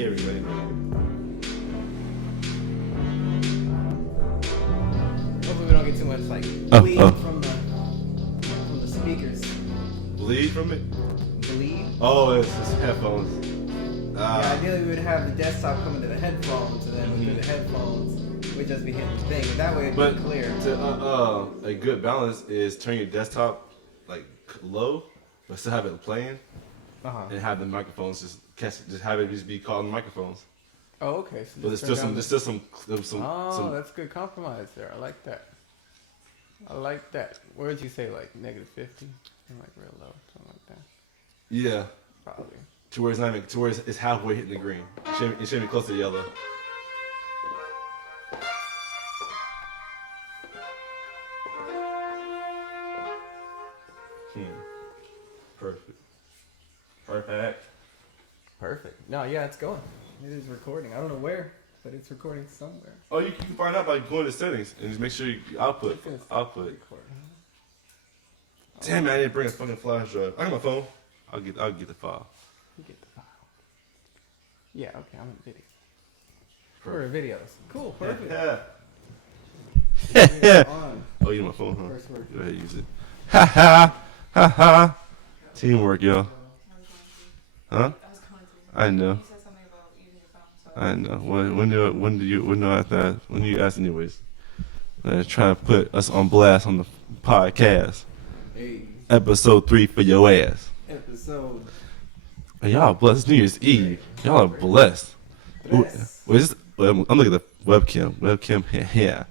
Here we go. Hopefully we don't get too much like bleed from the speakers. Bleed from it? Bleed? Oh, it's headphones. Yeah, ideally we would have the desktop coming to the headphones, and then through the headphones we'd just be hitting the thing. And that way it'd be clear. A good balance is turn your desktop like low, but still have it playing, and have the microphones just have it just be called the microphones. Oh, okay. So But there's still some. That's good compromise there. I like that. Where would you say, like -50? Like real low, something like that. Yeah. Probably. To where it's not even, to where it's halfway hitting the green. It should be close to yellow. Perfect. No, yeah, it's going. It is recording. I don't know where, but it's recording somewhere. Oh, you can find out by going to settings and just make sure you output. Damn it, I didn't bring a fucking flash drive. I got my phone. I'll get the file. You get the file. Yeah, okay, I'm in video. We're in videos. Cool, perfect. Yeah. Oh, you my phone, huh? Go ahead, use it. Ha ha. Ha ha. Teamwork, yo. Huh? I know. I know. When do you ask anyways? Trying to put us on blast on the podcast. Hey. Episode 3 for your ass. Episode. Hey, y'all blessed. It's New Year's Eve. Y'all are blessed. I'm looking at the webcam. Yeah.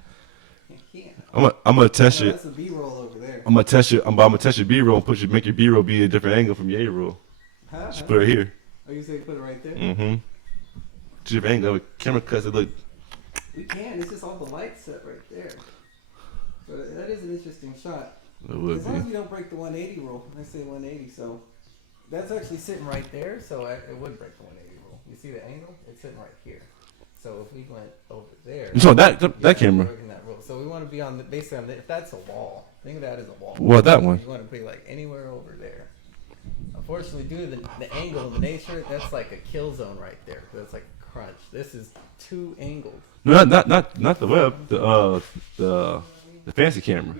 I'm gonna test you. That's a B-roll over there. I'm gonna test you. I'm gonna test your B-roll and make your B-roll be a different angle from your A-roll. Just put it here. Oh, you say put it right there? Mm-hmm. Different angle. Camera cuts it look. We can. It's just all the lights set right there. But that is an interesting shot. It would as long as we don't break the 180 rule. I say 180, so that's actually sitting right there. So it would break the 180 rule. You see the angle? It's sitting right here. So if we went over there, so that camera. That rule. So we want to be on basically on if that's a wall. Think of that as a wall. Well, that one. You want to be like anywhere over there. Unfortunately, due to the angle and the nature, that's like a kill zone right there. That's like a crunch. This is too angled. No, not the web. The fancy camera.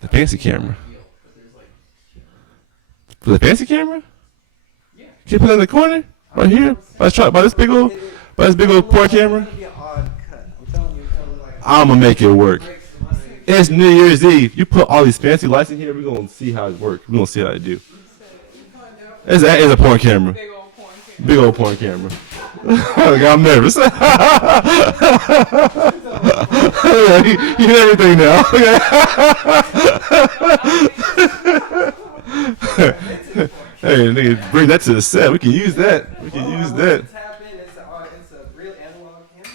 The fancy camera. For the fancy camera? Yeah. Can you put it in the corner? Right here? By this big old poor camera? I'm gonna make it work. It's New Year's Eve. You put all these fancy lights in here, we're gonna see how it works. We're gonna see how it do. It's a porn camera. Big old porn camera. I'm nervous. You hear everything now. Hey, nigga, bring that to the set. We can use that. It's a real analog camera.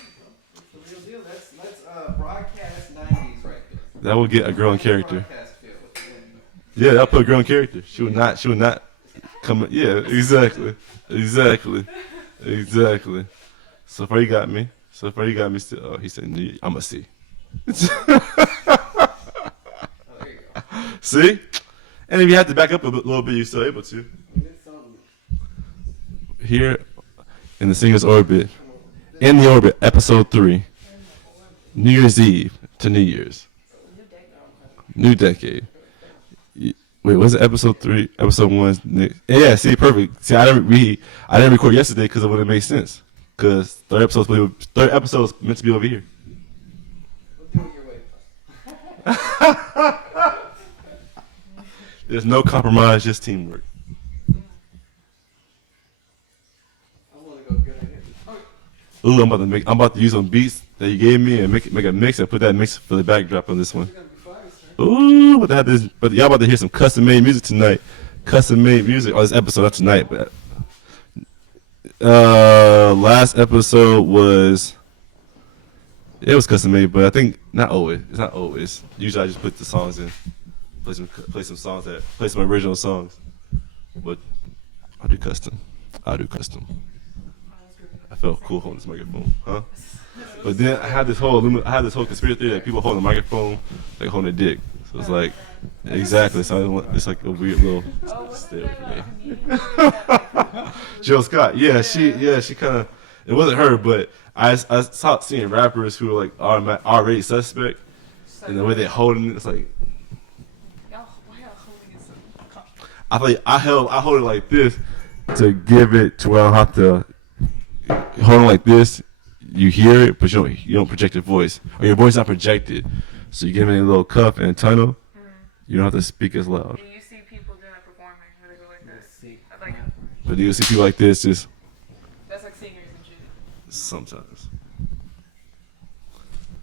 It's the real deal. That's broadcast 90s right there. That will get a girl in character. Yeah, that'll put a girl in character. She would not come. Yeah, exactly. So far you got me. Still. Oh, he said, I'm a C. See? And if you have to back up a little bit, you're still able to. Here in the Singer's Orbit, in the Orbit, episode 3, New Year's Eve to New Year's. New decade. Wait, was it episode 3? Episode 1? Yeah, see, perfect. See, I didn't record yesterday because it wouldn't make sense. Because third episode's meant to be over here. We'll do it your way. There's no compromise, just teamwork. Ooh, I'm about to use some beats that you gave me and make a mix and put that mix for the backdrop on this one. Ooh, but y'all about to hear some custom made music tonight. Custom made music on this episode, not tonight, but last episode was custom made, but I think not always. It's not always. Usually I just put the songs in, play some original songs, but I'll do custom. I felt cool holding this microphone, huh? But then I had this whole conspiracy theory that people holding the microphone like holding a dick. So it's like, exactly. So it's like a weird little stare for me. Jill Scott, she kind of. It wasn't her, but I stopped seeing rappers who were like already suspect, and the way they holding it, it's like. I feel like I hold it like this to give it to where I don't have to hold it like this. You hear it, but you don't project your voice, or your voice not projected. So you give it a little cuff and a tunnel. You don't have to speak as loud. Do you see people doing it performing where they go like this? Like, But do you see people like this just that's like singers and shit. sometimes?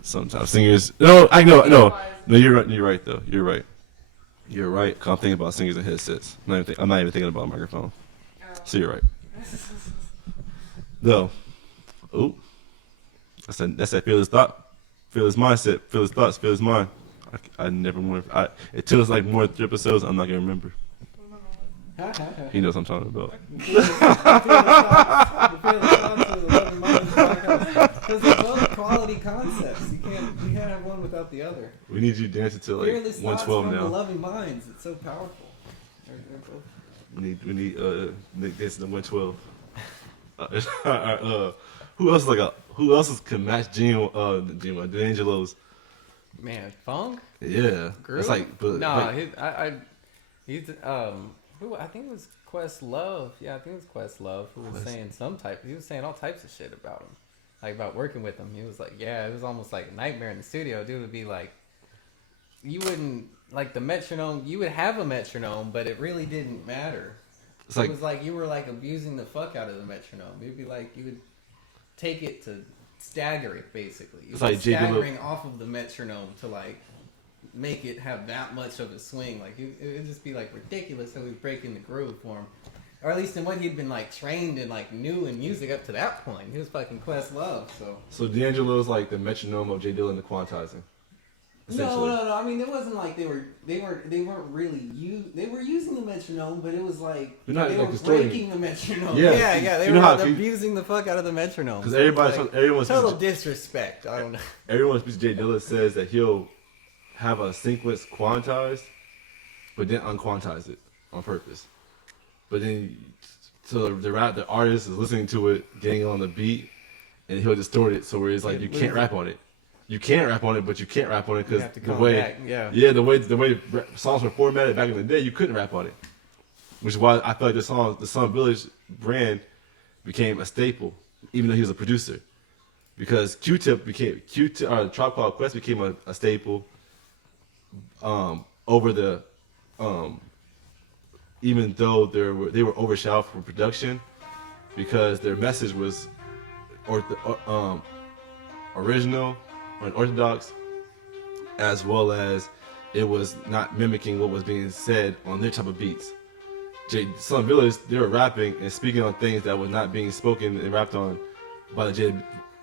Sometimes singers. No, I know. No, you're right. You're right though. You're right. You're right. 'Cause I'm thinking about singers and headsets. I'm not even thinking about a microphone. So you're right. Though, oh, that's that fearless thought, fearless mindset, fearless thoughts, fearless mind. I never want. Until it's like more than 3 episodes, I'm not gonna remember. He knows what I'm talking about. Because they're both quality concepts. You can't have one without the other. We need you dancing to like Fearless thoughts 112 from now. the loving minds. It's so powerful. They're both. We need Nick dancing to 112. Who else who else can match D'Angelo's? Man, Funk? Yeah, Groove? it's like, but Nah, like, he's who I think it was Questlove. Yeah, I think it was Questlove who was saying he was saying all types of shit about him. Like about working with him. He was like, yeah, it was almost like a nightmare in the studio. Dude would be like, you wouldn't like the metronome, you would have a metronome, but it really didn't matter. it's It like was like you were like abusing the fuck out of the metronome. It'd be like you would take it to stagger it basically. You It's were like J. Dilla- staggering off of the metronome to like make it have that much of a swing. Like it would just be like ridiculous how he was breaking the groove for him. Or at least in what he'd been like trained and like knew in music up to that point. He was fucking Questlove, so. So D'Angelo's like the metronome of J Dilla and the quantizing. No. I mean, it wasn't like they weren't really they were using the metronome, but it was like They're not, they like, were distorting breaking the metronome. Yeah. Yeah. They You know were how if you- abusing the fuck out of the metronome. Because So it's like everyone total speaks, disrespect. I don't know. everyone speaks J Dilla says that he'll have a sequence quantized, but then unquantize it on purpose. But then, so the artist is listening to it, getting on the beat, and he'll distort it so where it's like you can't rap on it. You can rap on it, but you can't rap on it You because have to the come way, back, yeah. the way songs were formatted back in the day, you couldn't rap on it. Which is why I feel like the Sun Village brand became a staple, even though he was a producer, because Tribe Called Quest became a staple. Over the, even though they were overshadowed for production, because their message was, original and orthodox, as well as it was not mimicking what was being said on their type of beats. Sun Village, they were rapping and speaking on things that was not being spoken and rapped on by J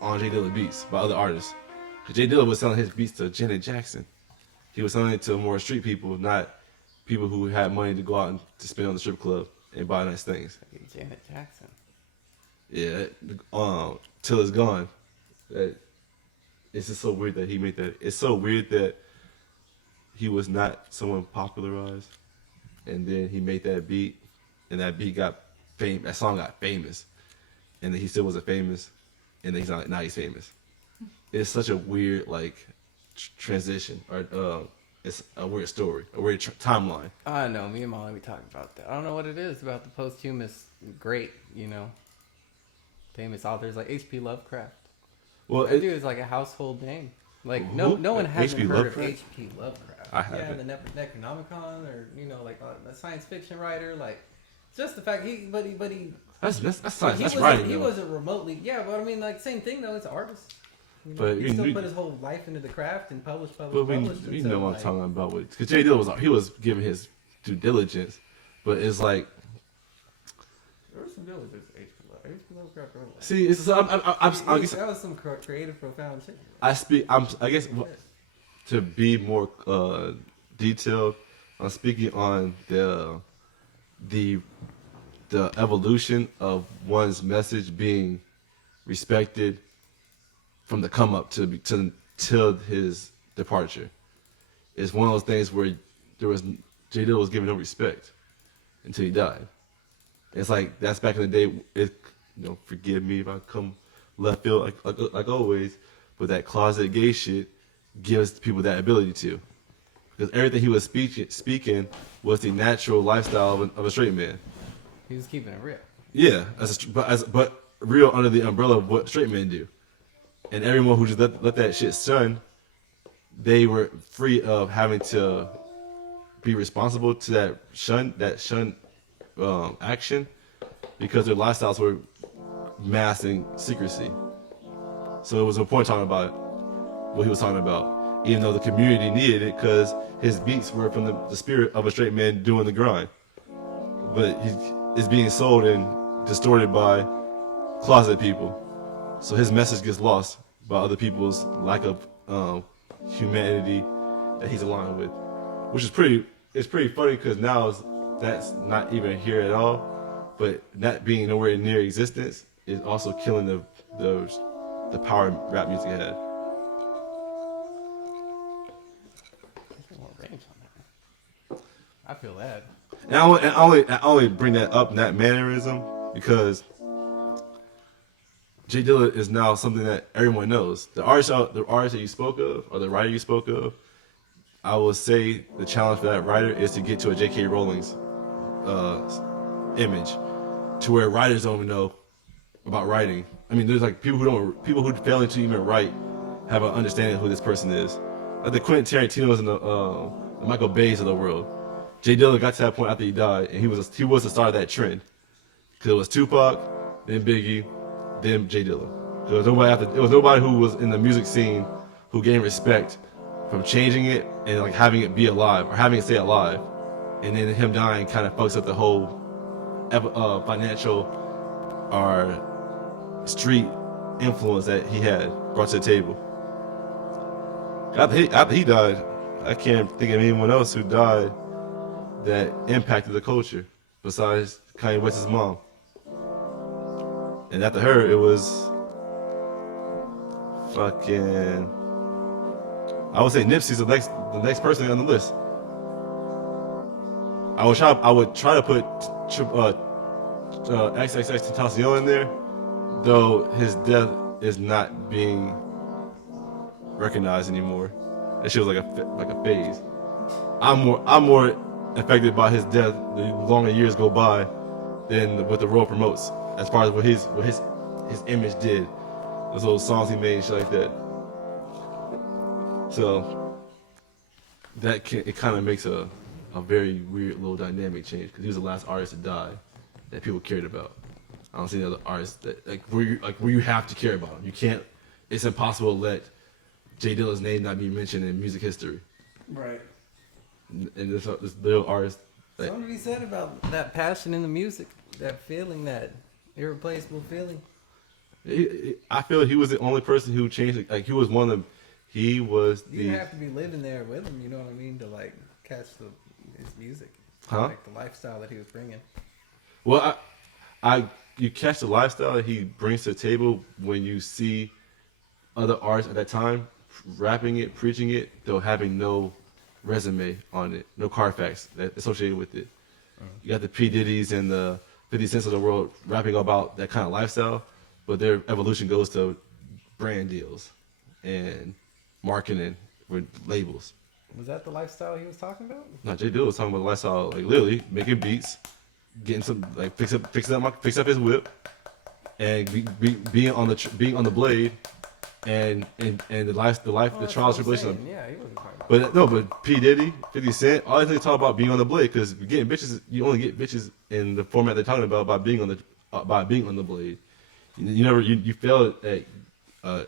Dilla beats by other artists. Because J Dilla was selling his beats to Janet Jackson. He was selling it to more street people, not people who had money to go out and to spend on the strip club and buy nice things. Janet Jackson. Yeah, Till It's Gone. It's just so weird that he made that. It's so weird that he was not someone popularized, and then he made that beat, and that beat got famous. That song got famous, and then he still wasn't famous, and then now he's famous. It's such a weird transition, or it's a weird story, a weird timeline. I know. Me and Molly, we talked about that. I don't know what it is about the posthumous great, famous authors like H.P. Lovecraft. Well, That dude is like a household name. Like no one hasn't H.P. heard Lovecraft? of H.P. Lovecraft. I haven't. Yeah, the Necronomicon, or like a science fiction writer. Like just the fact but he That's he that's writing. he though. wasn't remotely. Yeah, but I mean, like same thing though. It's an artist. But he you- still you- put his whole life into the craft and published. But we until, know what I'm like, talking about. Because J Dilla was giving his due diligence, but it's like, There were some villagers. H.P. Lovecraft. wrote, like, see, it's I guess that was some creative, profound shit. I guess to be more detailed, I'm speaking on the evolution of one's message being respected from the come up till his departure. it's one of those things where J Dilla was given no respect until he died. It's like that's back in the day. Forgive me if I come left field like always, but that closet gay shit gives people that ability to, because everything he was speaking was the natural lifestyle of a straight man. He was keeping it real. Yeah, but real under the umbrella of what straight men do, and everyone who just let that shit shun, they were free of having to be responsible to that shun action, because their lifestyles were masked in secrecy. So it was important talking about what he was talking about, even though the community needed it, because his beats were from the spirit of a straight man doing the grind. But it's being sold and distorted by closet people. So his message gets lost by other people's lack of humanity that he's aligned with, which is pretty funny, because now that's not even here at all. But not being nowhere near existence is also killing the power rap music had. There's more range on that. I feel that. And I only bring that up in that mannerism because J Dilla is now something that everyone knows. The artist that you spoke of, or the writer you spoke of, I will say the challenge for that writer is to get to a J.K. Rowling's image, to where writers don't even know about writing. I mean, there's like people who failing to even write have an understanding of who this person is. Like the Quentin Tarantinos and the Michael Bays of the world. J Dilla got to that point after he died, and he was the start of that trend. Because it was Tupac, then Biggie, then J Dilla. There was nobody who was in the music scene who gained respect from changing it and like having it be alive or having it stay alive. And then him dying kind of fucks up the whole financial or street influence that he had brought to the table. After he died, I can't think of anyone else who died that impacted the culture besides Kanye West's mom. And after her, it was fucking, I would say Nipsey's the next person on the list. I would try to put XXX Tentacion in there, though his death is not being recognized anymore. That shit was like a phase. I'm more affected by his death the longer years go by than what the world promotes, as far as what his image did, those little songs he made and shit like that. So it kind of makes a very weird little dynamic change, because he was the last artist to die that people cared about. I don't see any other artists that where you have to care about him. You can't. It's impossible to let J Dilla's name not be mentioned in music history. Right. And this little artist. Something to be said about that passion in the music, that feeling, that irreplaceable feeling. I feel he was the only person who changed it. Like he was one of them. He was the. You have to be living there with him. You know what I mean? To like catch his music, like the lifestyle that he was bringing. Well, you catch the lifestyle that he brings to the table when you see other artists at that time rapping it, preaching it, though having no resume on it, no Carfax associated with it. You got the P. Diddy's and the 50 Cents of the world rapping about that kind of lifestyle, but their evolution goes to brand deals and marketing with labels. Was that the lifestyle he was talking about? No, J Dilla was talking about the lifestyle, like literally making beats, getting some like fix up his whip, and being on the blade, and the trials and tribulations. Yeah, he wasn't talking about. But P Diddy, 50 Cent, all they talk about being on the blade, because getting bitches, you only get bitches in the format they're talking about by being on the blade. You fail at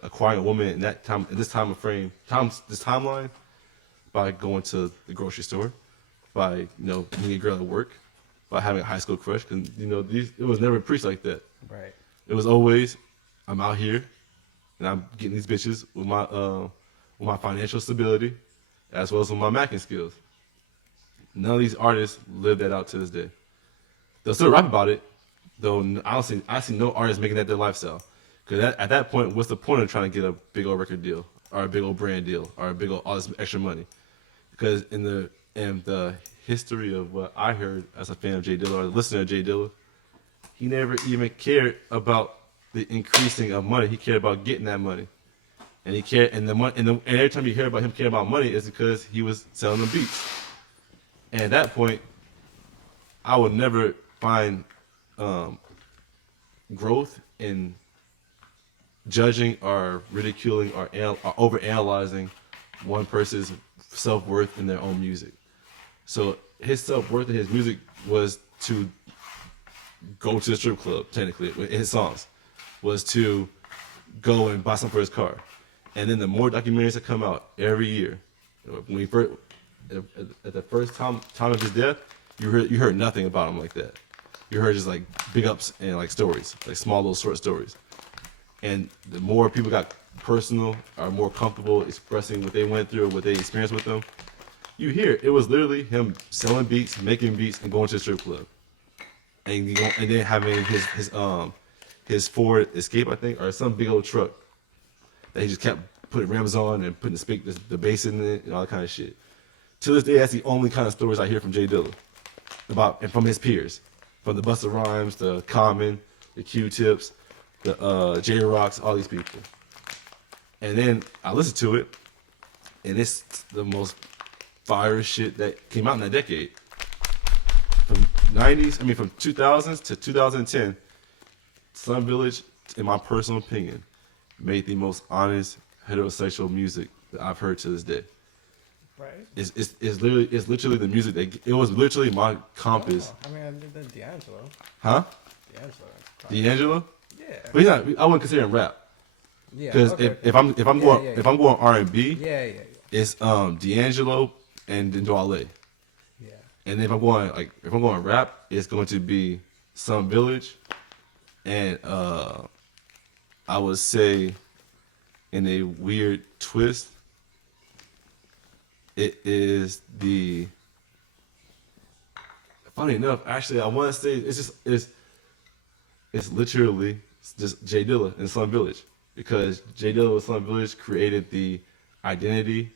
acquiring a woman in that time, in this timeline, by going to the grocery store, by meeting a girl at work, by having a high school crush, because it was never preached like that. Right. It was always, I'm out here, and I'm getting these bitches with my financial stability, as well as with my macking skills. None of these artists live that out to this day. They'll still rap about it, though. I see no artist making that their lifestyle. Because at that point, what's the point of trying to get a big old record deal, or a big old brand deal, or a big old all this extra money? because in the history of what I heard as a fan of Jay Dilla or a listener of Jay Dilla, he never even cared about the increasing of money. He cared about getting that money, and he cared. And the money, and every time you hear about him caring about money, is because he was selling them beats. And at that point, I would never find growth in judging or ridiculing or overanalyzing one person's self-worth in their own music. So his self-worth in his music was to go to the strip club, technically, in his songs, was to go and buy something for his car. And then the more documentaries that come out every year, when he first, at the first time of his death, you heard nothing about him like that. You heard just like big ups and like stories, like small little short stories. And the more people got personal or more comfortable expressing what they went through or what they experienced with them, you hear it was literally him selling beats, making beats, and going to the strip club. And then having his Ford Escape, I think, or some big old truck that he just kept putting rims on and putting the bass in it and all that kind of shit. To this day, that's the only kind of stories I hear from Jay Dilla about and from his peers, from the Busta Rhymes, the Common, the Q-Tips, the J-Rocks, all these people. And then I listened to it, and it's the most fire shit that came out in that decade. From 2000s to 2010, Slum Village, in my personal opinion, made the most honest heterosexual music that I've heard to this day. Right. It's literally the music that it was literally my compass. Oh, I mean, I did that D'Angelo. Huh? D'Angelo. D'Angelo? Yeah. But he's not. I wouldn't consider him rap. Yeah. Because Okay. if I'm going R&B, Yeah. it's D'Angelo and then Dwale. Yeah. And then if I'm going rap, it's going to be Slum Village, and I would say, in a weird twist, it is the. Funny enough, actually, I want to say it's literally just Jay Dilla and Slum Village, because Jay Dilla and Slum Village created the identity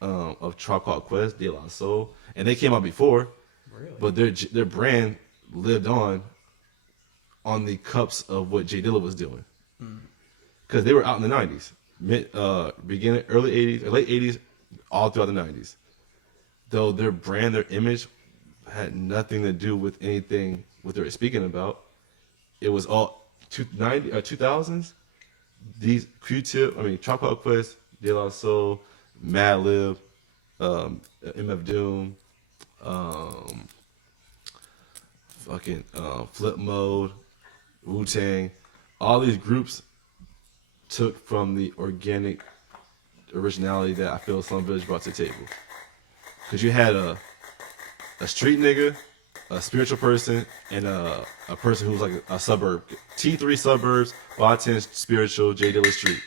of Tribe Called Quest, De La Soul, and they came out before, Really? but their brand lived on the cups of what Jay Dilla was doing, because they were out in the '90s, early '80s, or late '80s, all throughout the '90s. Though their brand, their image, had nothing to do with anything what they were speaking about. It was all 2000s. These Q-Tip, Tribe Called Quest, De La Soul, Madlib, MF Doom, Flip Mode, Wu-Tang, all these groups took from the organic originality that I feel Slum Village brought to the table. Because you had a street nigga, a spiritual person, and a person who's like a suburb. T3 suburbs, Boston spiritual, J Dilla street.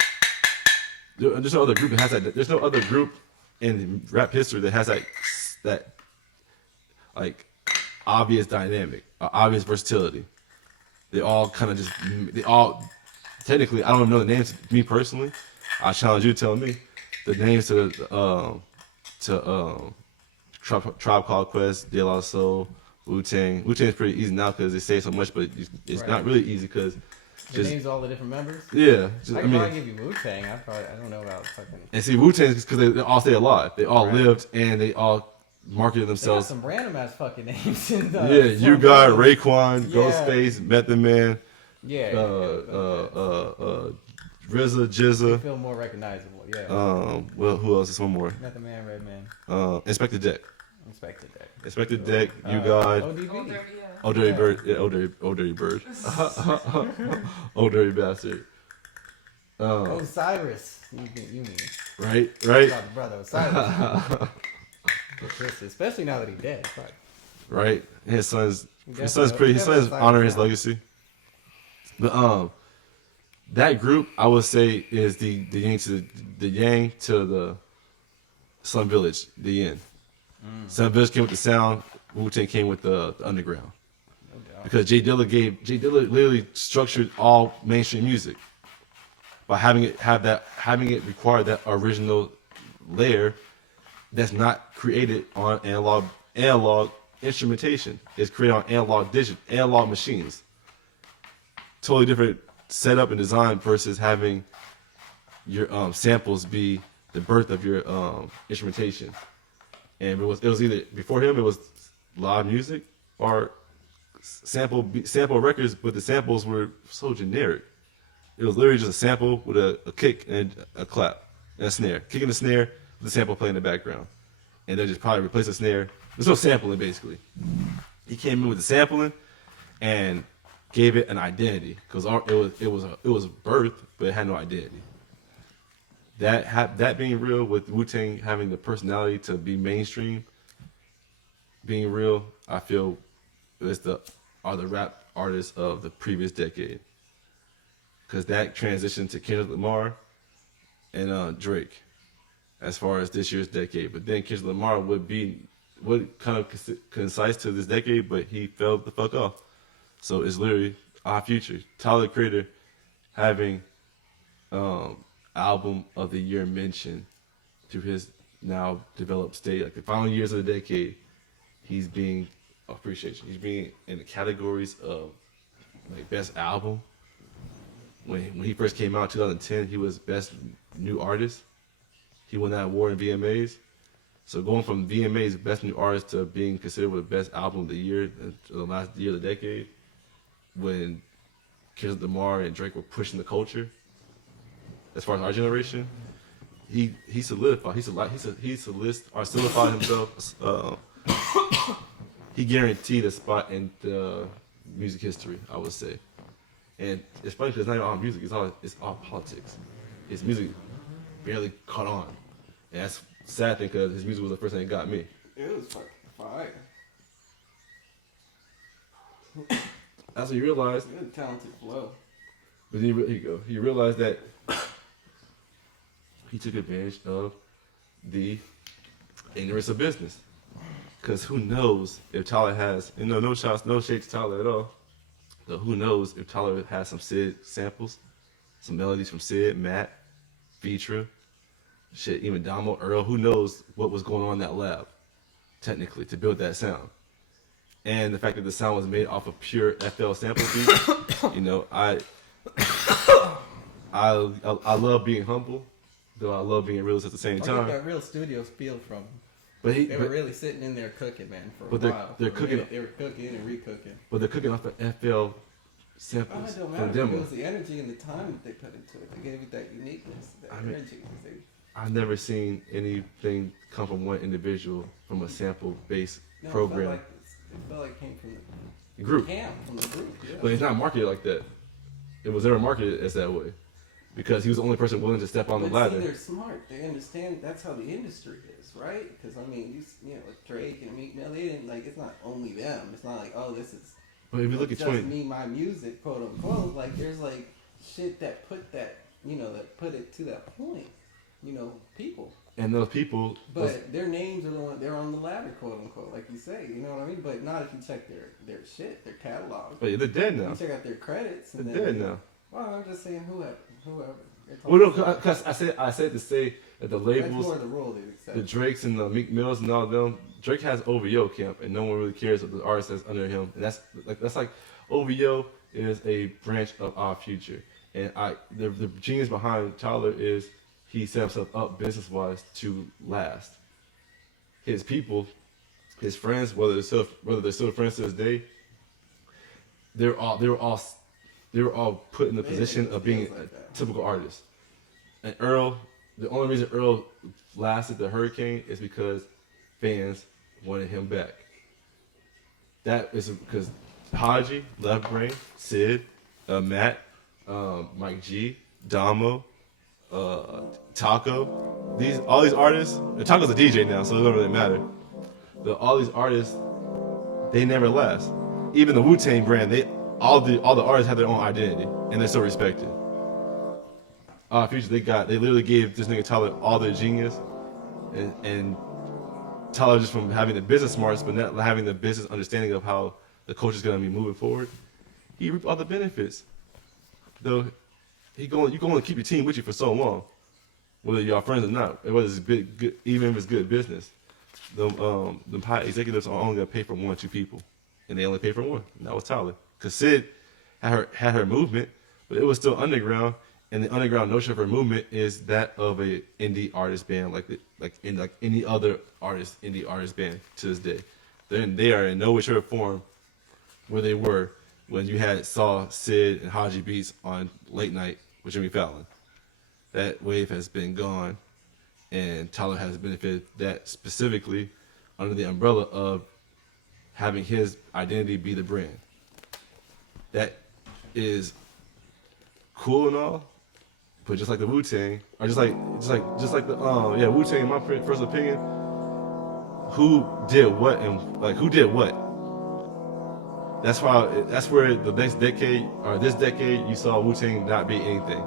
There's no other group that has that. There's no other group in rap history that has that like obvious dynamic, obvious versatility. They all kind of technically, I don't even know the names. Me personally, I challenge you to tell me the names to Tribe Called Quest, De La Soul, Wu-Tang. Wu-Tang is pretty easy now because they say so much, but it's Right. not really easy because The names of all the different members? yeah. I can probably give you Wu-Tang. I don't know about fucking... And see, Wu-Tang is because they all stay alive. They all Right. lived and they all marketed They got themselves. some random ass fucking names in the... Yeah, you got Raekwon, Yeah. Ghostface, Method Man, Yeah. RZA, I Jizza. feel more recognizable, yeah. Well, who else? There's one more. Method Man, Redman, Inspector Deck. Inspector Deck. Inspector Deck. You got ODB. Oh, there, yeah. Old Dirty Yeah. Bird. Yeah, Old Dirty Bird. Old Dirty Bastard. Osiris. You mean. Right. Brother Osiris. Especially now that he's dead. Fuck. Right. His son's Definitely honor his now. legacy. But that group I would say is the Yang to the Slum Village, the Yin. Slum Village came with the sound, Wu-Tang came with the underground. No doubt. Because Jay Dilla literally structured all mainstream music by having it require that original layer that's not created on analog instrumentation. It's created on analog machines. Totally different setup and design versus having your samples be the birth of your instrumentation. And it was either before him it was live music or sample records, but the samples were so generic. It was literally just a sample with a kick and a clap and a snare, kicking the snare with the sample playing in the background, and then just probably replace the snare. There's no sampling basically. He came in with the sampling and gave it an identity because it was birth, but it had no identity. That being real with Wu-Tang having the personality to be mainstream, being real, I feel are the rap artists of the previous decade. Because that transitioned to Kendrick Lamar and Drake as far as this year's decade. But then Kendrick Lamar would kind of concise to this decade, but he fell the fuck off. So it's literally our future. Tyler the Creator having album of the year mentioned through his now developed state. Like the final years of the decade, he's being appreciation. He's being in the categories of like best album. When he first came out in 2010, he was best new artist. He won that award in VMAs. So going from VMA's best new artist to being considered the best album of the year, the last year of the decade, when Kendrick Lamar and Drake were pushing the culture, as far as our generation, he solidified himself. He guaranteed a spot in the music history, I would say. And it's funny because it's not even all music; it's all politics. His music barely caught on, and that's a sad thing because his music was the first thing that got me. It was fucking fire. That's what you realize. Good talented flow. But then here you go. He realized that he took advantage of the ignorance of business. Because who knows if Tyler has, no shade to Tyler at all. But who knows if Tyler has some Sid samples, some melodies from Sid, Matt, Feature, shit, even Damo, Earl. Who knows what was going on in that lab, technically, to build that sound. And the fact that the sound was made off of pure FL sample beats, I love being humble, though I love being realist at the same time. I get that real studio feel from him. But they were really sitting in there cooking, man, for a while. They're cooking. They were cooking and recooking. But they're cooking off of FL samples It don't from matter. demo. It was the energy and the time that they put into it. They gave it that uniqueness, that energy. I've never seen anything come from one individual from a sample-based program. It felt like it came from the group. camp, from the group. Yeah. But it's not marketed like that. It was never marketed as that way. Because he was the only person willing to step on the ladder. See, they're smart. They understand that's how the industry is, right? Because I mean, like Drake and Meek Mill, they didn't like. It's not only them. It's not like, oh, this is. But if you look at just me, my music, quote unquote. Like there's like shit that put that, that put it to that point. People. And those people. But their names are they're on the ladder, quote unquote, like you say. You know what I mean? But not if you check their shit, their catalog. But they're dead now. You check out their credits. They're dead now. Well, I'm just saying whoever. Well, no, because I said to say that the labels, that's more the rule they accept. the Drakes and the Meek Mills and all them, Drake has OVO camp, and no one really cares what the artist that's under him. And that's like OVO is a branch of our future, and the genius behind Tyler is he set himself up business wise to last. His people, his friends, whether they're still friends to this day, they were all put in the position of being a typical artist. And Earl, the only reason Earl lasted the hurricane is because fans wanted him back. That is because Haji, Left Brain, Sid, Matt, Mike G, Damo, Taco, all these artists, and Taco's a DJ now, so it doesn't really matter. All these artists, they never last. Even the Wu-Tang brand, all the artists have their own identity, and they're still respected. Future, they literally gave this nigga Tyler all their genius, and Tyler just from having the business smarts, but not having the business understanding of how the culture is gonna be moving forward, he reaped all the benefits. Though you can only keep your team with you for so long. whether y'all friends or not, it was good, even if it's good business. The high executives are only gonna pay for 1 or 2 people, and they only pay for one. And that was Tyler, because Sid had her movement, but it was still underground, and the underground notion of her movement is that of a indie artist band, like any other indie artist band to this day. They are in no way, shape, or form where they were when you saw Sid and Haji Beats on Late Night with Jimmy Fallon. That wave has been gone, and Tyler has benefited that specifically under the umbrella of having his identity be the brand. That is cool and all, but just like the Wu-Tang, or just like the Wu-Tang, in my first opinion, who did what and like who did what. That's where the next decade or this decade you saw Wu-Tang not be anything.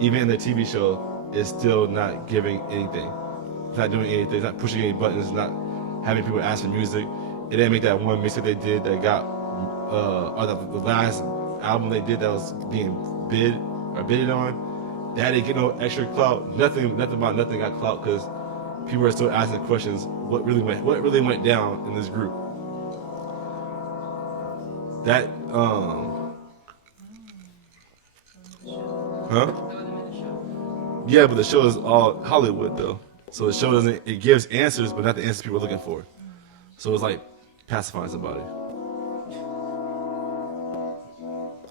Even in the TV show, it's still not giving anything. It's not doing anything. It's not pushing any buttons. It's not having people ask for music. It didn't make that one mixtape they did that got, or the last album they did that was being bidded on. That didn't get no extra clout. Nothing about nothing got clout because people are still asking questions. What really went down in this group? That Yeah, but the show is all Hollywood though. So the show it gives answers, but not the answers people are looking for. So it's like pacifying somebody.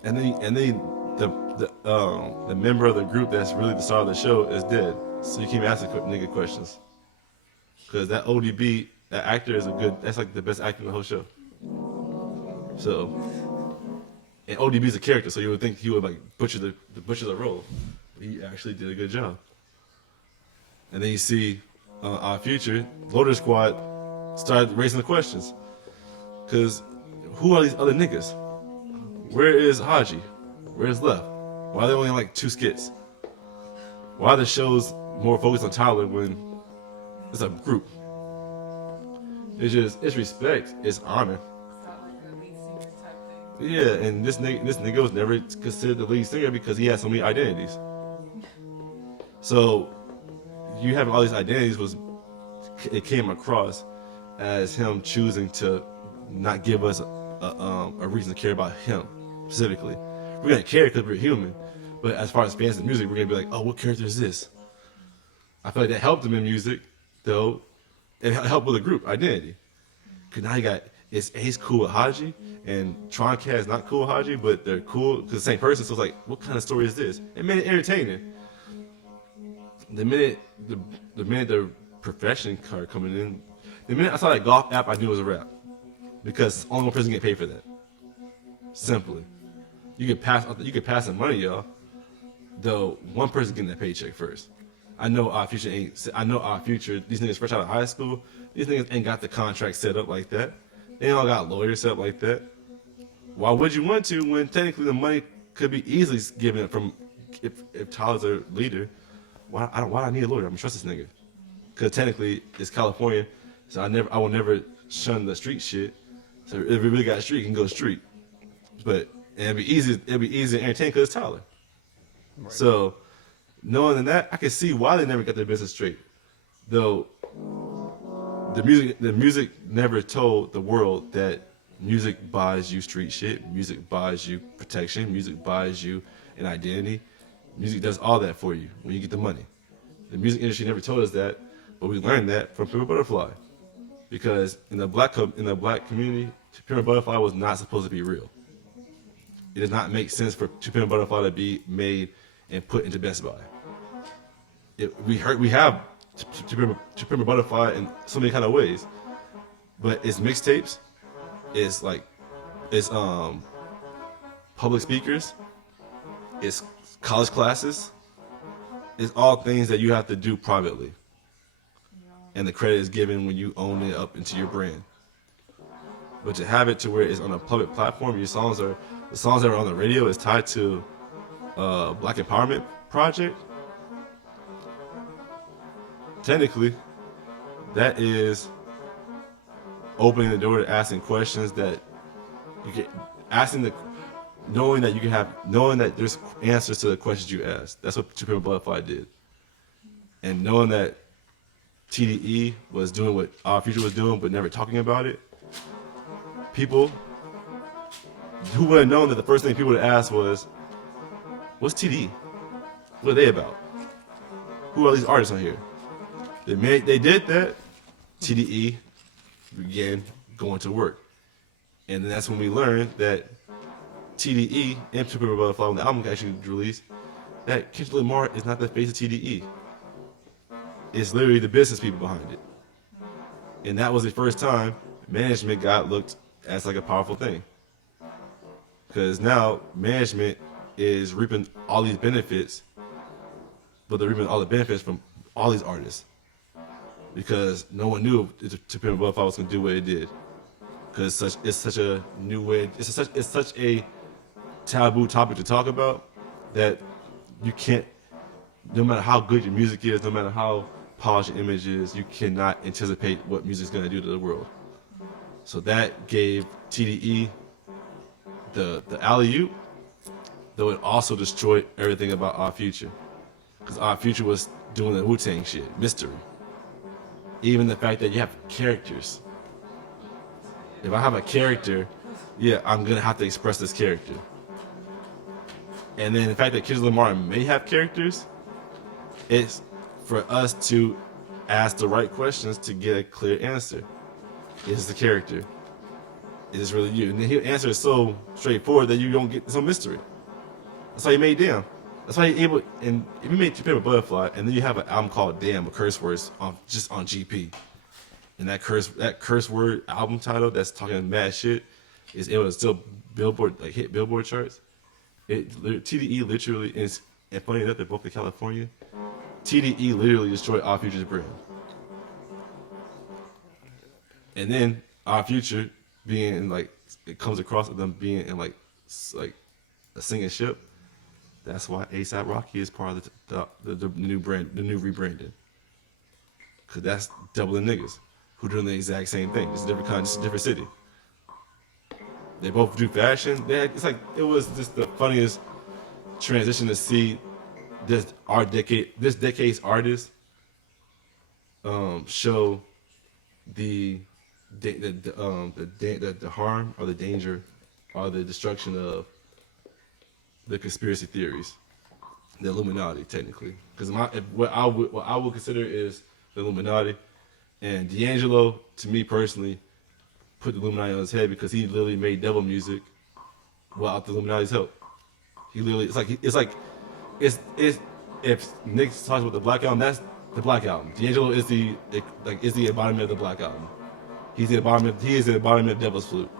And then the member of the group that's really the star of the show is dead. So you can't ask nigga questions. Because that ODB, that actor that's like the best actor in the whole show. So, and ODB's a character, so you would think he would like butcher the role. But he actually did a good job. And then you see our future, Loader Squad started raising the questions. Because who are these other niggas? Where is Haji? Where's Left? Why are there only like 2 skits? Why are the shows more focused on Tyler when it's a group? It's respect, it's honor. Yeah, and this nigga was never considered the lead singer because he had so many identities. So you having all these identities it came across as him choosing to not give us a reason to care about him specifically. We're gonna care because we're human, but as far as fans of music, we're gonna be like, oh, what character is this? I feel like that helped him in music, though. It helped with the group identity. Cause now you got Ace cool with Haji, and Tron Cat is not cool with Haji, but they're cool because the same person. So it's like, what kind of story is this? It made it entertaining. The minute the profession card coming in, the minute I saw that golf app, I knew it was a rap because only one person get paid for that. Simply, you could pass the money, y'all. Though one person getting that paycheck first. I know our future These niggas fresh out of high school. These niggas ain't got the contract set up like that. They all got lawyers set up like that. Why would you want to when technically the money could be easily given from if Tyler's a leader? Why I need a lawyer? I'm gonna trust this nigga. Cause technically it's California, so I will never shun the street shit. So if we really got street, you can go street. But it'd be easy to entertain because it's Tyler. Right. So knowing that, I can see why they never got their business straight. Though the music never told the world that music buys you street shit, music buys you protection, music buys you an identity. Music does all that for you when you get the money. The music industry never told us that, but we learned that from Pimp a Butterfly. Because in the black community, To Pimp a Butterfly was not supposed to be real. It does not make sense for To Pimp a Butterfly to be made and put into Best Buy. We have To Pimp a Butterfly in so many kind of ways, but it's mixtapes, it's public speakers, it's college classes, it's all things that you have to do privately, and the credit is given when you own it up into your brand. But to have it to where it's on a public platform, the songs that are on the radio is tied to Black Empowerment Project. Technically, that is opening the door to asking questions that you get, knowing that there's answers to the questions you ask. That's what To Pimp a Butterfly did. and knowing that TDE was doing what Our Future was doing, but never talking about it, people who would have known that the first thing people would ask was, "What's TDE? What are they about? Who are these artists on here?" They did that. TDE began going to work, and then that's when we learned that TDE and To Pimp a Butterfly, when the album actually released, that Kendrick Lamar is not the face of TDE. It's literally the business people behind it. And that was the first time management got looked as like a powerful thing. Because now management is reaping all these benefits, but they're reaping all the benefits from all these artists. Because no one knew To Pimp a Butterfly was going to do what it did. Because it's such a new way, it's such a taboo topic to talk about that you can't, no matter how good your music is, no matter how polished your image is, you cannot anticipate what music's gonna do to the world. So that gave TDE the alley-oop, though it also destroyed everything about Our Future. Because Our Future was doing the Wu-Tang shit, mystery. Even the fact that you have characters. If I have a character, yeah, I'm gonna have to express this character. And then the fact that Kendrick Lamar may have characters, it's for us to ask the right questions to get a clear answer. Is the character? Is this really you? And then he'll answer it so straightforward that you don't get some mystery. That's why he made Damn. That's why he able. And if you made To Pimp a Butterfly, and then you have an album called Damn, a curse words just on GP, and that curse word album title that's talking mad shit is able to still hit Billboard charts. TDE literally is, and funny enough, they're both in California. TDE literally destroyed Our Future's brand. And then Our Future being in it comes across with them being in like a singing ship. That's why ASAP Rocky is part of the new brand, the new rebranding. Cause that's doubling niggas who doing the exact same thing. It's a different kind, just a different city. They both do fashion. It was just the funniest transition to see this decade's artists show the harm or the danger or the destruction of the conspiracy theories, the Illuminati technically. Because what I would consider is the Illuminati, and D'Angelo, to me personally, put the Illuminati on his head because he literally made devil music without the Illuminati's help. He literally, if Nick talks about the Black Album, that's the Black Album. D'Angelo is the embodiment of the Black Album. He is the embodiment of Devil's Flute.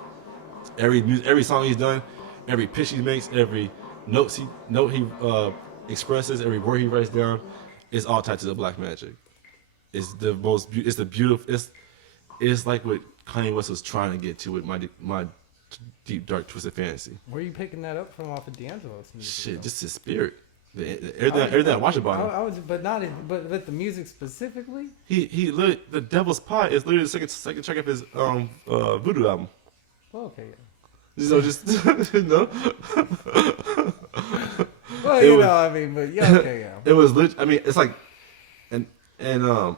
Every song he's done, every pitch he makes, every note he expresses, every word he writes down, is all tied to the black magic. It's the most. It's the beautiful. It's like what Kanye West was trying to get to with my deep, dark, twisted fantasy. Where are you picking that up from off of D'Angelo's music? Shit, just his spirit. Everything I watch about him. But with the music specifically. He literally, the Devil's Pot is literally the second track of his Voodoo album. Well, okay. Yeah. So just no. Well, okay, yeah. It was lit. I mean, it's like, and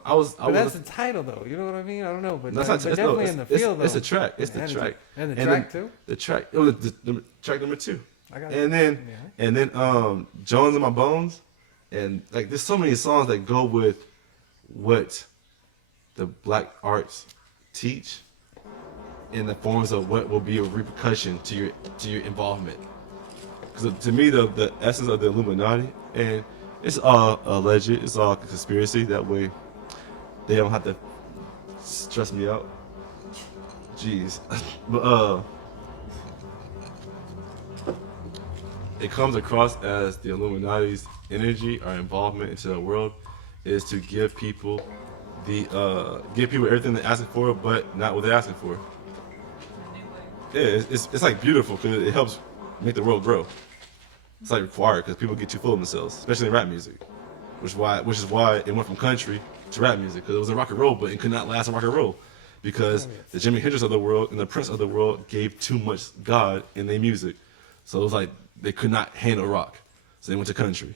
I was. But that's the title, though. You know what I mean? I don't know, but, that's but definitely in the field, though. It's the track. It's the track. And the track too. The track. It was the track number 2. I got and then Jones in My Bones, and there's so many songs that go with what the black arts teach in the forms of what will be a repercussion to your involvement. Because to me, the essence of the Illuminati, and it's all alleged, it's all conspiracy. That way, they don't have to stress me out. Jeez, but it comes across as the Illuminati's energy or involvement into the world is to give people everything they're asking for, but not what they're asking for. Yeah, it's like beautiful because it helps make the world grow. It's like required because people get too full of themselves, especially in rap music, which is why it went from country to rap music, because it was a rock and roll, but it could not last in rock and roll because the Jimi Hendrix of the world and the Prince of the world gave too much God in their music, so it was like they could not handle rock, so they went to country.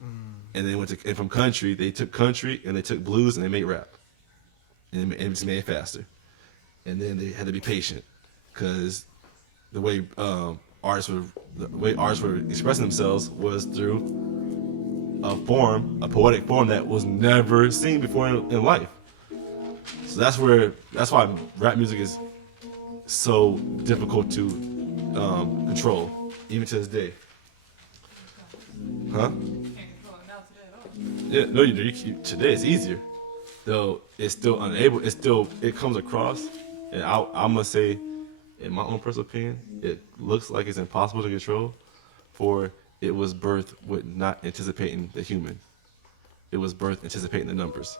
And then and from country, they took country and they took blues and they made rap, and it just made it faster. And then they had to be patient, because the way artists were expressing themselves was through a poetic form that was never seen before in life. So that's why rap music is so difficult to control, even to this day. Huh? Yeah, no, today it's easier, though it's still unable. It comes across, and I'm gonna say, in my own personal opinion, it looks like it's impossible to control, for it was birthed with not anticipating the human. It was birthed anticipating the numbers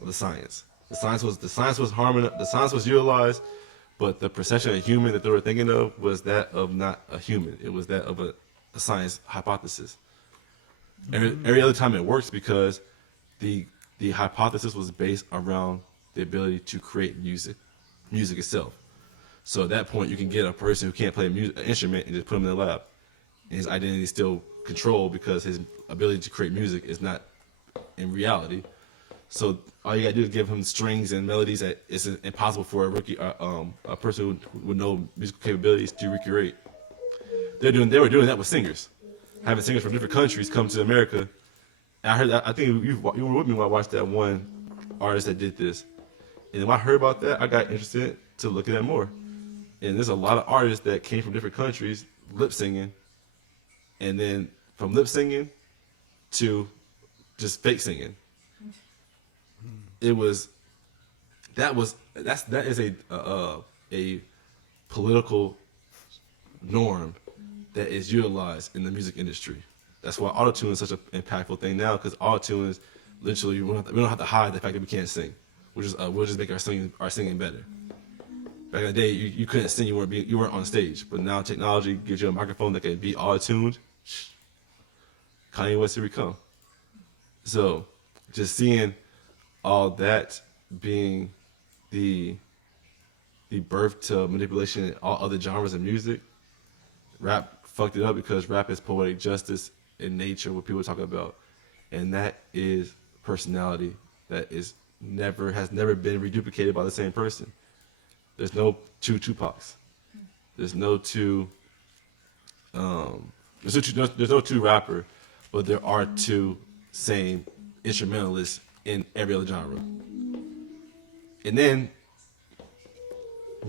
of the science. The science was utilized, but the perception of human that they were thinking of was that of not a human. It was that of a science hypothesis. Every other time it works, because the hypothesis was based around the ability to create music itself. So at that point, you can get a person who can't play an instrument and just put him in the lab, and his identity is still controlled because his ability to create music is not in reality. So all you gotta do is give him strings and melodies that it's impossible for a person with no musical capabilities to recreate. They were doing that with singers, having singers from different countries come to America. And I think you were with me when I watched that one artist that did this. And when I heard about that, I got interested to look at that more. And there's a lot of artists that came from different countries lip singing, and then from lip singing to just fake singing. That is a political norm that is utilized in the music industry. That's why autotune is such an impactful thing now, because autotune is literally, we don't have to hide the fact that we can't sing. We'll just make our singing better. Back in the day, you couldn't sing, you weren't on stage. But now technology gives you a microphone that can be auto-tuned. Kanye West, here we come. So just seeing all that being the birth to manipulation in all other genres of music, rap fucked it up, because rap is poetic justice in nature, what people talk about. And that is personality that has never been reduplicated by the same person. There's no two Tupacs. There's no two rapper, but there are two same instrumentalists in every other genre. And then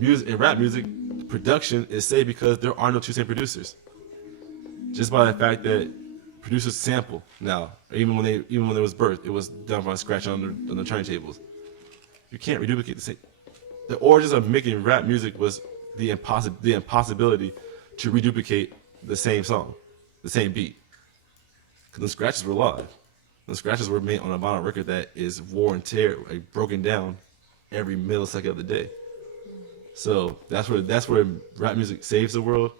in rap music, production is saved because there are no two same producers. Just by the fact that producers sample now, even when it was birthed, it was done from scratch on the turntables. You can't reduplicate the same. The origins of making rap music was the impossibility to reduplicate the same song, the same beat. Because the scratches were live. The scratches were made on a vinyl record that is war and tear, like broken down every millisecond of the day. So that's where rap music saves the world,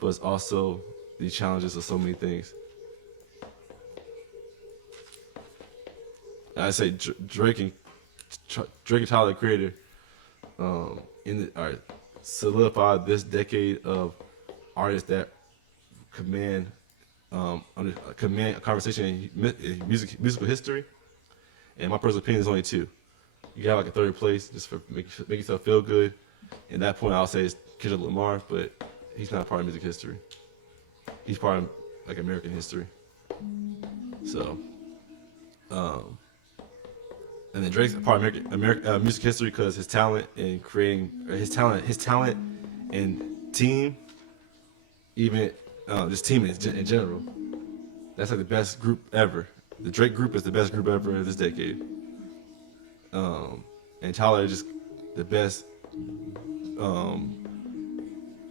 but it's also the challenges of so many things. I say Drake and Tyler, the Creator, solidified this decade of artists that command a conversation in musical history. And my personal opinion is only two. You got like a third place just for make yourself feel good. And at that point, I'll say it's Kendrick Lamar, but he's not part of music history. He's part of like American history. So, and then Drake's part of American music history because his talent in creating his talent and team, even just team in general. That's like the best group ever. The Drake group is the best group ever in this decade. And Tyler is just the best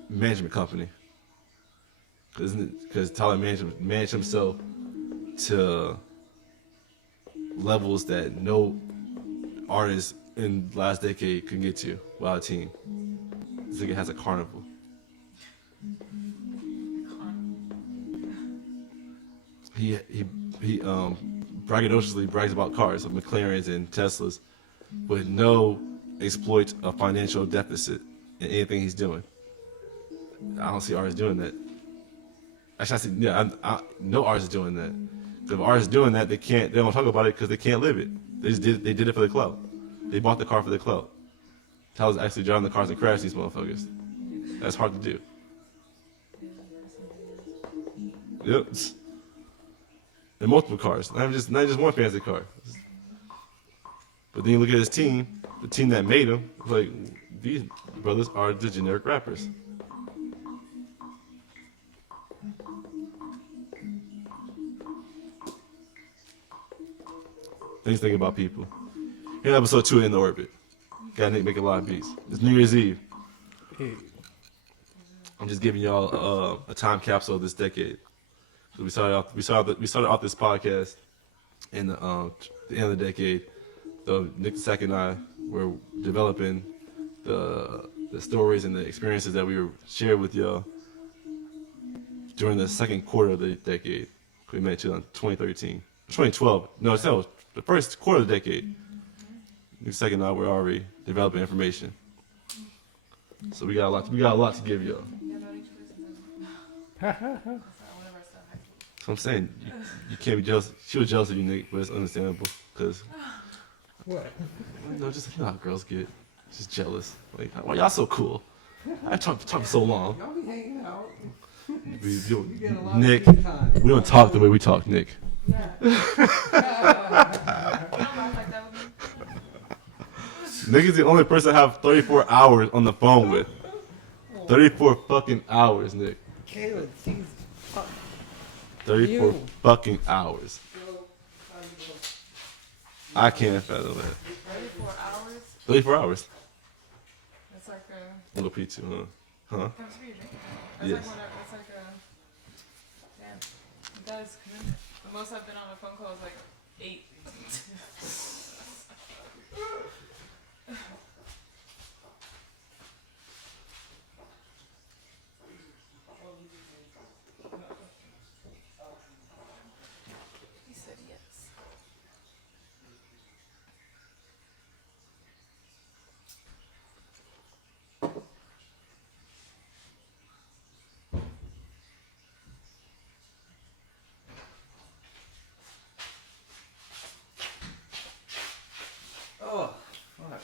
management company. Because Tyler managed himself to levels that no artist in the last decade could get to without a team. This nigga has a carnival. He braggadociously brags about cars, like McLarens and Teslas, with no exploit of financial deficit in anything he's doing. I don't see artists doing that. Actually, no artist is doing that. If artists doing that, they don't talk about it because they can't live it. They did it for the clout. They bought the car for the clout. Tyler's actually driving the cars and crash these motherfuckers. That's hard to do. Yep. And multiple cars. Not just one fancy car. But then you look at his team, the team that made him, like, these brothers are the generic rappers. Things thinking about people. Here's episode 2 In the Orbit. Got Nick making a lot of beats. It's New Year's Eve. I'm just giving y'all a time capsule of this decade. So we started off this podcast in the end of the decade. So Nick Sack and I were developing the stories and the experiences that we were shared with y'all during the second quarter of the decade. We met you in 2013, 2012. No, it's not the first quarter of the decade. Nick Sack and I were already developing information. So we got a lot to give y'all. So I'm saying you can't be jealous. She was jealous of you, Nick, but it's understandable because What? Just how girls get, just jealous. Like, why y'all so cool? I talked for so long. Y'all be hanging out. Nick, we don't talk the way we talk, Nick. Nick is the only person I have 34 hours on the phone with. 34 fucking hours, Nick. Caleb, jeez. 34 fucking hours. I can't fathom that. 34 hours? 34 hours. That's like a. Little P2, huh? Comes for you, drink. That's Yes. like that's like a. Damn. That is commitment. The most I've been on a phone call is like 8. He said yes. Oh, fuck.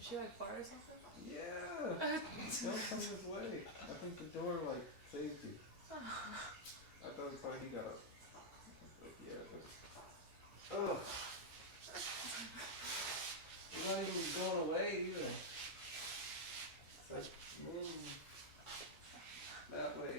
Is she like fart or something? Yeah. Don't come this way. I think the door like saved you. I thought he got up. Like, yeah, but. Ugh. You're not even going away either. It's like, move that way.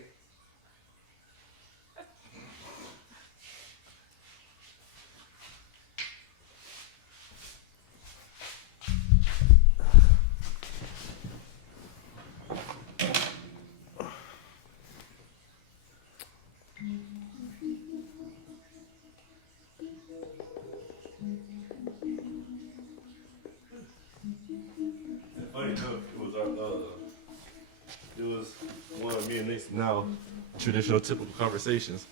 Funny enough, it was one of me and Nick's now traditional, typical conversations.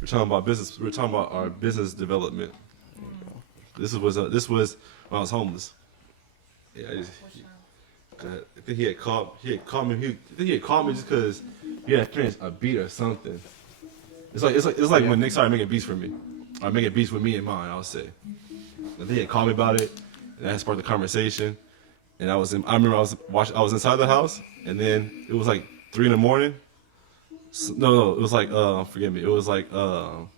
We're talking about business. We're talking about our business development. This was when I was homeless. Yeah, I think he had called me. I think he had called me just because he had finished a beat or something. It's like when Nick started making beats for me, or making beats with me in mind. I would say. I think he had called me about it, and that sparked the conversation. And I remember I was inside the house, and then it was like 3 a.m. No, it was like forgive me. It was like what?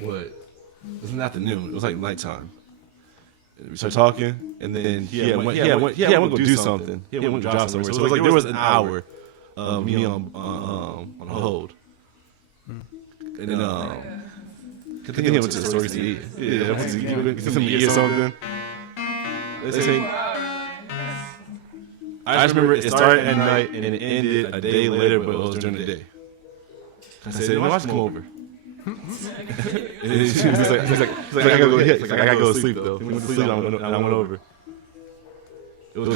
It was in the afternoon. It was like nighttime. And we started talking, and then he went to go do something. He went to drop somewhere. So it was like there was an hour of me on hold. And then I think he went to the store to eat. Yeah, went to get something to eat or something. I just remember it started at night and it ended a day later, but it was during the day. I said, "Why don't you come over?" And he's like, "I gotta go to sleep though." He went to sleep and I went over. It was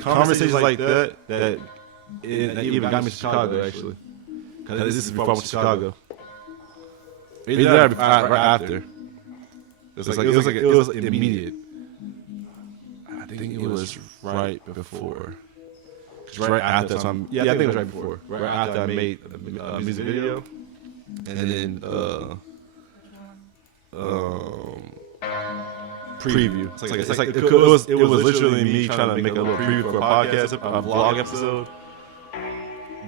conversations like that that even got me to Chicago actually. Because this is before I went to Chicago. Right after. It was immediate. I think it was right before. 'Cause right after, so I think it was right before. Right after I made a music video, and then preview. It was literally me trying to make a little preview for a podcast, a vlog episode.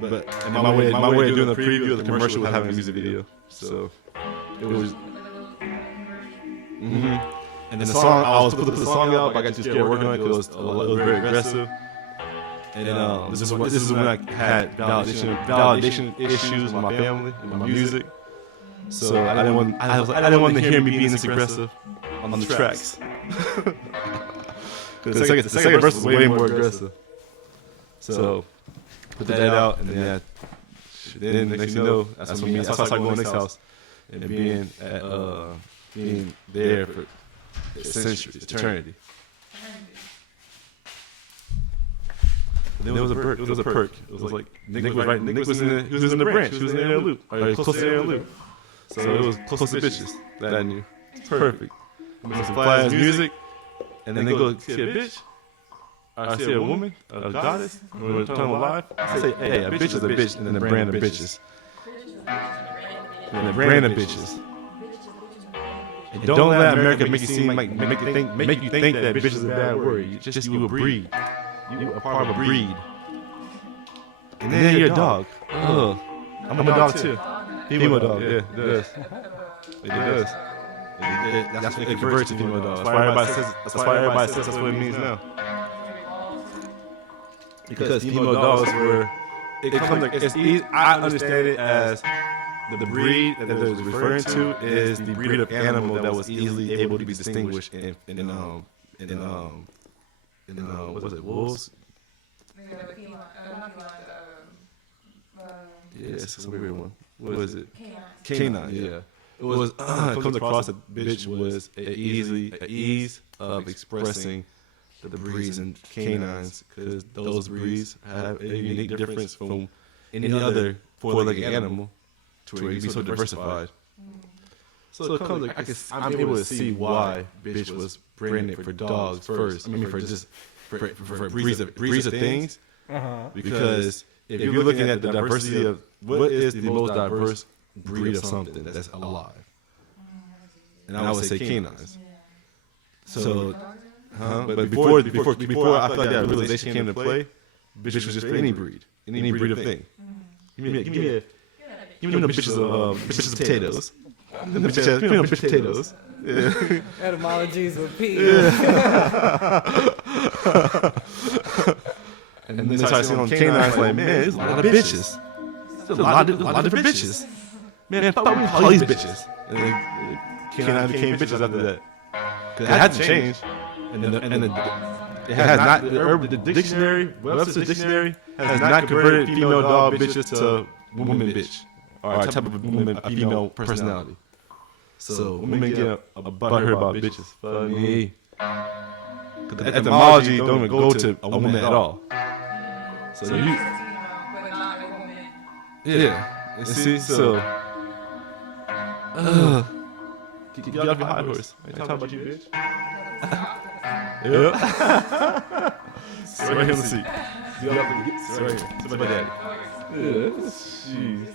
But my way of doing the preview of the commercial was having a music video. So it was. And then the song, I was supposed to put the song out, but I got too scared working on it because it was very aggressive. And this is when I had validation issues with my family and my music. So I didn't want to hear me being this aggressive on the tracks. Because the second verse was way more aggressive. So put that out, and then next you know, that's when I started going to the next house and being there for centuries, eternity. Then it was a perk. It was like Nick was right. Nick was in the branch. He was in the air loop, or close to the air loop. So it was close to bitches that I knew. Perfect. Some fly-ass music, and then they go see a bitch. I see a woman, a goddess, or a tongue alive. I say, hey, a bitch is a bitch, and then the brand of bitches. And the brand of bitches. And don't let America make you seem like make you think that bitch is a bad word. You a breed. You a part of a breed. And then you're a dog. I'm a dog too. Female dog. Yeah, it does. It does. That's what it converts to female dog. That's why everybody says that's what it means now. Because female dogs were. It's easy. I understand it as the breed that they're referring to is the breed of animal that was easily able to be distinguished in what was it, wolves? Yeah, it's a weird one. What was it? Canine. Yeah. It was comes across that bitch was an ease of expressing the breeds and canines, because those breeds have a unique difference from any other four-legged animal to where you be so diversified. So it comes like I'm able to see why bitch was branded for dogs first. I mean, for breeds of things. Because if you're looking at the diversity of what is the most diverse breed of something that's alive, and I would say canines. So, but before I felt like that realization came into play, bitch was just for any breed of thing. Give me no bitches of potatoes. Bitch potatoes. Yeah. Etymologies with P. Yeah. And then they started seeing on canines like, man, there's a lot of bitches. There's a lot of different bitches. Man, fuck me all these bitches. And then canine became bitches after that. Because it had to change. And it has not, the dictionary, Webster's dictionary, has not converted female dog bitches to woman bitch. Or a type of woman, a female personality. So women get a butthurt about bitches. Fuck me. Because the etymology don't even go to a woman at all. So you, yeah. And see, so get off your high horse. I ain't talking about you, bitch. Yep. Sit right here on the seat. Sit right here. Sit by daddy. Yeah. Jeez.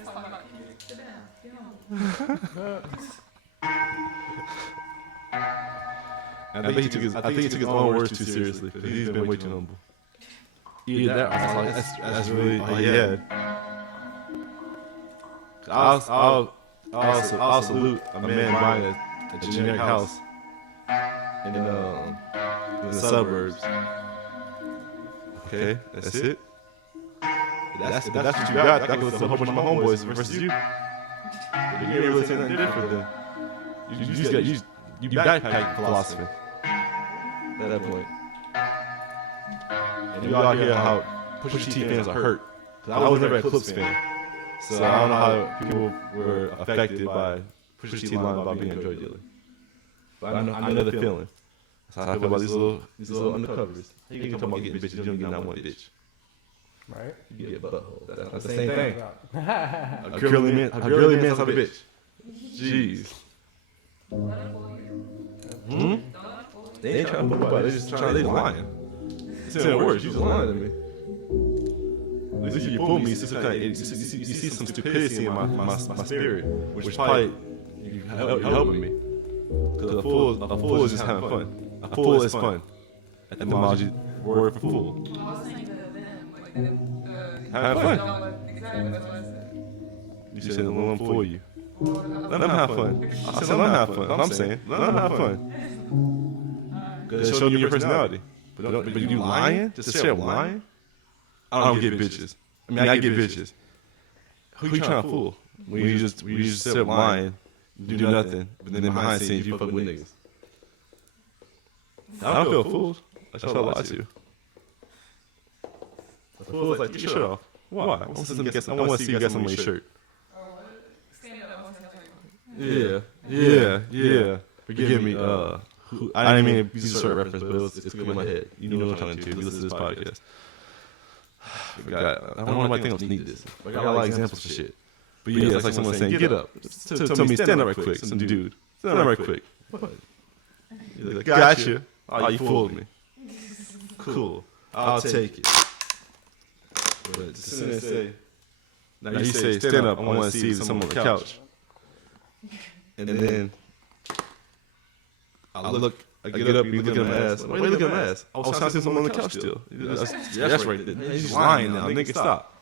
I think he took his own words too seriously, because he's been way too humble. Either that, that's really all he had. I'll salute a man buying a generic house in the suburbs. Okay, that's it. That's what you got. That goes to a whole bunch of my homeboys versus you. But you ain't really saying nothing different then. You backpack philosophy at that point. And you out here how Pusha T fans are hurt. Because I was never a Clips fan. So I don't know how people were affected by Pusha T line about being a drug dealer. But I know the feeling. That's how I feel about these little undercovers. You can talk about getting bitches, you don't get not one bitch. Right? You get a butthole. That's the same thing. A girly man's a bitch. Jeez. They ain't trying to fuck about it. They just trying. They lying. It's saying words. You just lying to me. At least if you fool me, you see some stupidity in my spirit, which probably you helping me. Because a fool is just having fun. A fool is fun. Etymology word for fool. Well, I was saying to them, like, the Have fun. Exactly, that's what I said. You said let them fool you. Well, Let them have fun. I said let them have fun. I'm saying let them have fun. Because it shows me your personality. But you lying? Just straight up lying? I don't get bitches. I mean, I get bitches. Who you trying to fool? When you just straight up lying, do nothing, but then behind the scenes you fucking with niggas. I don't feel fooled. I just lie to you. The fool's like, take your shirt off. Why? I want to see you get some on your shirt. stand up, I want to tell you. Yeah. Forgive me. I didn't mean to use a shirt reference, but it's in my head. You know what I'm trying to do. You listen to this podcast. I don't know why I think I'll need this. I got a lot of examples for shit. But yeah, it's like someone saying, get up. Tell me, stand up right quick. Some dude. Stand up right quick. What? Like, gotcha. Oh, you fooled me. Cool. I'll take it. But to sit and say, now you say, stand up, I want to see someone on the couch. And then I get up, you look at my ass. Why you looking at my ass? I was trying to see someone on the couch still. That's right. He's just lying now. Nigga, stop.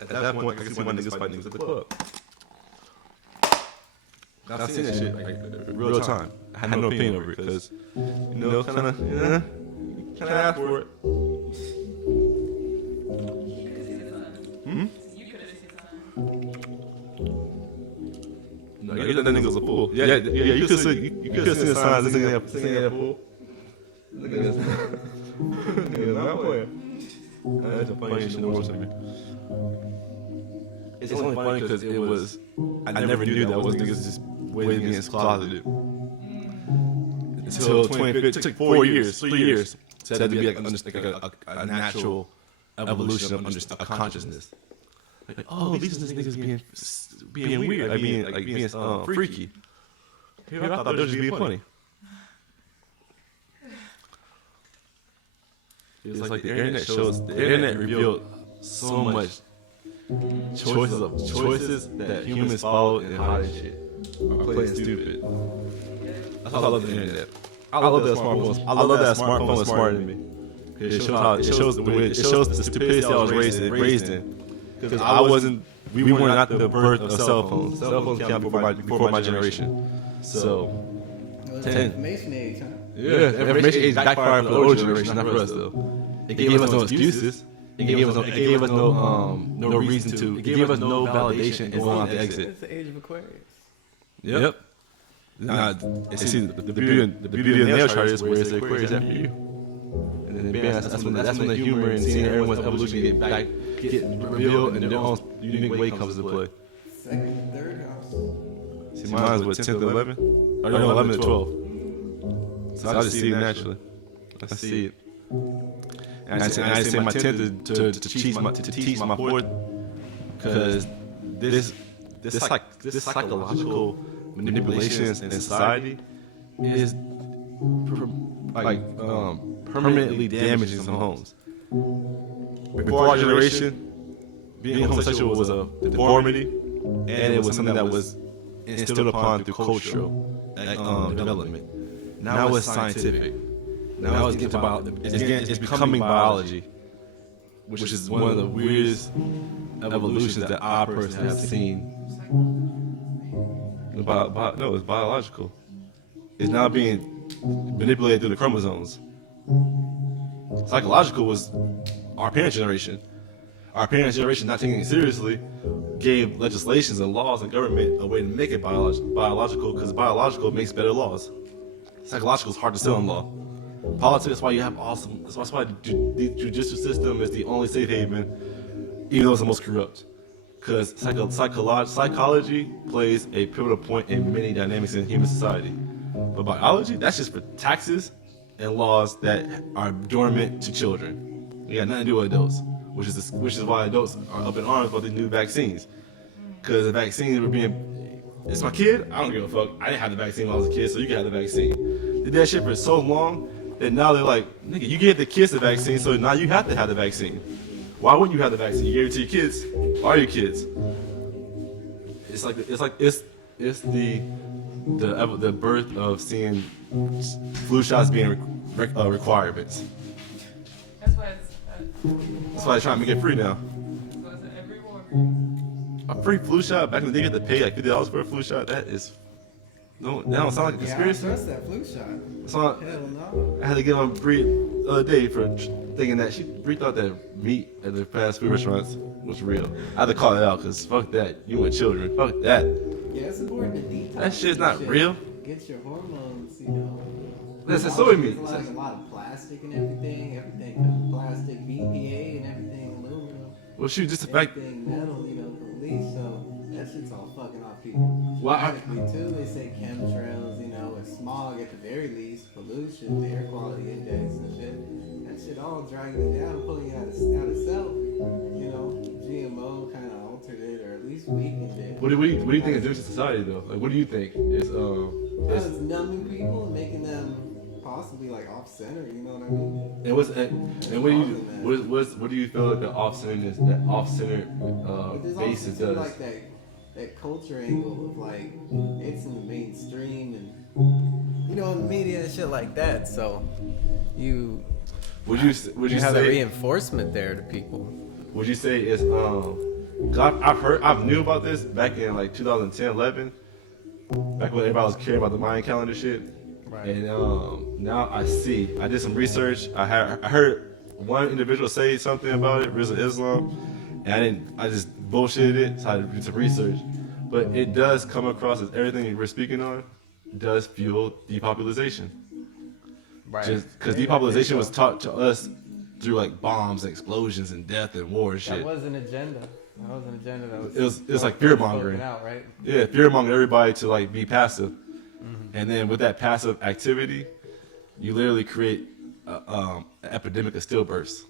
At that point, I can see my niggas fight niggas at the club. I've seen that shit like real time. I had no opinion over it because, you know, kind of ask for it. You could have seen something. No, you let that nigga's a fool. Yeah. You could have seen the signs. This nigga ain't a fool. Nigga's not playing. That's the funniest shit in the world to me. It's only funny because it was. I never knew that was niggas just waiting against closeted. Until 2015, it took 4 years, 3 years. So it had to be like a natural evolution of consciousness. Like, oh, these niggas being weird, being freaky. Here, I thought they were just being funny. It's like the internet revealed so much choices that humans follow and hide shit. Or playing stupid. That's why I love the internet. I love that smartphone is smarter than me. It shows the stupidity I was raised in. Because we were not the birth of cell phones. Cell phones came before my generation. So, Information age, huh? yeah, information age backfired for the older generation, not for us though. It gave us no excuses. It gave us no reason to. It gave us no validation and on the exit. It's the age of Aquarius. Yep. Nah, see, the beauty of the nail chart is where it's the Aquarius after you. And then that's when the humor and seeing everyone's evolution get revealed and their own unique way comes into play. Second, third house. See, mine's what, 10th and 11th? Or no, 11th and 12th. So I just see it naturally. I see it. And I say my 10th to teach my 4th because this psychological manipulations in society is permanently damaging some homes. Before our generation, being homosexual was a deformity, and it was something that was instilled upon through cultural development. Now it's scientific. Now it's becoming biology, which is one of the weirdest evolutions that I personally have seen. No, it's biological. It's now being manipulated through the chromosomes. Psychological was our parents' generation. Our parents' generation, not taking it seriously, gave legislations and laws and government a way to make it biological because biological makes better laws. Psychological is hard to sell in law. Politics, that's why you have awesome. That's why the judicial system is the only safe haven, even though it's the most corrupt. Because psychology plays a pivotal point in many dynamics in human society. But biology, that's just for taxes and laws that are dormant to children. We got nothing to do with adults, which is why adults are up in arms about the new vaccines. Because the vaccines were being It's my kid. I don't give a fuck. I didn't have the vaccine when I was a kid, so you can have the vaccine. They did that shit for so long that now they're like, nigga, you gave the kids the vaccine, so now you have to have the vaccine. Why wouldn't you have the vaccine? You gave it to your kids. Why are your kids? It's the birth of seeing flu shots being requirements. That's why it's. That's why they're trying to make it free now. So it's every war. A free flu shot back in the day, you had to pay like $50 for a flu shot. That don't sound like a Yeah, I don't conspiracy. trust that flu shot. So Hell no. I had to give my Bree the other day for thinking that Bree thought that meat at the fast food restaurants was real. I had to call it out because fuck that. You and children. Fuck that. Yeah, it's important to detox. That shit's not shit. real. Get your hormones, you know. That's soy meat. There's a lot of plastic and everything. Everything plastic, BPA and everything, aluminum. Well, shoot, just the fact. Everything metal, you know, police. So that shit's all fucking off people. Well, Medically too, they say chemtrails, you know, and smog at the very least, pollution, the air quality index and shit. That shit all dragging it down, pulling it out of self. You know, GMO kind of altered it or at least weakened it. What do you think it's doing to society though? Like, what do you think is It's numbing people and making them possibly like off center, you know what I mean? and what do you feel like the off center But there's basis also too, does? like that culture angle of like it's in the mainstream and you know in the media and shit like that. So you Would you have the say reinforcement there to people. would you say it's 'cause I've knew about this back in like 2010, 11, back when everybody was caring about the Mayan calendar shit. Right. And now I see. I did some research. I heard one individual say something about it, Rizal Islam, and I just bullshitted it. So I had to do some research. But it does come across as everything we're speaking on does fuel depopulation. Right. Just because depopulation was taught to us through like bombs and explosions and death and war and That shit. was an agenda. That was an agenda that was. It was like fear mongering. spoken out, right? Yeah, fear mongering everybody to like be passive. And then with that passive activity, you literally create an epidemic of stillbirths,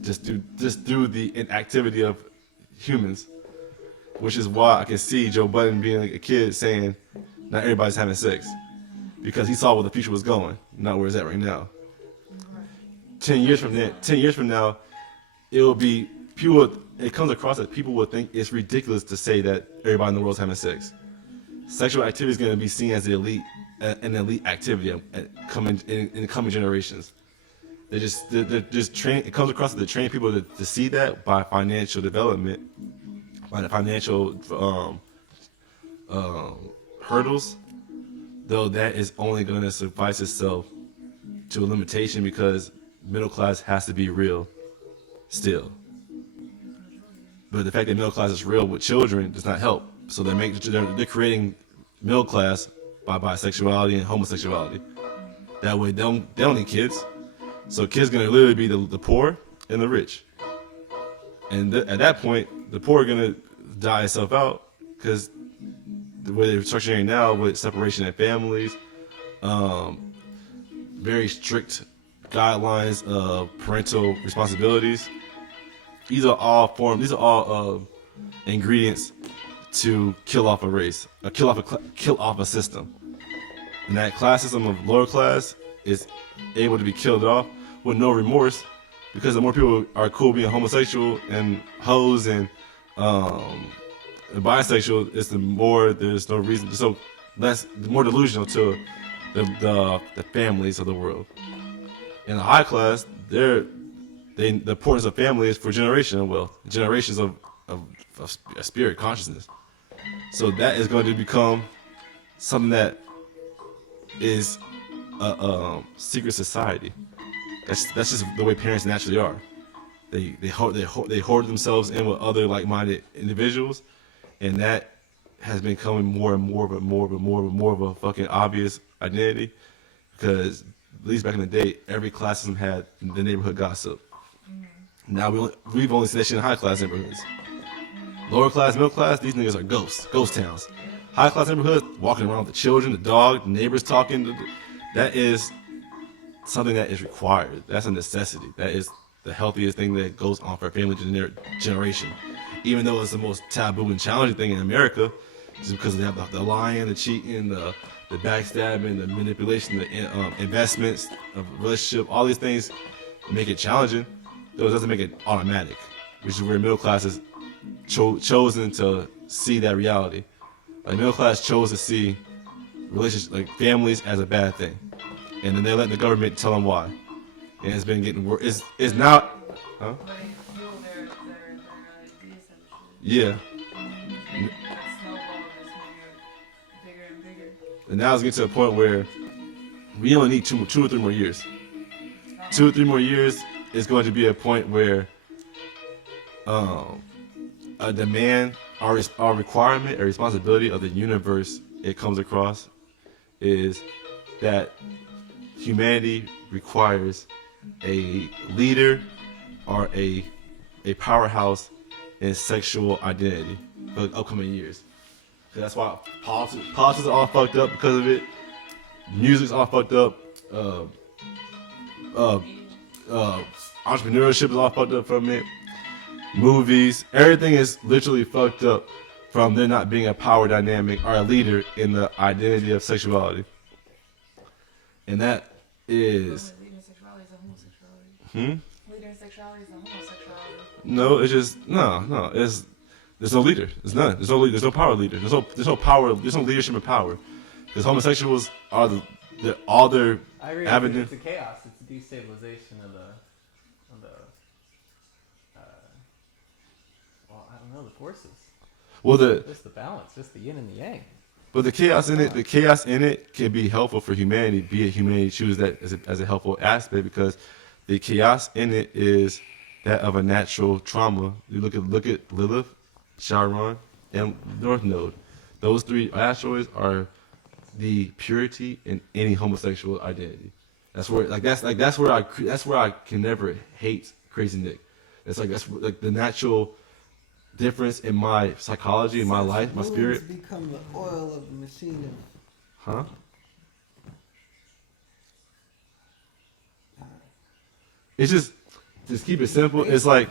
just through the inactivity of humans, which is why I can see Joe Budden being like a kid saying, "Not everybody's having sex," because he saw where the future was going, not where it's at right now. 10 years from now, it will be people. It comes across that people will think it's ridiculous to say that everybody in the world is having sex. Sexual activity is going to be seen as an elite activity in the coming generations. They're just train. It comes across that they train people to see that by financial development, by the financial hurdles. Though that is only going to suffice itself to a limitation because middle class has to be real, still. But the fact that middle class is real with children does not help. So they're creating middle class by bisexuality and homosexuality. That way they don't need kids. So kids gonna literally be the poor and the rich. And at that point, the poor are gonna die itself out because the way they're structuring it now with separation of families, very strict guidelines of parental responsibilities. These are all ingredients to kill off a race, kill off a system. And that class system of lower class is able to be killed off with no remorse because the more people are cool being homosexual and hoes and bisexual, it's the more there's no reason. So the more delusional to the families of the world. In the high class, the importance of family is for generational wealth, generations of spirit consciousness. So that is going to become something that is a secret society. That's just the way parents naturally are. They hoard themselves in with other like-minded individuals, and that has been becoming more and more of a fucking obvious identity. Because at least back in the day, every class system had the neighborhood gossip. Now we've only seen that shit in high class neighborhoods. Lower class, middle class, these niggas are ghost towns. High class neighborhoods, walking around with the children, the dog, the neighbors talking. That is something that is required. That's a necessity. That is the healthiest thing that goes on for a family generation. Even though it's the most taboo and challenging thing in America, just because they have the lying, the cheating, the backstabbing, the manipulation, the investments of relationship, all these things make it challenging. Though it doesn't make it automatic, which is where middle class has chosen to see that reality. Like middle class chose to see relationships, like families, as a bad thing, and then they're letting the government tell them why. And it's been getting worse. It's now, huh? But it fuel their ideas and shit. Yeah. That snowball just make it bigger and bigger. And now it's getting to a point where we only need two or three more years. 2 or 3 more years is going to be a point where a demand, our requirement, a responsibility of the universe it comes across is that humanity requires a leader or a powerhouse in sexual identity for the upcoming years. So that's why politics are all fucked up because of it. Music's all fucked up. Entrepreneurship is all fucked up from it. Movies, everything is literally fucked up from there not being a power dynamic or a leader in the identity of sexuality. And that is... Leader sexuality is a homosexuality. Leader sexuality is a homosexuality. No, it's just... No. There's no leader. There's none. There's no power leader. There's no power. There's no leadership and power. Because homosexuals are all their I agree. avenue. It's a chaos. It's a destabilization of the well, I don't know, the forces. Well, Just the balance, just the yin and the yang. but the chaos in it can be helpful for humanity. Be it humanity choose that as a helpful aspect, because the chaos in it is that of a natural trauma. You look at Lilith, Chiron, and North Node. Those 3 asteroids are the purity in any homosexual identity. That's where I can never hate Crazy Nick. That's like the natural difference in my psychology, in my life, my spirit. Become the oil of the machine. Huh? It's just keep it simple. It's like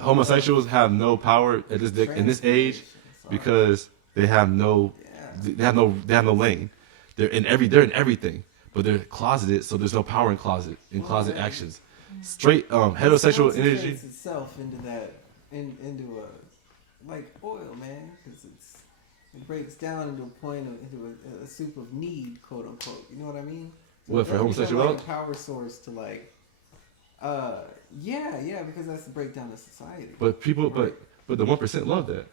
homosexuals have no power at in this age because they have no lane. They're in everything, but they're closeted, so there's no power in closet actions. Straight heterosexual energy. Itself into that into a like oil, man, because it breaks down into a soup of need, quote unquote. You know what I mean? So What, for homosexuality? Like a power source to like, yeah, because that's the breakdown of society. But people, Right. but the 1% love that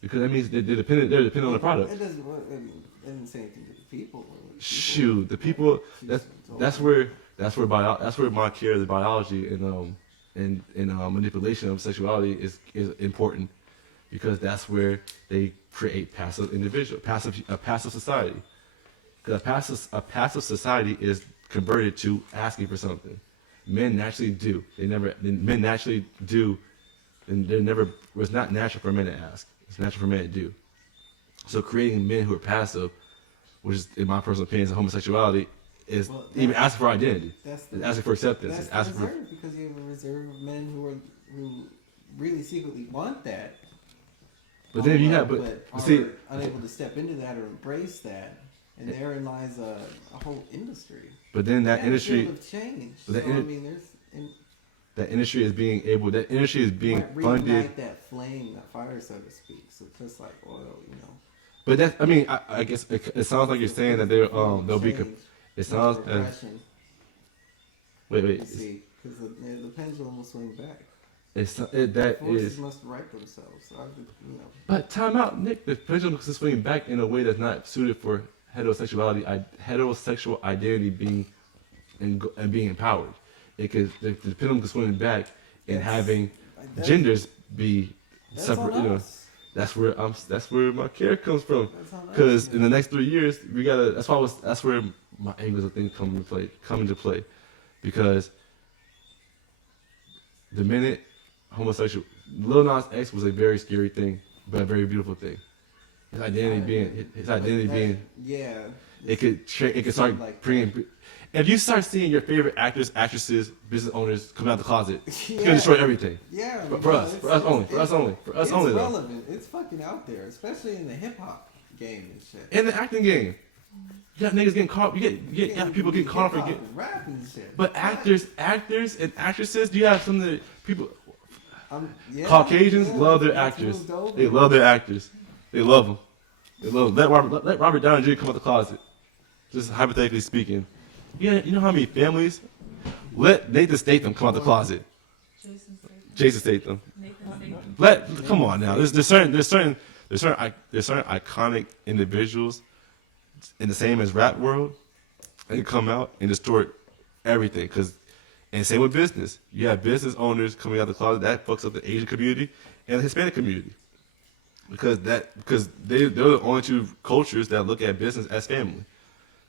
because that means they're dependent. They're dependent on the product. It doesn't say anything to the people. Shoot, the people. That's where my care of the biology and manipulation of sexuality is important, because that's where they create passive a passive society. Because a passive society is converted to asking for something. Men naturally do. Men naturally do, and it's not natural for men to ask. It's natural for men to do. So creating men who are passive, which is, in my personal opinion, is homosexuality, is even asking for identity. It's asking for acceptance. That's It's asking for. reserved because you have a reserve of men who really secretly want that. But then you have, but are see, unable to step into that or embrace that, and therein lies a whole industry. but then that And industry, field of change. but So, that I in- mean, that industry is being funded. reignite that flame, that fire, so to speak. So just like oil, you know. But that, I mean, I guess it sounds like you're saying that they'll be. It sounds. Progression, Wait. you see, because the pendulum will swing back. That Forces is. must right themselves. So you know. But time out, Nick. The pendulum is swinging back in a way that's not suited for heterosexuality. Heterosexual identity being and being empowered. The pendulum can swing back and Yes. having That's- genders be That's separate. on You know, us. that's where my care comes from. That's on us, Because in man. the next 3 years, we gotta. That's where my angles of things come into play, because the minute homosexual Lil Nas X was a very scary thing, but a very beautiful thing. His identity being Yeah. it could start Like, bringing, If you start seeing your favorite actors, actresses, business owners come out the closet, it's Yeah. gonna destroy everything. Yeah, For us only, for us only, for us it's only, though. relevant. It's fucking out there, especially in the hip hop game and shit. In the acting game, you got niggas getting caught. You got people getting caught for hip-hop getting. and rap and shit. But actors and actresses, you have some of the people. Yeah, Caucasians yeah, love their that's actors. moved over. They love their actors. They love them. They love them. Let Robert Downey Jr. come out the closet. Just hypothetically speaking. Yeah, you know how many families? Let Nathan Statham come out the closet. Jason Statham. Come on now. There's certain iconic individuals in the same as rap world. They come out and distort everything. And same with business. You have business owners coming out the closet that fucks up the Asian community and the Hispanic community. Because they're the only two cultures that look at business as family.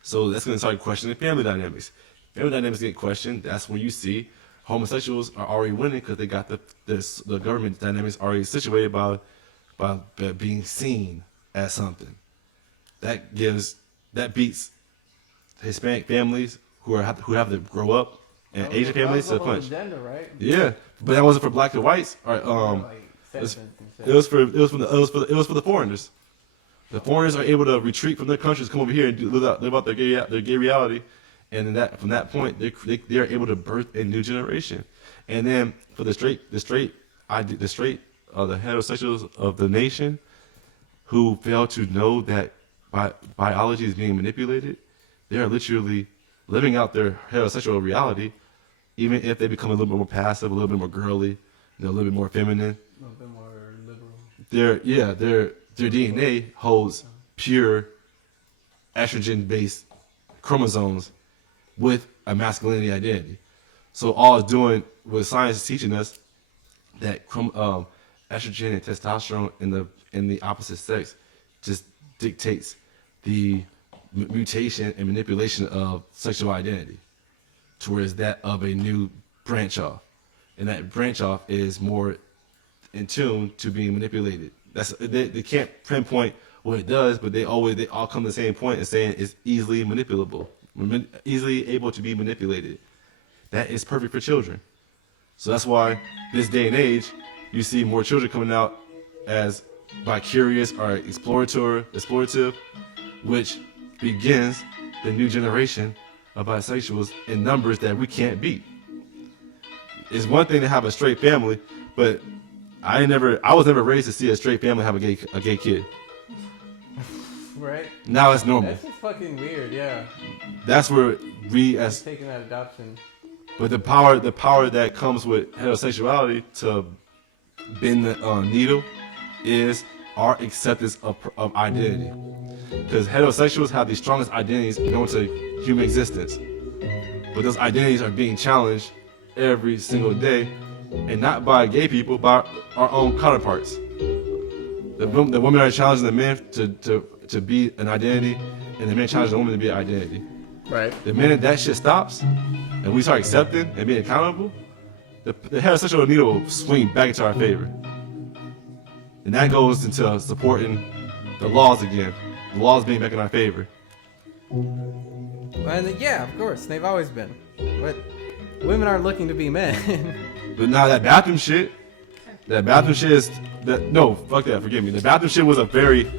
So that's going to start questioning family dynamics. Family dynamics get questioned. That's when you see homosexuals are already winning because they got the government dynamics already situated by being seen as something. That beats Hispanic families who have to grow up and Asian families to punch. Agenda, right? Yeah, but that wasn't for black and whites. Or, Like it's- sentiments and shit. it was for the foreigners. The foreigners are able to retreat from their countries, come over here and live out their gay reality, and from that point they are able to birth a new generation. And then for the heterosexuals of the nation who fail to know that biology is being manipulated, they are literally living out their heterosexual reality, even if they become a little bit more passive, a little bit more girly, a little bit more feminine. A little bit more liberal. Their DNA holds pure estrogen-based chromosomes with a masculinity identity. So all it's doing, what science is teaching us, that estrogen and testosterone in the opposite sex just dictates the mutation and manipulation of sexual identity towards that of a new branch off, and that branch off is more in tune to being manipulated. They can't pinpoint what it does, but they all come to the same point and saying it's easily manipulable, easily able to be manipulated. That is perfect for children. So that's why this day and age, you see more children coming out as bi-curious or explorative, which begins the new generation of bisexuals in numbers that we can't beat. It's one thing to have a straight family, but I was never raised to see a straight family have a gay kid. Right? Now it's normal. That's just fucking weird, yeah. That's where we as Taking that adoption. but the power that comes with heterosexuality to bend the needle is our acceptance of identity. Because heterosexuals have the strongest identities known to human existence. But those identities are being challenged every single day, and not by gay people, by our own counterparts. The women are challenging the men to be an identity, and the men challenge the women to be an identity. Right. The minute that shit stops, and we start accepting and being accountable, the heterosexual needle will swing back into our favor. And that goes into supporting the laws again. The laws being back in our favor. And yeah, of course, they've always been. But women are looking to be men. But now that bathroom shit is no, fuck that, forgive me. The bathroom shit was a very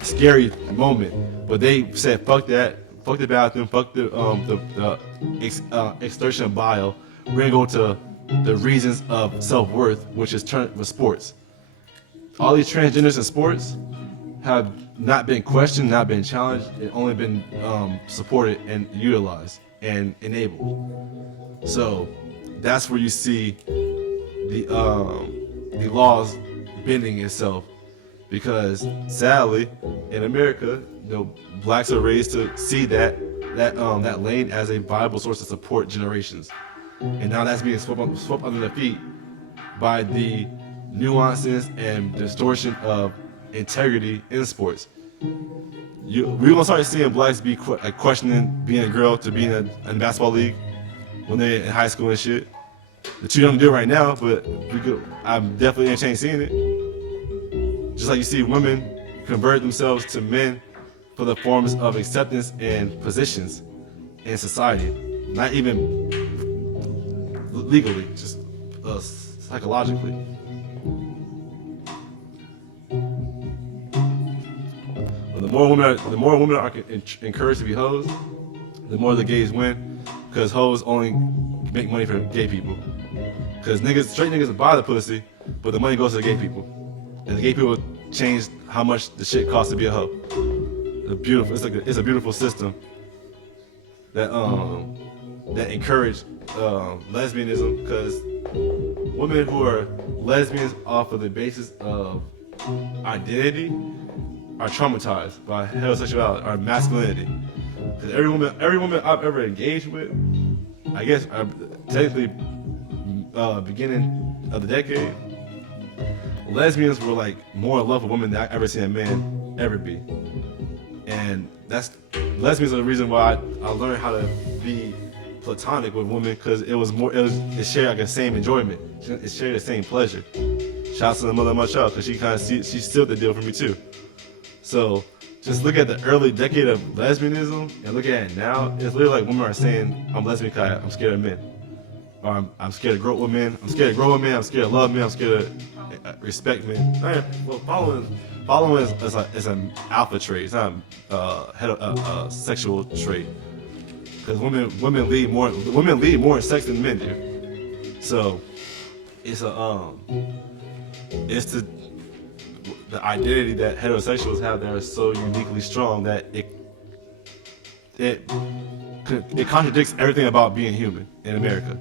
scary moment. But they said fuck that, fuck the bathroom, fuck the extortion of bile. We're gonna go to the reasons of self-worth, which is with sports. All these transgenders in sports have not been questioned, not been challenged, and only been supported and utilized and enabled. So that's where you see the laws bending itself, because sadly in America, blacks are raised to see that lane as a viable source to support generations, and now that's being swept under the feet by the nuances and distortion of integrity in sports. We're gonna start seeing blacks be questioning being a girl to being in a basketball league when they're in high school and shit. They're too young to do it right now, but I'm definitely entertained seeing it. Just like you see women convert themselves to men for the forms of acceptance and positions. in society, not even legally, just psychologically. The more women are encouraged to be hoes, the more the gays win, because hoes only make money for gay people. Because straight niggas buy the pussy, but the money goes to the gay people, and the gay people change how much the shit costs to be a hoe. It's a beautiful system that encourage lesbianism, because women who are lesbians off of the basis of identity are traumatized by heterosexuality or masculinity. Because every woman I've ever engaged with, I guess technically beginning of the decade, lesbians were like more in love with women than I ever seen a man ever be. And lesbians are the reason why I learned how to be platonic with women, because it shared like the same enjoyment. It shared the same pleasure. Shouts to the mother of my child, because she sealed the deal for me too. So just look at the early decade of lesbianism and look at it now. It's literally like women are saying, I'm lesbian because I'm scared of men. Or I'm scared to grow with men. I'm scared to grow with men. I'm scared to love men. I'm scared to respect men. Well, following is an alpha trait. It's not a sexual trait. Because women lead more in sex than men do. So it's the identity that heterosexuals have that are so uniquely strong that it contradicts everything about being human in America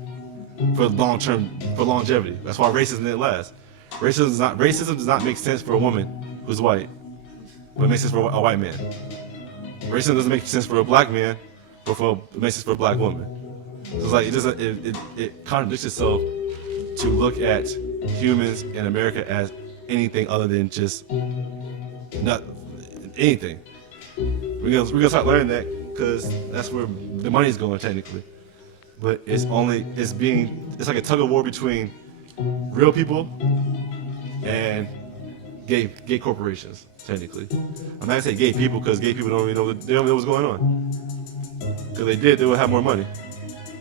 for longevity. That's why racism didn't last. Racism does not make sense for a woman who's white, but it makes sense for a white man. Racism doesn't make sense for a black man, but it makes sense for a black woman. So it's like it contradicts itself to look at humans in America as anything other than just not anything. We're gonna start learning that, because that's where the money's going technically. But it's like a tug of war between real people and gay corporations technically. I'm not gonna say gay people, because gay people don't really know what's going on. Because they would have more money.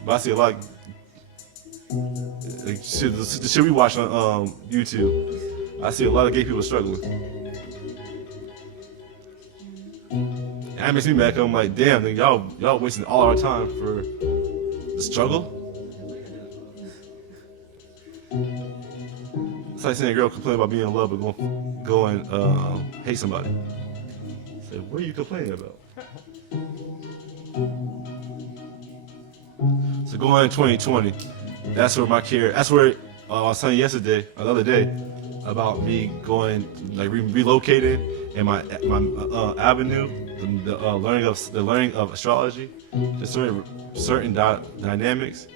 But I see a lot. Like, the shit we watch on YouTube, I see a lot of gay people struggling. And that makes me mad, 'cause I'm like, damn, nigga, y'all wasting all our time for the struggle. It's like seeing a girl complain about being in love, but go and hate somebody. So what are you complaining about? So going in 2020, that's where I was telling you the other day, about me going, like, relocating in my avenue, the learning of astrology, to certain dynamics,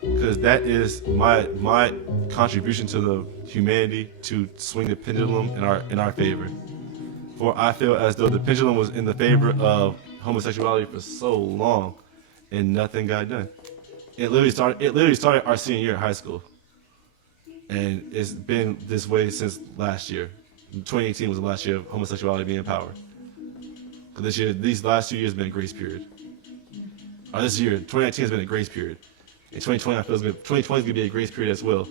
because that is my contribution to the humanity to swing the pendulum in our favor. For I feel as though the pendulum was in the favor of homosexuality for so long, and nothing got done. It literally started our senior year in high school. And it's been this way since last year. 2018 was the last year of homosexuality being in power. Because these last 2 years have been a grace period. Or this year, 2019 has been a grace period. And 2020, I feel 2020 is going to be a grace period as well.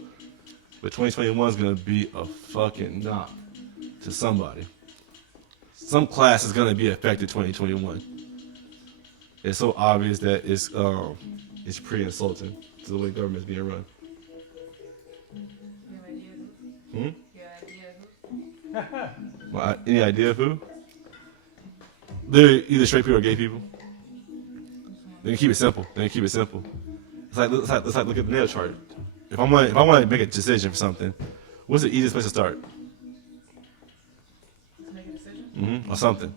But 2021 is going to be a fucking knock to somebody. Some class is going to be affected 2021. It's so obvious that it's pretty insulting to the way government's being run. Any idea of who? They're either straight people or gay people. They can keep it simple. It's like look at the nail chart. If I want to make a decision for something, what's the easiest place to start? To make a decision? Or something.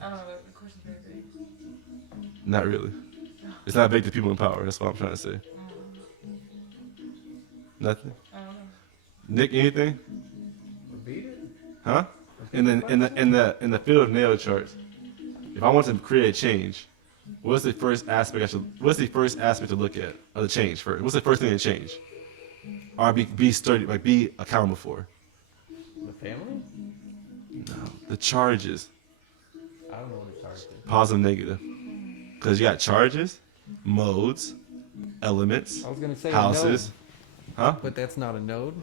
I don't know. The question's very vague. Not really. It's not big to people in power. That's what I'm trying to say. Nothing. I don't know. Nick, anything? Repeat it. Huh? In the field of nail charts, if I want to create a change, what's the first aspect to look at of the change first? What's the first thing to change? Or be sturdy, like be accountable for? The family? No. The charges, I don't know what a charge is. positive, negative. Because you got charges, modes, elements, I was gonna say houses. a node, Huh? but that's not a node.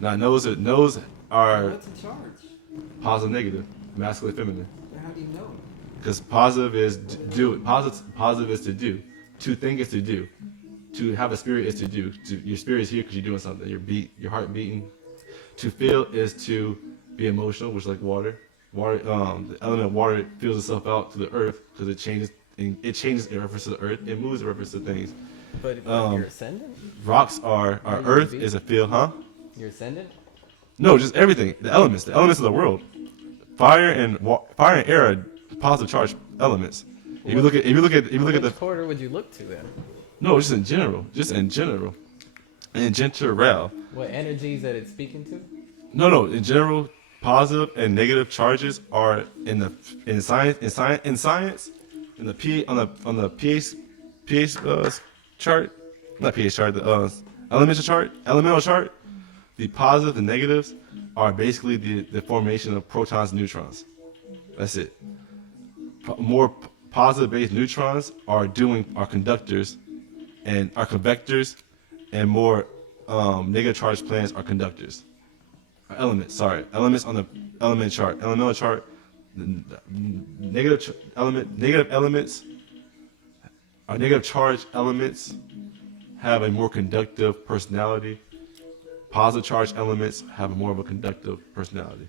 Now nodes are What's a charge? positive, negative, masculine, feminine. How do you know? Because positive is do it. Positive is to do. To think is to do. To have a spirit is to do. Your spirit is here because you're doing something. Your heart beating. To feel is to be emotional, which is like water. Water, the element water feels itself out to the earth because it changes. It changes in reference to the earth. It moves in reference to things. But if you're ascendant, Rocks are Are you earth being- is a feel, huh? you're ascendant. No, just everything. The elements of the world. Fire and air are positive charge elements. If you look at Which the quarter would you look to then? no, just in general, in general. What energies that it's speaking to? No, in general, positive and negative charges are in science in the P on the pH chart, not pH chart, the elemental chart. The positive and negatives are basically the formation of protons and neutrons. That's it. More positive based neutrons are conductors and are convectors, and more negative charged planets are conductors. Elements on the elemental chart. Negative elements or negative charged elements have a more conductive personality. Positive charged elements have more of a conductive personality,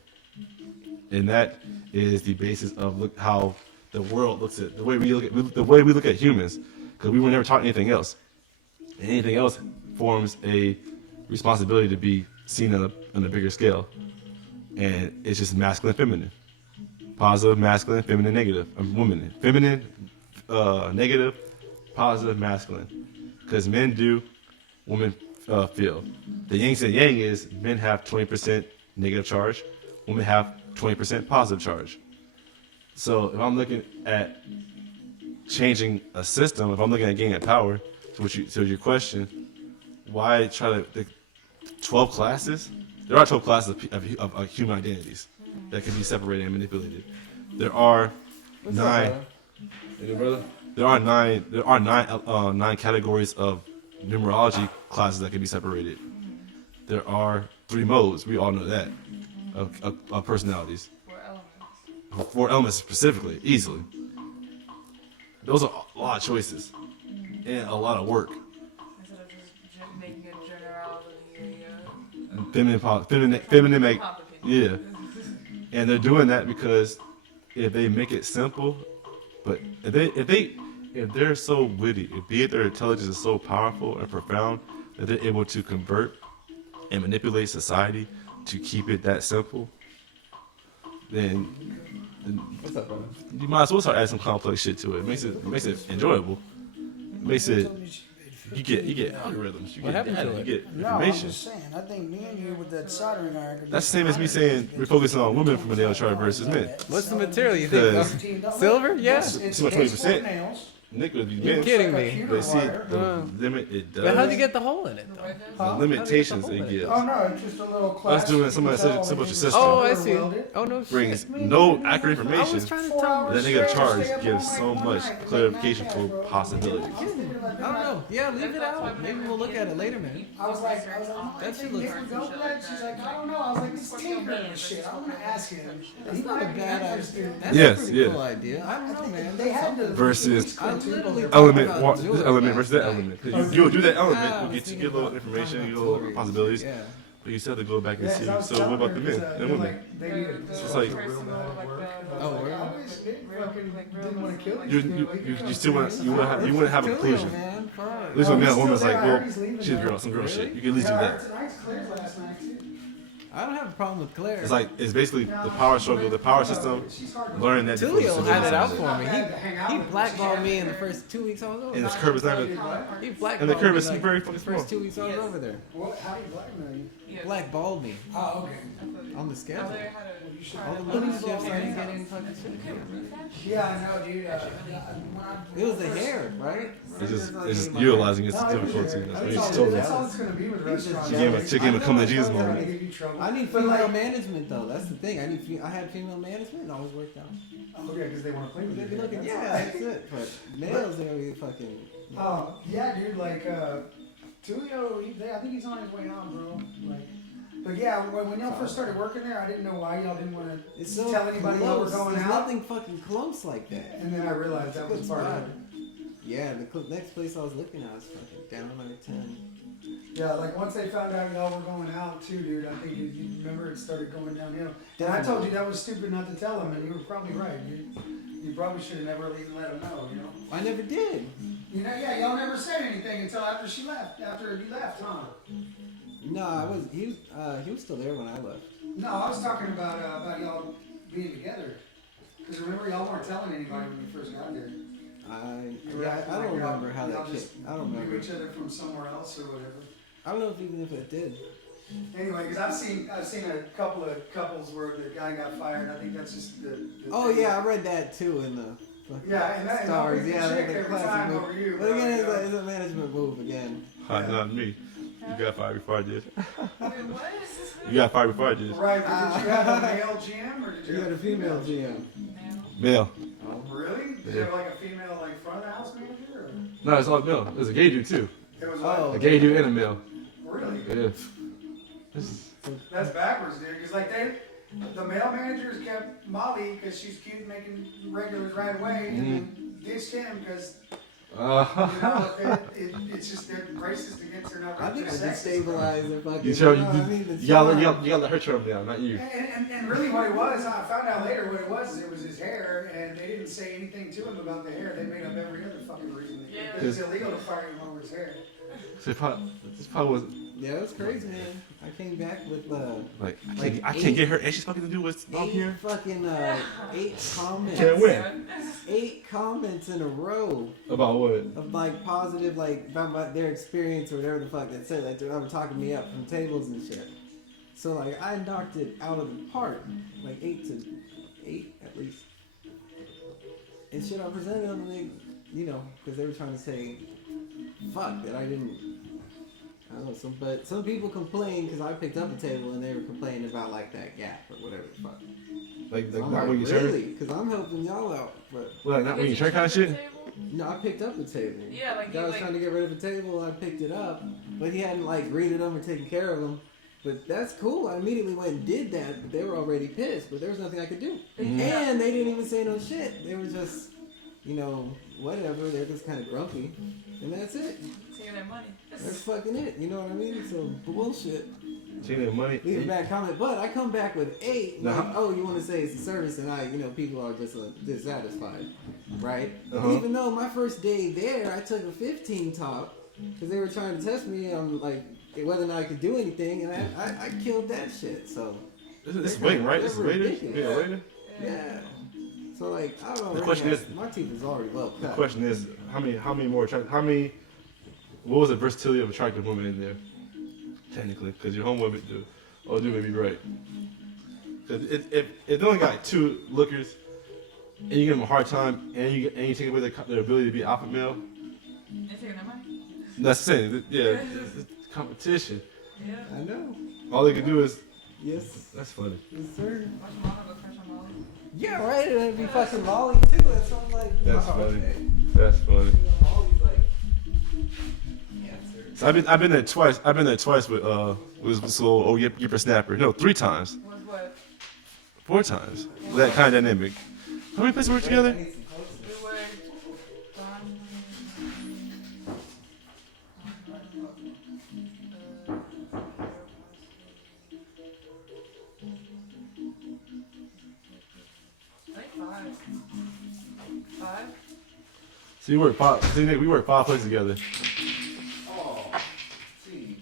and that is the basis of how the world looks at the way we look at humans, because we were never taught anything else. And anything else forms a responsibility to be seen on a bigger scale, and it's just masculine, feminine, positive, masculine, feminine, negative, woman, feminine, negative, positive, masculine, because men do, women feel. The yin and yang is men have 20% negative charge, women have 20% positive charge. So if I'm looking at changing a system, if I'm looking at gaining power, to your question, why try to 12 classes? There are 12 classes of human identities that can be separated and manipulated. There are What's up, nine. brother? Hey, brother. There are nine categories of numerology classes that can be separated. There are 3 modes. We all know that of personalities. 4 elements. 4 elements specifically, easily. Those are a lot of choices and a lot of work. Instead of just making a generality. Feminine make, Complicated. yeah. And they're doing that because if they make it simple, but if they're so witty, if their intelligence is so powerful and profound that they're able to convert and manipulate society to keep it that simple, then What's up, brother? you might as well start adding some complex shit to it. It makes it enjoyable. It makes it you get algorithms, you What get happened to data, you it? get No, I'm information. just saying. I think me and you with that soldering iron. could That's the be same as me saying we're focusing on women from a nail chart versus men. What's the material you think? Because- Silver? Yeah. It's See what 20%? nails. Nick would be You're men. kidding Like a me. pewter But see, wire. the limit it does. But how'd you get the hole in it though? the limitations it gives Oh no, it's just a little class. Us doing something that's simple to system. Oh, I see. Oh no brings shit. no accurate I was information. trying to tell That negative charge gives so much clarification for possibilities. I don't know. Yeah, leave it out. Maybe we'll look at it later, man. I was like, That shit Nick looks. would go for that. She's like, I don't know. I was like, it's tinker and shit. I'm gonna ask him. That's not a bad idea. That's Yes, a pretty yeah. cool idea. I don't know, man. They had to Versus I literally thought element, about doing this it element last versus that night. element. Because you'll do that Ah, I element, was you get a little thinking information, about you get a little Tories. possibilities, Yeah. but you still have to go back and Yeah, see. 'cause I was So what telling about the her, men 'cause, and women? They needed It's like- Oh, word? didn't want to kill You still wouldn't have a conclusion. Man, fuck. At least with men and women, it's like, well, she's a girl, some girl shit. You can at least do that. I don't have a problem with Claire. It's like it's basically the power struggle, the power system. Learn that. Tulio had it out for me. He blackballed me in the first 2 weeks I was over And there. this curve is not. He blackballed and the curve me is like very the fucking first small. 2 weeks I was over there. What? How do you blackmail you? Blackballed me Oh, okay. on the schedule. Other had All the little shifts, I didn't get any fucking shit. Yeah, I know, dude. It was the hair, right? It's just utilizing its difficulty. That's what you just told me. That's all it's gonna be with restaurants. She gave him a come to Jesus moment. Give you trouble. I need But, female like- management though. That's the thing. I had female management and always worked out. Oh, yeah, because they want to play with They you. be looking, That's yeah, all. that's it. But males, they be fucking. Yeah, dude, like, Tulio, I think he's on his way out, bro. Like, but yeah, when y'all first started working there, I didn't know why y'all didn't want to It's so tell anybody y'all were close. going There's out. nothing fucking close like that. And then I realized that was Good part of spot. it. Yeah, the next place I was looking at was fucking down under 10. Yeah, like once they found out y'all were going out too, dude, I think you remember it started going downhill. And I told you that was stupid not to tell them, and you were probably right. You probably should have never even let them know, you know? I never did. You know, yeah, y'all never said anything until after she left, after you left, huh? No, he was still there when I left. No, I was talking about y'all being together. Because remember, y'all weren't telling anybody when you first got there. You were acting I don't like y'all- remember how y'all that just shit. I don't knew remember. each other from somewhere else or whatever. I don't know if even if it did. Anyway, because I've seen a couple of couples where the guy got fired. I think that's just the Oh thing. yeah, I read that too in the fucking Yeah, and that stars. and Yeah, chick the every classic time move. over you. But bro, again, you know? it's a management move again. Not me. You got fired before I did. Wait, what? You got fired before I did. Right, but did you have a male GM or did you You have had a female GM. Male. Oh, really? Did you Yeah. have like a female like front of the house manager? Or? No, it's all male. There's a gay dude too. It was Oh. A gay dude and a male. really? Yeah. This is, That's backwards, dude. Because like the male managers kept Molly because she's cute, making regulars right away, and then ditched him because you know it's just they're racist against her, not I think I racist. just stabilized the fucking. you, tell, know what I mean? The you gotta charm. let her turn him down, not you. And really what it was, I found out later what it was his hair, and they didn't say anything to him about the hair. They made up every other fucking reason. Yeah. Because it's illegal to fire him over his hair. So this probably was Yeah, it was crazy, man. I came back with like Like I can't eight- get her, and she's fucking to do what's up eight here. fucking 8 comments. Can't win. 8 comments in a row About what? of like positive, like about their experience or whatever the fuck they said. Like they were talking me up from tables and shit. So like I knocked it out of the park, like 8 to 8 at least. And shit, I presented them, and they, you know, because they were trying to say, fuck that I didn't. I don't know, but some people complain because I picked up the table and they were complaining about like that gap or whatever the fuck. Like So I'm not like, when you turn. really? Because I'm helping y'all out, but Well, not when you turn kind of shit. no, I picked up the table. Yeah, like Guy you was like. trying to get rid of the table, I picked it up, but he hadn't like greeted them or taken care of them. But that's cool. I immediately went and did that. But they were already pissed, but there was nothing I could do. And they didn't even say no shit. They were just, you know, whatever. They're just kind of grumpy, and that's it. Taking their money. That's fucking it. You know what I mean? So bullshit. Taking their money. Leave a bad comment, but I come back with 8. Like, Uh-huh. oh, you want to say it's a service, and people are just dissatisfied, right? Uh-huh. Even though my first day there, I took a 15 top because they were trying to test me on like whether or not I could do anything, and I killed that shit. So This is waiting, right? This is They're waiting. ridiculous. Yeah, waiting. yeah. So like I don't The know. question is- my teeth is already well The cut. question is, how many more attractive? What was the versatility of attractive women in there? Technically, because your home women do. Oh, dude, may be right. Because if they only got 2 lookers, and you give them a hard time, and you take away their ability to be alpha male, They're taking their money. that's the same. Yeah, it's competition. Yeah. I know. All they can do is. Yes. That's funny. Yes, sir. Watch Mama go crush on Molly. Yeah, right. And it'd be fucking Molly too. That sounds like. That's oh, funny. okay. That's funny. Molly's like. Yeah, sir. So I've been there twice. I've been there twice with this little Yipper No, 3 times. Was what? 4 times. That kind of dynamic. How many places we work together? I need some clothes. We were gone. I think 5. 5? So we work 5 places together. Oh, jeez.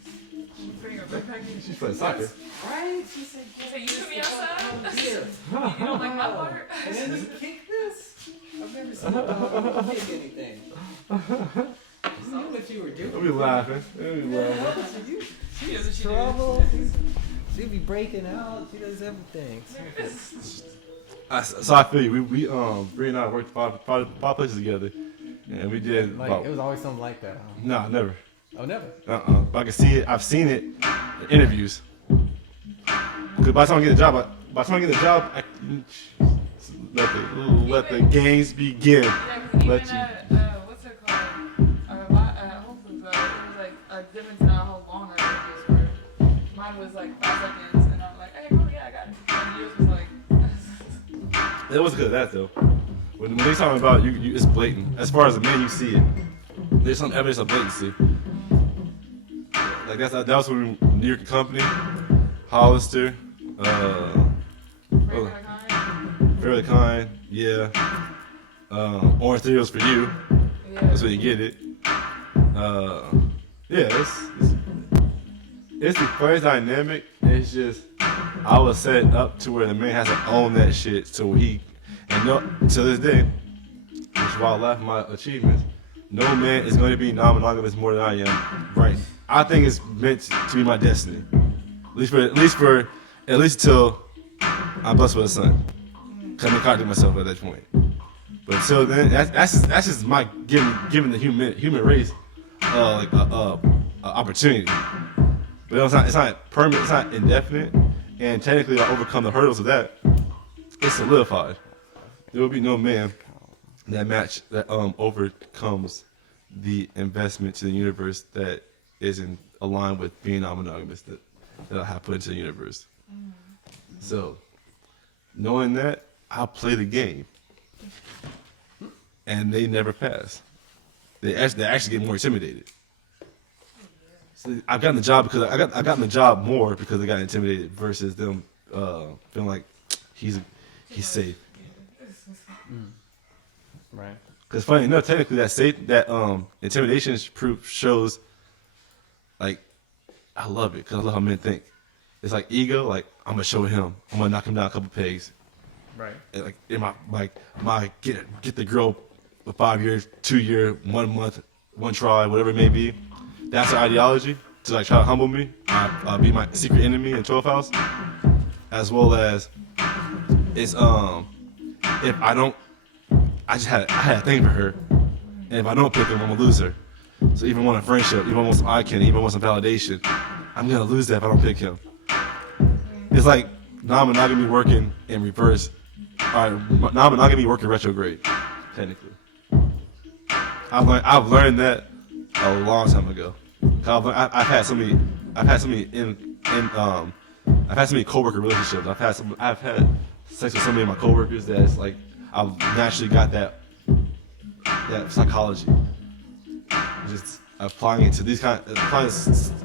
She's putting her backpack in. She's playing soccer. Right? She said, She said, you put me outside? here. You don't like my part? And then you kick this? I've never seen a dog kick anything. You know what you were doing. We'll be laughing. We'll be laughing. You She does what she trouble. She be breaking out. She does everything. So I feel you. Bree and I worked 5 places together, and we did Like about. it was always something like that. Huh? Nah, never. Oh, never. But I can see it. I've seen it in interviews. Because by the time I get the job, let the games begin. Yeah, because Let even you. at, what's it called? Whole Foods, it was like a difference in how long our videos were. Mine was like 5 seconds, and I'm like, hey, cool, yeah, I got it. And yours was like, It was good at that though. When they talking about you, it's blatant. As far as the man, you see it. There's some evidence of blatancy. Like that was when New York Company, Hollister, regular kind. Fairly Kind, yeah. Orange Theories for You. Yeah. That's where you get it. Yeah, it's the first dynamic. It's just I was set up to where the man has to own that shit, so he and no to this day, which is why I laugh at my achievements. No man is going to be non-monogamous more than I am. Right? I think it's meant to be my destiny. At least till I'm blessed with a son. Cause I'm contradict myself at that point. But until then, that's just my giving the human race like a opportunity. But it's not permanent. It's not indefinite. And technically, I overcome the hurdles of that. It's solidified. There will be no man that overcomes the investment to the universe that isn't aligned with being non-monogamous that I have put into the universe. So, knowing that, I'll play the game, and they never pass. They actually get more intimidated. So I've gotten the job because I got the job more because they got intimidated versus them feeling like he's safe. Right. Because funny enough, technically that intimidation proof shows, like, I love it because I love how men think. It's like ego, like I'm gonna show him, I'm gonna knock him down a couple pegs. Right. And like in my get the girl for 5 years, 2 year, 1 month, one try, whatever it may be. That's the ideology to like try to humble me, be my secret enemy in 12th house, as well as it's if I don't. I had a thing for her, and if I don't pick her, I'm gonna lose her. So even want a friendship, even want some eye candy, even want some validation, I'm gonna lose that if I don't pick him. It's like non-monogamy working in reverse, or non-monogamy working retrograde, technically. I've learned that a long time ago. I've had so many coworker relationships. I've had sex with so many of my coworkers that it's like I've naturally got that psychology. Just applying it to these applying the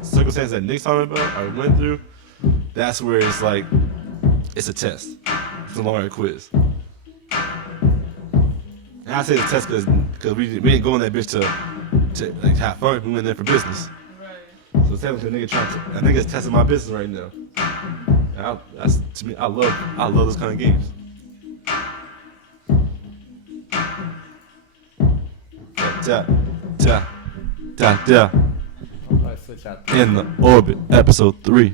circumstances that Nick's talking about, I went through. That's where it's like it's a test. It's no longer a quiz. And I say it's a test because we ain't going that bitch to like have fun. We went there for business. Right. So technically, a nigga's testing my business right now. And that's to me. I love those kind of games. Da, da, da, da. I'll probably switch out the In the Orbit, episode 3.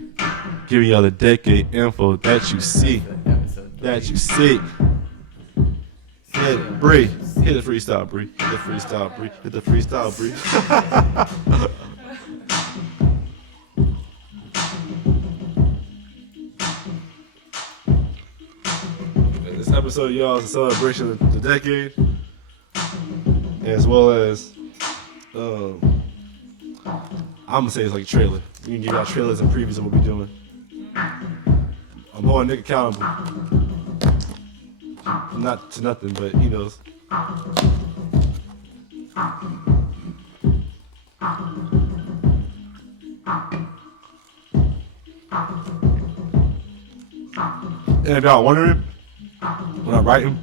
Giving y'all the decade info that you see. episode. That you see. Hit it, Bree. Hit the freestyle, Bree. Hit the freestyle, Bree. Hit the freestyle, Bree. This episode, y'all, is a celebration of the decade, as well as, I'm gonna say it's like a trailer. We can give y'all trailers and previews of what we're doing. I'm holding Nick accountable. Not to nothing, but he knows. And if y'all wondering, when I'm writing,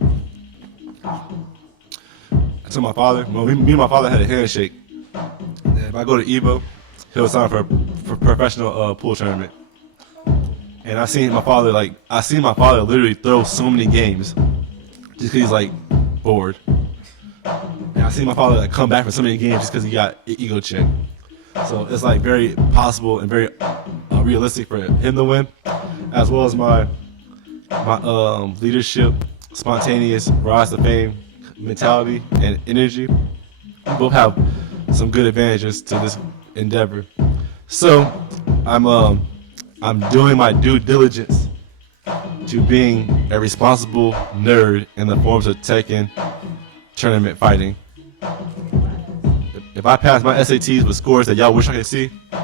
I told my father, me and my father had a handshake. And if I go to Evo, he'll sign for a professional pool tournament. And I seen my father literally throw so many games just because he's like bored. And I seen my father like come back from so many games just because he got an ego check. So it's like very possible and very realistic for him to win, as well as my leadership, spontaneous rise to fame mentality and energy. We both have some good advantages to this endeavor. So I'm doing my due diligence to being a responsible nerd in the forms of Tekken tournament fighting. If I pass my SATs with scores that y'all wish I could see, I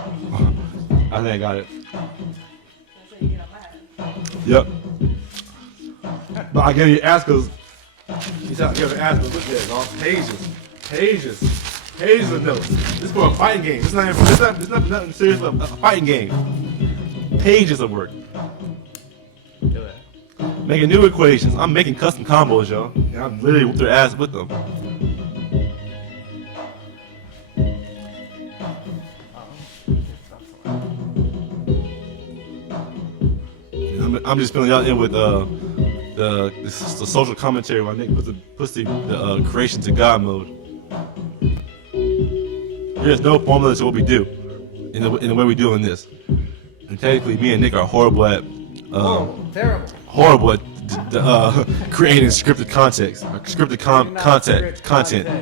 think I got it. That's how you get on my head. Yep. But I gave you ass because you said I gave you ass because look at it, dog. Pages of notes. This is for a fighting game. It's not nothing serious, but a fighting game. Pages of work. Do it. Making new equations. I'm making custom combos, yo. And I'm literally whoop their ass with them. I'm just filling y'all in with the social commentary while Nick puts the creation to God mode. There's no formula to what we do in the way we do in this. And technically, me and Nick are horrible at Terrible. horrible at creating scripted content.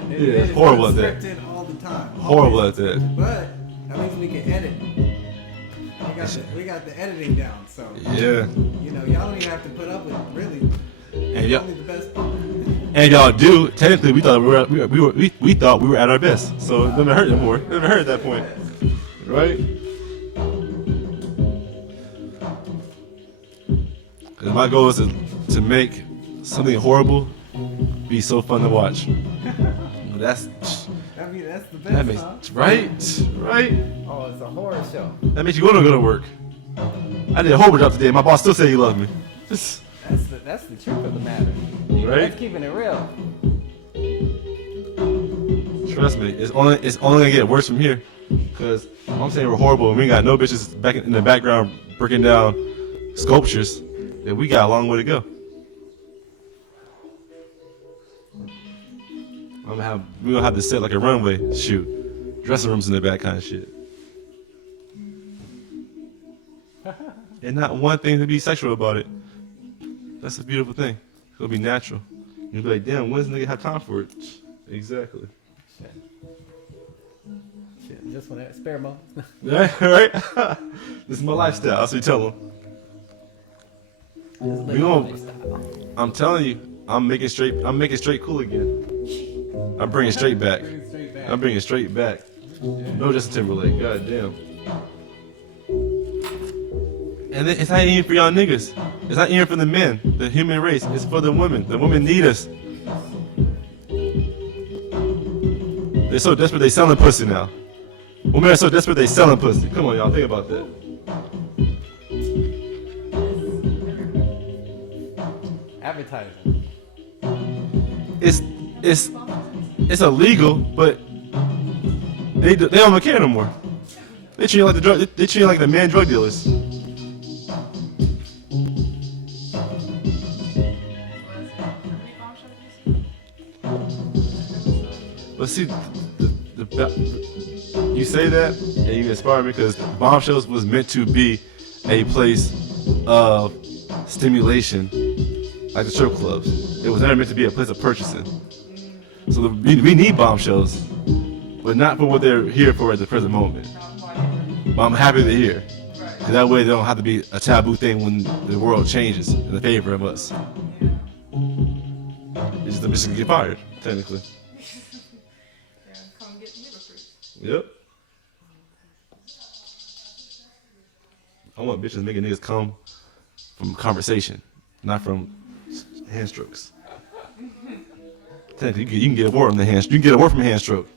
Yeah, horrible at that. Scripted all the time. Horrible at that. But at least we can edit. We got the editing down, so Yeah. you know y'all don't even have to put up with really And y'all, only the best part. and y'all do. Technically, we thought we thought we were at our best. So it doesn't hurt anymore. It doesn't hurt at that point, right? Because my goal is to make something horrible be so fun to watch. That's I mean that's the that best. makes Huh? right. Oh, it's a horror show. That makes you want to go to work. I did a horrible job today. My boss still said he loved me. That's the truth of the matter. Right? That's keeping it real. Trust me, it's only gonna get worse from here. Cause I'm saying we're horrible and we ain't got no bitches back in the background breaking down sculptures. Then we got a long way to go. We gonna have to set like a runway shoot, dressing rooms in the back kind of shit. And not one thing to be sexual about it. That's a beautiful thing. It'll be natural. You'll be like, damn, when's nigga have time for it? Exactly. Shit, just when that spare moment. Right? This is my lifestyle. That's what you tell them. Just We live gonna- on lifestyle. I'm telling you, I'm making straight cool again. I'm bringing straight back. I'm bringing straight back. No Justin Timberlake. God damn. And it's not even for y'all niggas. It's not even for the men, the human race. It's for the women. The women need us. They're so desperate they selling pussy now. Women are so desperate they selling pussy. Come on, y'all. Think about that. Advertising. It's illegal, but they don't even care no more. They treat you like they treat you like the man drug dealers. But see, you say that and you inspire me because Bombshells was meant to be a place of stimulation, like the strip clubs. It was never meant to be a place of purchasing. So we need Bombshells, but not for what they're here for at the present moment. But I'm happy they're here. Cause that way they don't have to be a taboo thing when the world changes in the favor of us. It's just the mission to get fired, technically. Yeah, come get me recruits. Yep. I want bitches making niggas come from conversation, not from hand strokes. Technically, you can get a word from the hand. You can get a word from a hand stroke,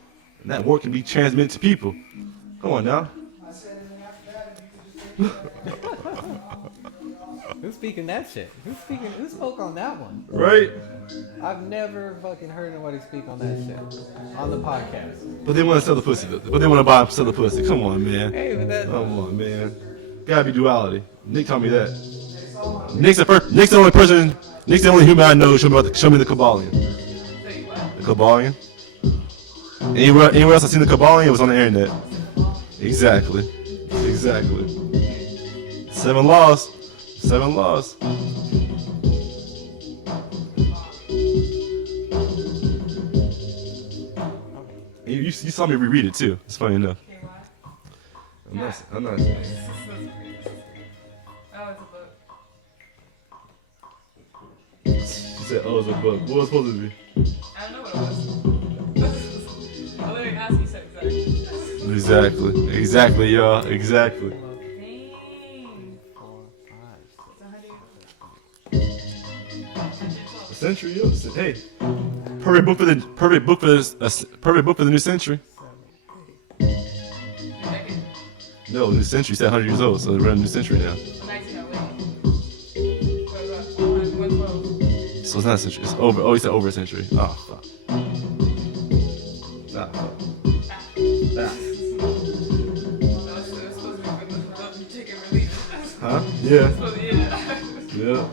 and that word can be transmitted to people. Come on now. I said anything after that, if you could just take Who's speaking that shit? Who spoke on that one? Right? I've never fucking heard nobody speak on that shit on the podcast. But they want to sell the pussy. But they want to buy and sell the pussy. Come on, man. Hey, but that Come on, man. Gotta be duality. Nick told me that. Nick's the only person. Nick's the only human I know. Show me the Kabbalion. The Kabbalion. Anywhere else I seen the Kabbalion, it was on the internet. Exactly. 7 laws. 7 laws. You saw me reread it too. It's funny enough. I'm not. Oh, it's a book. She said, "Oh, it's a book." What was it supposed to be? I don't know what it was. I literally asked you, said exactly. Exactly, y'all. Exactly. Dang. 4, 5, A century, yo. Hey, perfect book for the perfect book for the new century. 7, 8. Second. No, new century. Said 100 years old, so we're in a new century now. 1908. What is that? 112. So it's not a century. It's over. Oh, he said over a century. Oh, fuck. Ah, fuck. That was supposed to be for the chicken relief. Huh? Yeah. Supposed to be, yeah. Yeah.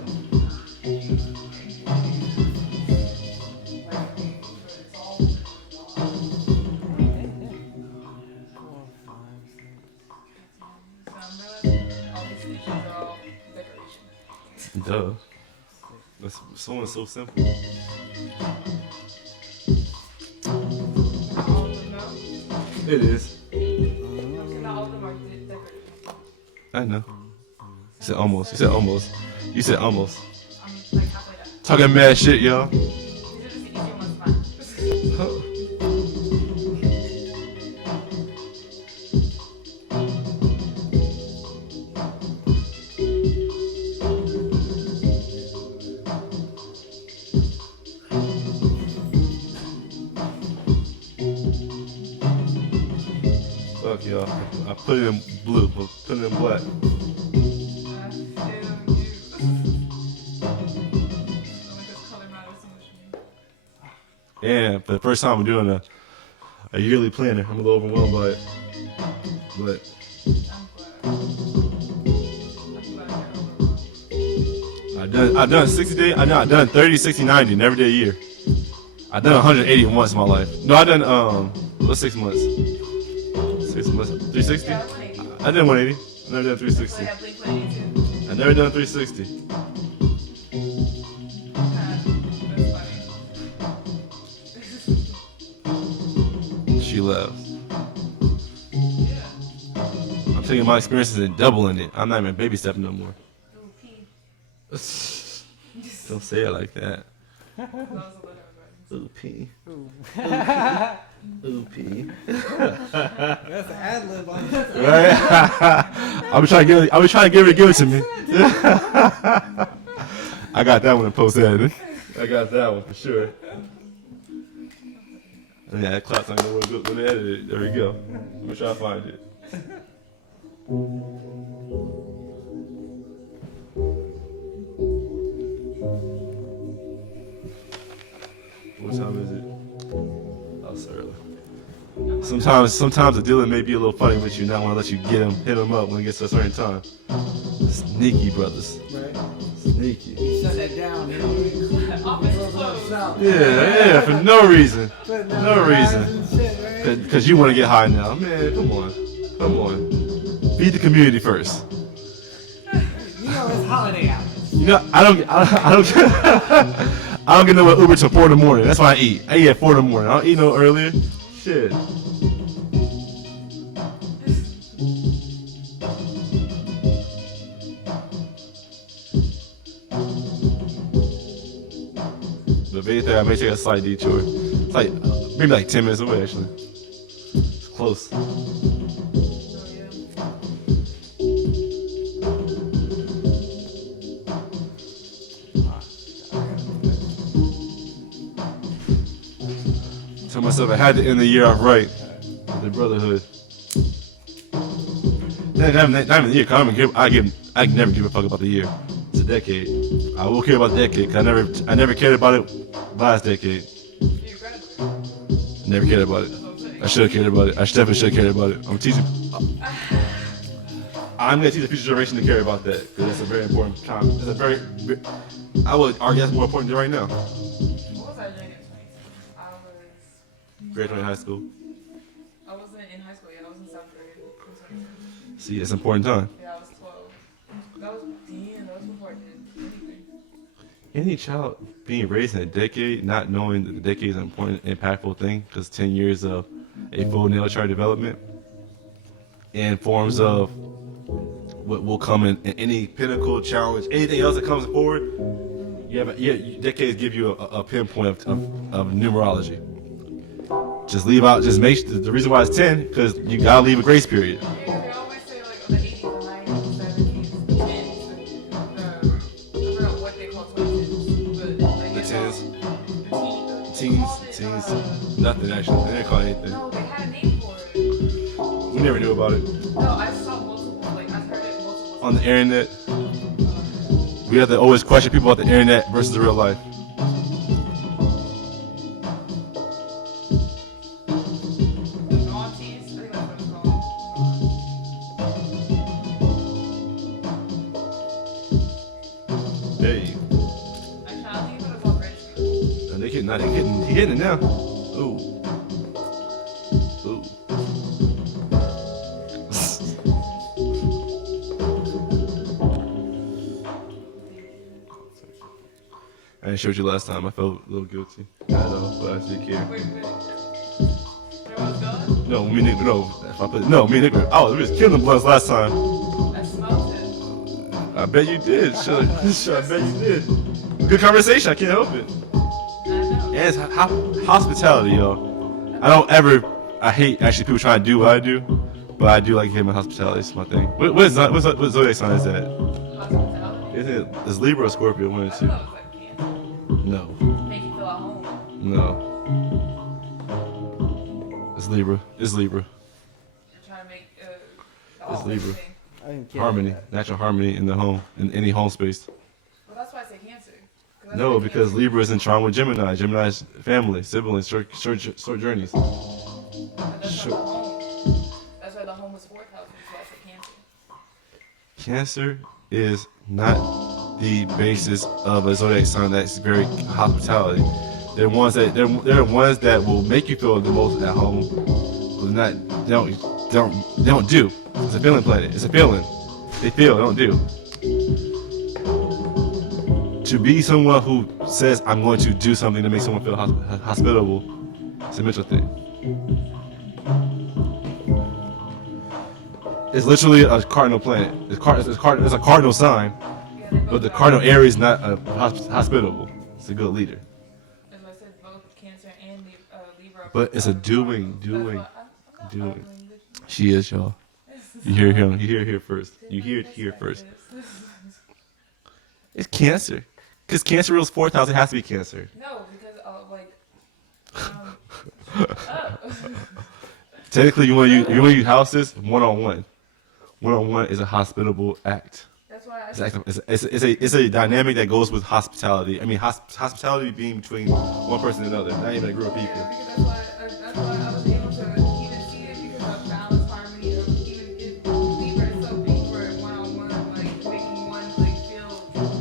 Duh. That's someone's so simple. It is. I know. You said almost. You said almost. You said almost. Talking mad shit, y'all. Fuck y'all. I put it in blue, but put it in black. And for the first time, I'm doing a yearly planner. I'm a little overwhelmed by it, but I've done 60 days. I've done 30, 60, 90, and every day a year. I've done 180 once in my life. No, I've done what's 6 months? 6 months, 360. I did 180. I never done 360. I never done 360. She left. I'm taking my experiences and doubling it. I'm not even baby stepping no more. Don't say it like that. Ooh, pee. Ooh, pee. That's an ad lib on it. Right? I was trying to give it to me. I got that one in post editing. I got that one for sure. And yeah, that clock's not gonna work good when they edit it. There we go. Let me try to find it. What time is it? Oh, it's early. Sometimes the dealer may be a little funny with you, not want to let you hit him up when it gets to a certain time. Sneaky brothers. Right. Sneaky. Shut that down. You know? Office is closed. Yeah, for no reason. Putting No out reason. fires and shit, right? Because you want to get high now. Man, come on. Feed the community first. You know it's holiday hours. You know, I don't get no Uber till 4 in the morning. That's why I eat. I eat at 4 in the morning. I don't eat no earlier. Shit. But basically, I may take a slight detour. It's like maybe like 10 minutes away actually. It's close. Tell myself I had to end the year off right. The brotherhood. Not even the year. 'Cause I never give a fuck about the year. It's a decade. I will care about the decade. 'Cause I never cared about it last decade. You graduated. Never cared about it. I should have cared about it. I definitely should have cared about it. I'm teaching. I'm gonna teach the future generation to care about that because that's a very important time. It's a very. I would argue that's more important than right now. What was I doing in 2010? Graduating high school. I wasn't in high school yet. I was in 7th grade. in 2010. See, it's an important time. Yeah, I was 12. That was before I did anything. Any child being raised in a decade, not knowing that the decade is an important, impactful thing, because 10 years of a full nail chart development in forms of what will come in any pinnacle challenge, anything else that comes forward, Decades give you a pinpoint of numerology. Just leave out. Just make the reason why it's 10 because you gotta leave a grace period. Yeah, they always say like the 80s, the 90s, the 70s, the 10s, I don't know what they call 20s, but like The it's tens, all- teens, nothing actually. They didn't call it anything. No, they had a name for it. We never knew about it No, I saw multiple, like I've heard it multiple on the internet. We have to always question people about the internet versus real life. Naughties, I think that's what it's called. Hey, Actually, I think it was called Registry. and he getting it now. Ooh. Ooh. I didn't show you last time. I felt a little guilty. I know, but I still care. Wait. Everyone's gone? No, me and Nick. No, if I put no, me and Nick. Oh, we was killing the blunts last time. I smelled it. I bet you did. Sure, I bet you did. Good conversation. I can't help it. I know. And it's hospitality, yo. I hate actually people trying to do what I do, but I do like him in hospitality. It's my thing. What zodiac sign is that? Hospitality? Isn't it? It's Libra or Scorpio? One or I don't two? know, it's like cancer. No, Make you feel at home. no. It's Libra. It's Libra. You're trying to make It's Libra. thing. I didn't get Harmony, that. natural harmony in the home, in any home space. Well, that's why I say cancer. 'Cause I No, think because cancer- Libra is in trine with Gemini. Gemini's family, siblings, short journeys. But that's Sure. not the home. That's why the home was 4th house. That's why I say cancer. Cancer is not the basis of a zodiac sign that's very hospitality. They're the ones that will make you feel the most at home. But they don't do. It's a feeling planet. It's a feeling. They feel, they don't do. To be someone who says I'm going to do something to make someone feel hospitable, it's a mental thing. It's literally a cardinal planet. It's a cardinal sign, Yeah, they both but the got- cardinal Aries is not hospitable. It's a good leader. As I said, both cancer and Libra. But it's a doing. That's why I'm not doing. arguing with you. She is, y'all. You hear him. You hear it here first. You hear it here first. It's Cancer. Because Cancer rules 4th house. It has to be Cancer. No, because oh. Technically, you want to use houses one-on-one. One-on-one is a hospitable act. That's why I It's a dynamic that goes with hospitality. I mean, hospitality being between one person and another, not even a group of people. Yeah, because that's why I was able to even see it because of balance, harmony, of even if Libra is so big for one-on-one, like making one like feel that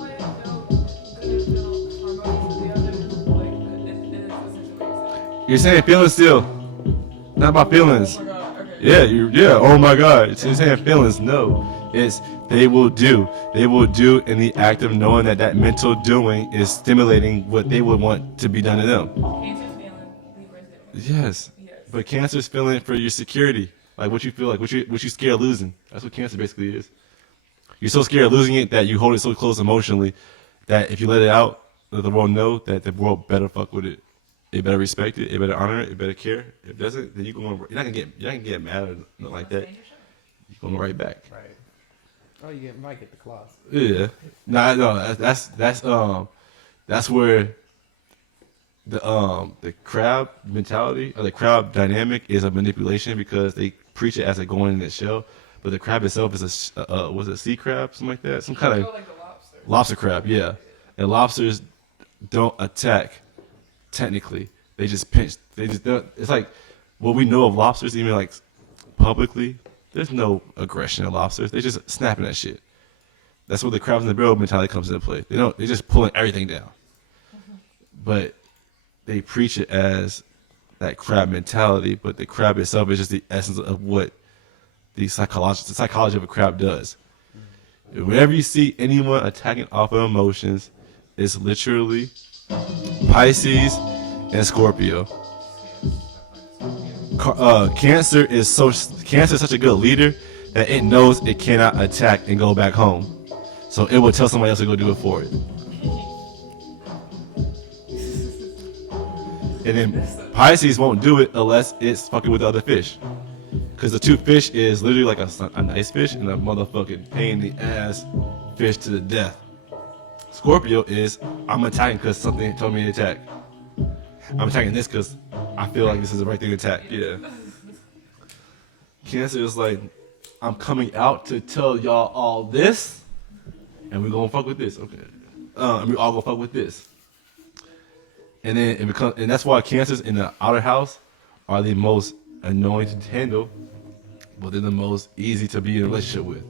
way, feel good, feel harmonious with the other, like it is essentially what you're saying. You're saying feelings still, not about feelings. Oh my god, okay. Yeah. Oh my God. You're saying feelings. No, it's they will do. They will do in the act of knowing that mental doing is stimulating what they would want to be done to them. Cancer's feeling, Libra's doing. Yes. Yes. But Cancer's feeling for your security, like what you feel like, what you scared of losing. That's what Cancer basically is. You're so scared of losing it that you hold it so close emotionally that if you let it out, let the world know that the world better fuck with it. It better respect it. It better honor it. It better care. If it doesn't, then you're not gonna get mad or nothing like that. You're going right back. Right. Oh, you might get the claws. Yeah. No. That's where the crab mentality or the crab dynamic is a manipulation because they preach it as a going in its shell, but the crab itself is was it sea crab, something like that, some kind of Like the lobster. lobster crab, yeah. And lobsters don't attack. Technically, they just pinch. They just don't. It's like what we know of lobsters, even like publicly. There's no aggression in lobsters. They just snapping that shit. That's where the crabs in the barrel mentality comes into play. They're just pulling everything down. But they preach it as that crab mentality, but the crab itself is just the essence of what the psychology of a crab does. Whenever you see anyone attacking off of emotions, it's literally Pisces and Scorpio. Cancer is such a good leader that it knows it cannot attack and go back home. So it will tell somebody else to go do it for it. And then Pisces won't do it unless it's fucking with the other fish. Because the two fish is literally like a nice fish and a motherfucking pain in the ass fish to the death. Scorpio is, I'm attacking because something told me to attack. I'm attacking this because I feel like this is the right thing to attack. Yeah. Cancer is like, I'm coming out to tell y'all all this, and we're gonna fuck with this. Okay. We all gonna fuck with this. And then it becomes, and that's why Cancers in the outer house are the most annoying to handle, but they're the most easy to be in a relationship with,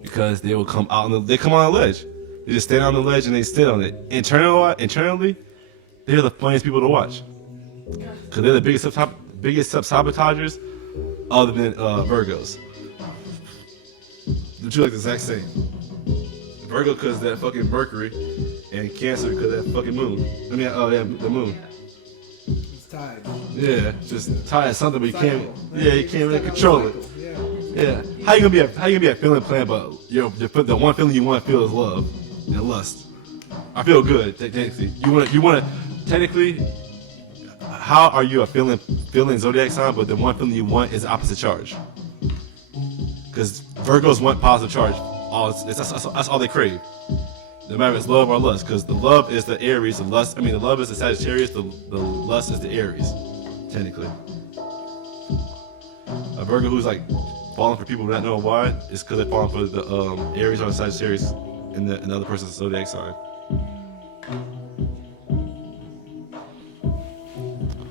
because they will come out on they come on a ledge. They just stand on the ledge and they sit on it. Internally, they're the funniest people to watch, because they're the biggest sabotagers, other than Virgos. The two like the exact same. Virgo because that fucking Mercury, and Cancer because that fucking moon. I mean, the moon. It's tied. Yeah, just tied something, but you can't. Cycle. Yeah, you can't really control it. Yeah. How you gonna be a feeling plan, but the one feeling you want to feel is love and lust. I feel good technically. You want to technically. How are you a feeling zodiac sign, but the one feeling you want is opposite charge? Because Virgos want positive charge. That's all they crave. No matter if it's love or lust, because the love is the Aries, the love is the Sagittarius, the lust is the Aries, technically. A Virgo who's like falling for people not knowing why is because they're falling for the Aries or the Sagittarius in the other person's zodiac sign.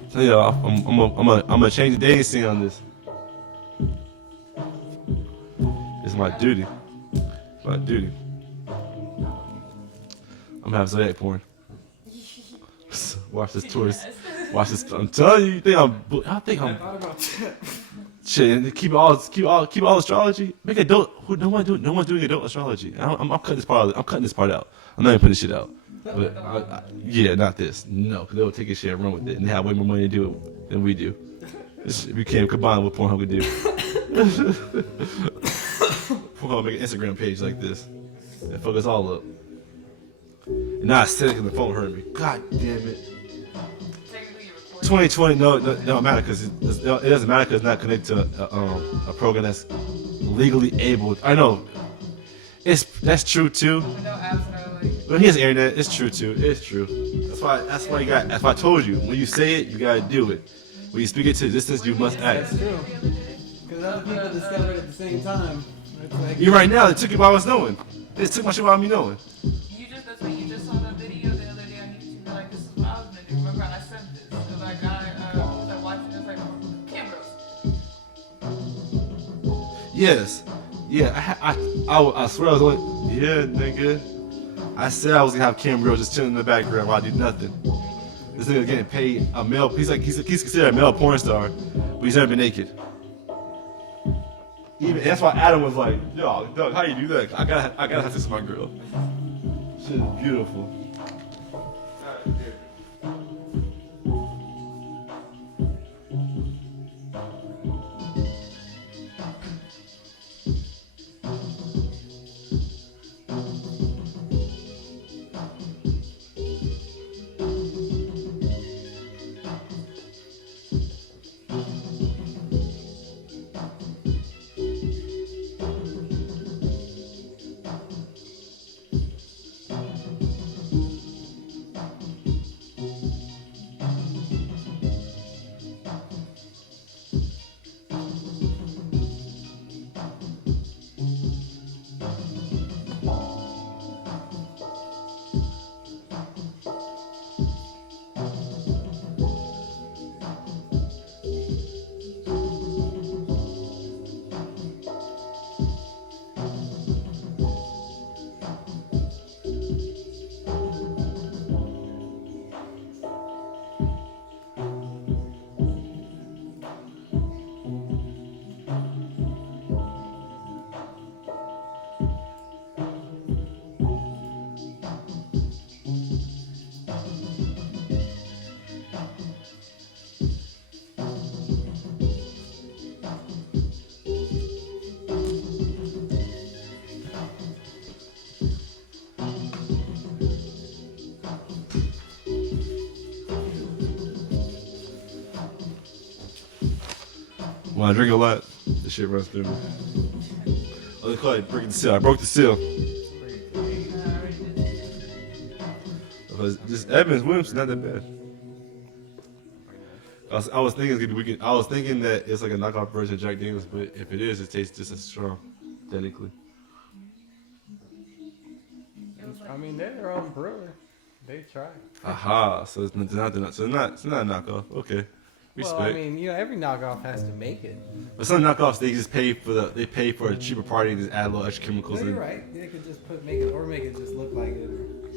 So yeah, I'm gonna change the dating scene on this. It's my duty. It's my duty. I'm gonna have zodiac porn. Watch this tourist. Watch this. I'm telling you, I think I'm. Shit, keep all astrology. Make adult. No one's doing adult astrology. I'm cutting this part out. I'm cutting this part out. I'm not even putting this shit out. But yeah, not this. No, because they'll take your shit and run with it, and they have way more money to do it than we do. We can't combine what Pornhub could do. Pornhub make an Instagram page like this and fuck us all up. And now it's sitting in the phone hurting me. God damn it. 2020, no, it don't matter because it doesn't matter because it's not connected to a program that's legally able. I know, that's true too. But he has internet. It's true too. It's true. That's why you got. That's why I told you. When you say it, you gotta do it. When you speak it to existence, you must act. That's true. Because other people discover it at the same time. You right now. They took it while I was knowing. They took my shit while me knowing. That's when you just saw that video the other day on YouTube. You're like, this is what I was gonna do. Remember, and I sent this. It was like, guy was like watching this, like, cameras. Yes. Yeah. I swear I was like, yeah, nigga. I said I was gonna have Cam Girl just chilling in the background while I do nothing. This nigga getting paid a male. He's considered a male porn star, but he's never been naked. Even that's why Adam was like, "Yo, Doug, how you do that? I gotta have sex with my girl. Shit is beautiful." when I drink a lot, the shit runs through me. Oh, they call it breaking the seal. I broke the seal. Because this Evans Williams is not that bad. I was thinking that it's like a knockoff version of Jack Daniels, but if it is, it tastes just as strong, technically. I mean, they're their own brewer. They try. Aha! So it's not a knockoff. Okay, respect. Well, I mean, every knockoff has to make it. But some knockoffs they just pay for a cheaper party and just add a little extra chemicals. No, in. you're right. They could just make it just look like it.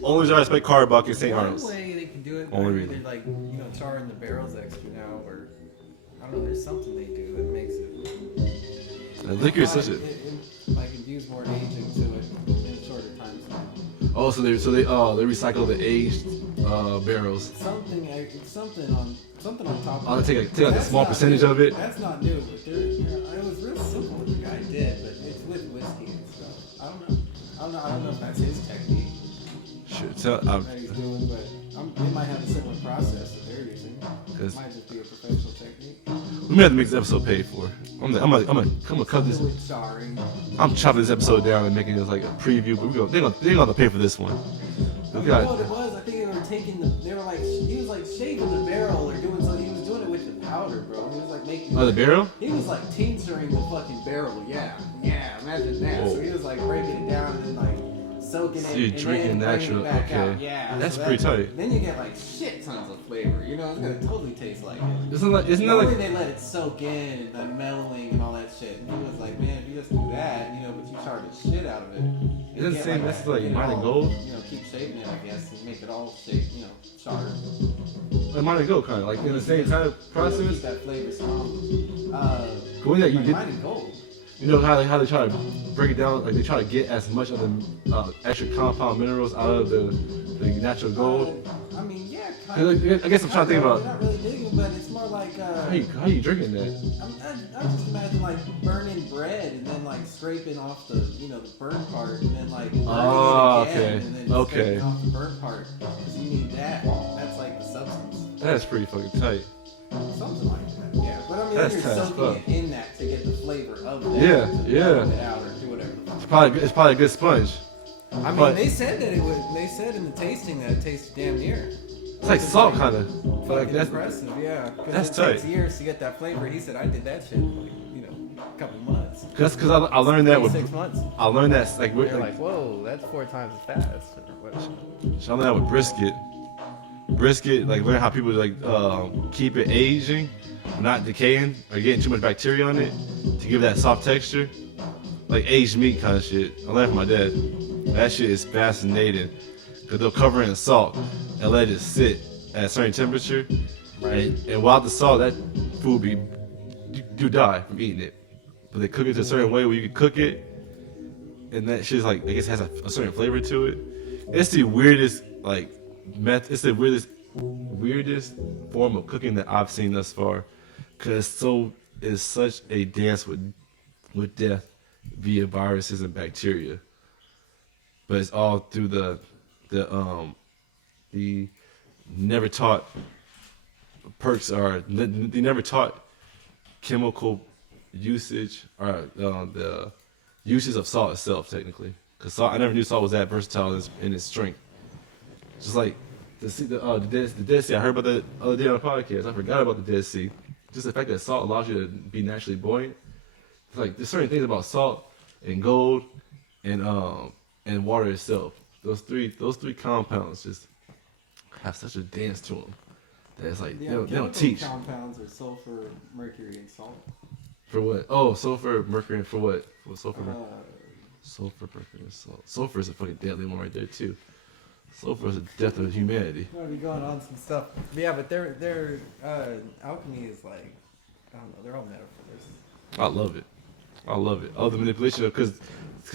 Only reason I respect Cardbuck and St. One Arnold's. way they can do it, Only they're reason. like charring the barrels extra now, or I don't know. There's something they do that makes it. And liquor is such a. Like infuse more aging to it in shorter time span. Oh, so they recycle the aged barrels. Something on top. I'll of take like a That's small not percentage new. of it. That's not new. But it was real simple what the guy did, but it's with whiskey and stuff. I don't know if that's his technique Shit, that he's doing, but they might have a similar process that they're using. It 'Cause- might just be a professional technique. we may have to make this episode paid for. I'm gonna cut this. With jarring. I'm chopping this episode down and making it like a preview. But they're gonna have to pay for this one. You We know what got it was? I think they were like, he was like shaving the barrel or doing something. He was doing it with the powder, bro. He was like making. the barrel. He was like tincturing the fucking barrel. Yeah, imagine that. Whoa. So he was like breaking it down and then like soaking So it. you're and drinking then bringing natural, it back out. okay. Yeah, That's so pretty tight. Then you get like shit tons of flavor. You know, it's gonna totally taste like it. Isn't that Normally like they let it soak in and the mellowing and all that shit. And he was like, man, if you just do that, but you char the shit out of it. It doesn't get seem that, that's like get it mine and all, gold. Keep shaving it, I guess, and make it all shape, charred. Like mine and gold kind of like in the same kind of Keep process. that flavor strong. Going that you Like get. mine and gold. You know how they try to break it down, like they try to get as much of the extra compound minerals out of the natural gold. I mean, yeah, I kind of. guess I'm trying to think about You're not really digging, but it's more like. how you drinking that? I just imagine like burning bread and then like scraping off the the burnt part and then like burning Oh, it again okay. and then Okay. scraping off the burnt part because you need that. That's like the substance. That's pretty fucking tight. Something like that. Yeah, but I mean, That's you're tight as soaking fuck. it in that to get the flavor of that. Yeah, to yeah. mellow it out or do whatever. the fuck. It's probably a good sponge. I mean, But- they said that it would. They said in the tasting that it tasted damn near. It's like salt kind of. Like Fucking that's impressive, yeah. 'Cause that's it takes tight. years to get that flavor. He said I did that shit in like, a couple months. because I learned that with 6 months. I learned that like They're like, whoa, that's 4 times as fast. Or what? I learned that with brisket. Brisket, like learn how people like keep it aging, not decaying or getting too much bacteria on it to give that soft texture, like aged meat kind of shit. I learned from my dad. That shit is fascinating because they'll cover it in salt and let it sit at a certain temperature, and while the salt, that food you die from eating it. But they cook it to a certain way where you can cook it, and that shit's like I guess has a certain flavor to it. It's the weirdest it's the weirdest form of cooking that I've seen thus far, cause it's such a dance with death via viruses and bacteria, but it's all through the never taught perks are they never taught chemical usage or the uses of salt itself technically, cause salt I never knew salt was that versatile in its strength. Just like the Dead Sea, I heard about that the other day on a podcast. I forgot about the Dead Sea. Just the fact that salt allows you to be naturally buoyant. It's like there's certain things about salt and gold and water itself. Those three compounds just have such a dance to them that it's like they don't chemical teach. Compounds are sulfur, mercury, and salt. For what? Oh, sulfur, mercury, and for what? For sulfur, Uh, sulfur, mercury, and salt. Sulfur is a fucking deadly one right there too. Sulfur is the death of humanity. We're gonna be going on some stuff. Yeah, but their alchemy is like, I don't know, they're all metaphors. I love it. I love it. All the manipulation because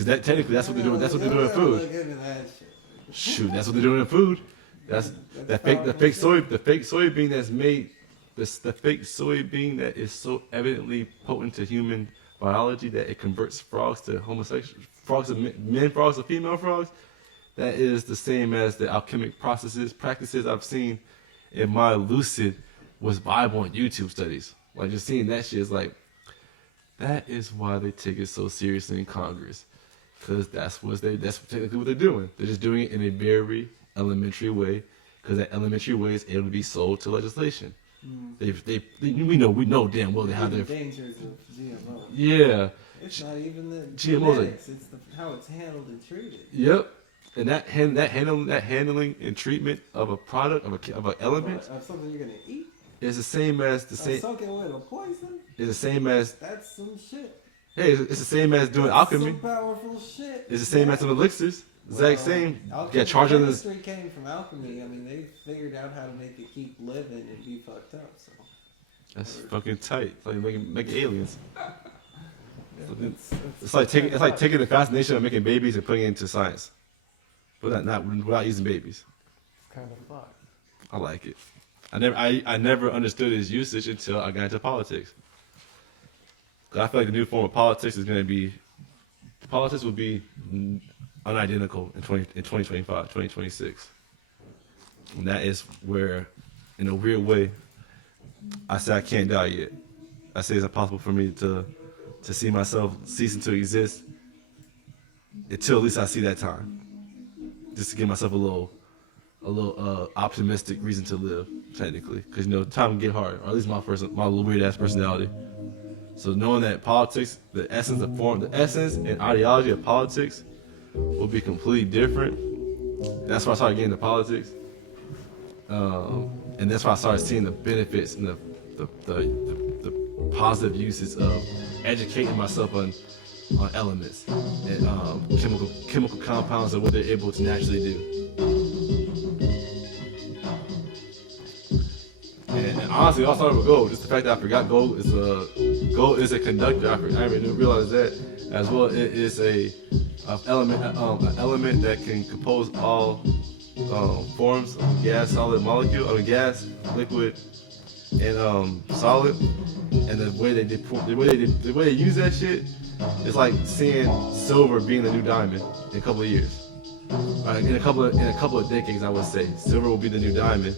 that technically that's what they're doing. That's what they're doing in food. Look into that shit. Shoot, that's what they're doing in food. That's the fake soybean that's made. The fake soybean that is so evidently potent to human biology that it converts frogs to homosexual frogs to men frogs to female frogs. That is the same as the alchemic practices I've seen in my lucid was Bible and YouTube studies. Like just seeing that shit is like That is why they take it so seriously in Congress, because that's technically what they're doing. They're just doing it in a very elementary way, because that elementary way is able to be sold to legislation. We know damn well they have The their dangers of GMO. yeah. It's not even the GMOs are- genetics, it's how it's handled and treated. Yep. And that handling and treatment of a product of an element Of something you're gonna eat. is the same as Soaking with a poison. is the same as That's some shit. hey, it's the same as doing That's alchemy. Some powerful shit. It's the same as some elixirs. Exact same. Get charged under this. Chemistry came from alchemy. I mean, they figured out how to make it keep living and be fucked up. So That's fucking tight. It's like making aliens. it's It's like taking the fascination of making babies and putting it into science, but not without using babies. It's kind of fucked. I like it. I never understood its usage until I got into politics. 'Cause I feel like the new form of politics is going to be, politics will be unidentical in 2025, 2026. And that is where, in a weird way, I say I can't die yet. I say it's impossible for me to see myself ceasing to exist until at least I see that time. Just to give myself a little optimistic reason to live, technically, because time can get hard, or at least my little weird ass personality. So knowing that politics, the essence and ideology of politics will be completely different. That's why I started getting into politics, and that's why I started seeing the benefits and the positive uses of educating myself on elements and chemical compounds and what they're able to naturally do. And honestly, it all started with gold. Just the fact that I forgot gold is a conductor. I didn't realize that. As well, it is an element that can compose all forms of gas, solid, molecule. Gas, liquid, and solid. And the way they use that shit, it's like seeing silver being the new diamond in a couple of years. In a couple of decades, I would say silver will be the new diamond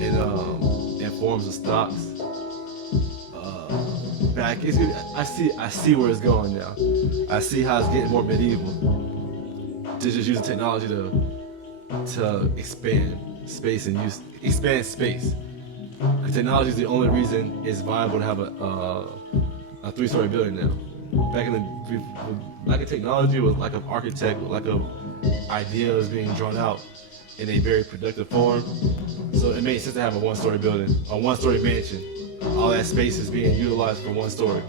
in forms of stocks. I see where it's going now. I see how it's getting more medieval. Just using technology to expand space and expand space. Because technology is the only reason it's viable to have a 3-story building now. Back in technology was like an architect, with like of ideas being drawn out in a very productive form. So it made sense to have a 1-story building, a 1-story mansion. All that space is being utilized for 1 story.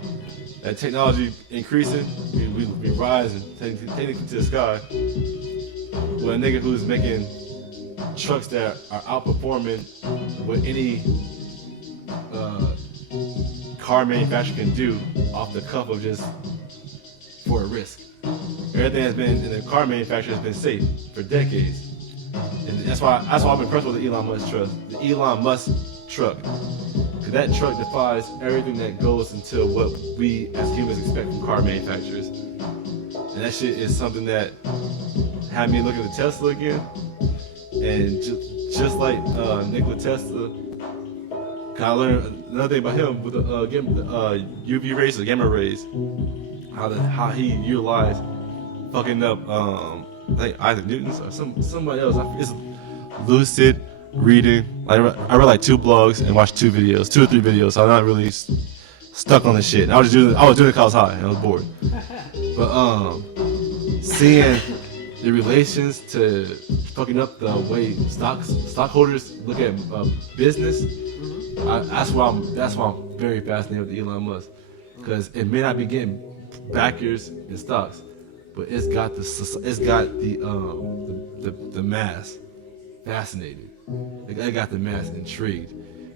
That technology increasing, we rising technically to the sky. With a nigga who's making trucks that are outperforming what any car manufacturer can do off the cuff of just for a risk. Everything has been in the car manufacturer has been safe for decades. And that's why I'm impressed with the Elon Musk truck. The Elon Musk truck. Because that truck defies everything that goes into what we as humans expect from car manufacturers. And that shit is something that had me look at the Tesla again. And just like Nikola Tesla, I learned another thing about him with the UV rays or gamma rays, how he utilized fucking up like Isaac Newton's or somebody else. It's lucid reading. I read like 2 blogs and watched 2 or 3 videos. So I'm not really stuck on this shit. I was doing it because I was high and I was bored. But seeing the relations to fucking up the way stockholders look at business, that's why I'm very fascinated with Elon Musk, because it may not be getting backers in stocks, but it's got the mass fascinated. It got the mass intrigued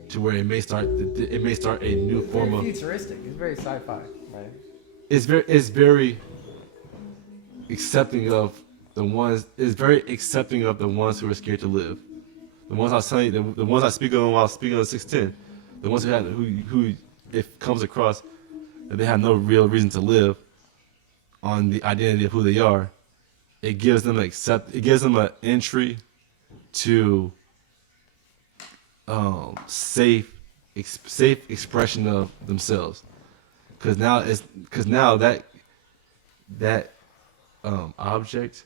to where it may start a new It's form very of. futuristic. It's very sci-fi, right? It's very accepting of the ones. It's very accepting of the ones who are scared to live. The ones I was telling you, the ones I speak on while I was speaking on 610, the ones who it comes across that they have no real reason to live on the identity of who they are, it gives them an entry to safe expression of themselves. because now that object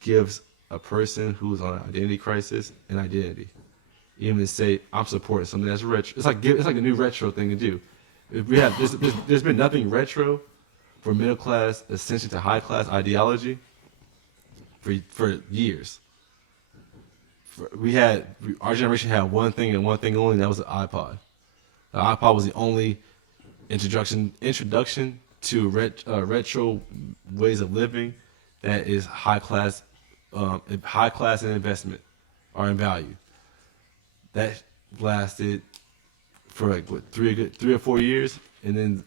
gives a person who's on an identity crisis an identity. Even to say I'm supporting something that's retro. It's like a new retro thing to do. There's been nothing retro for middle class ascension to high class ideology for years. Our generation had one thing and one thing only, and that was the iPod. The iPod was the only introduction to retro ways of living that is high class in investment or in value. That lasted for like what, 3 or 4 years, and then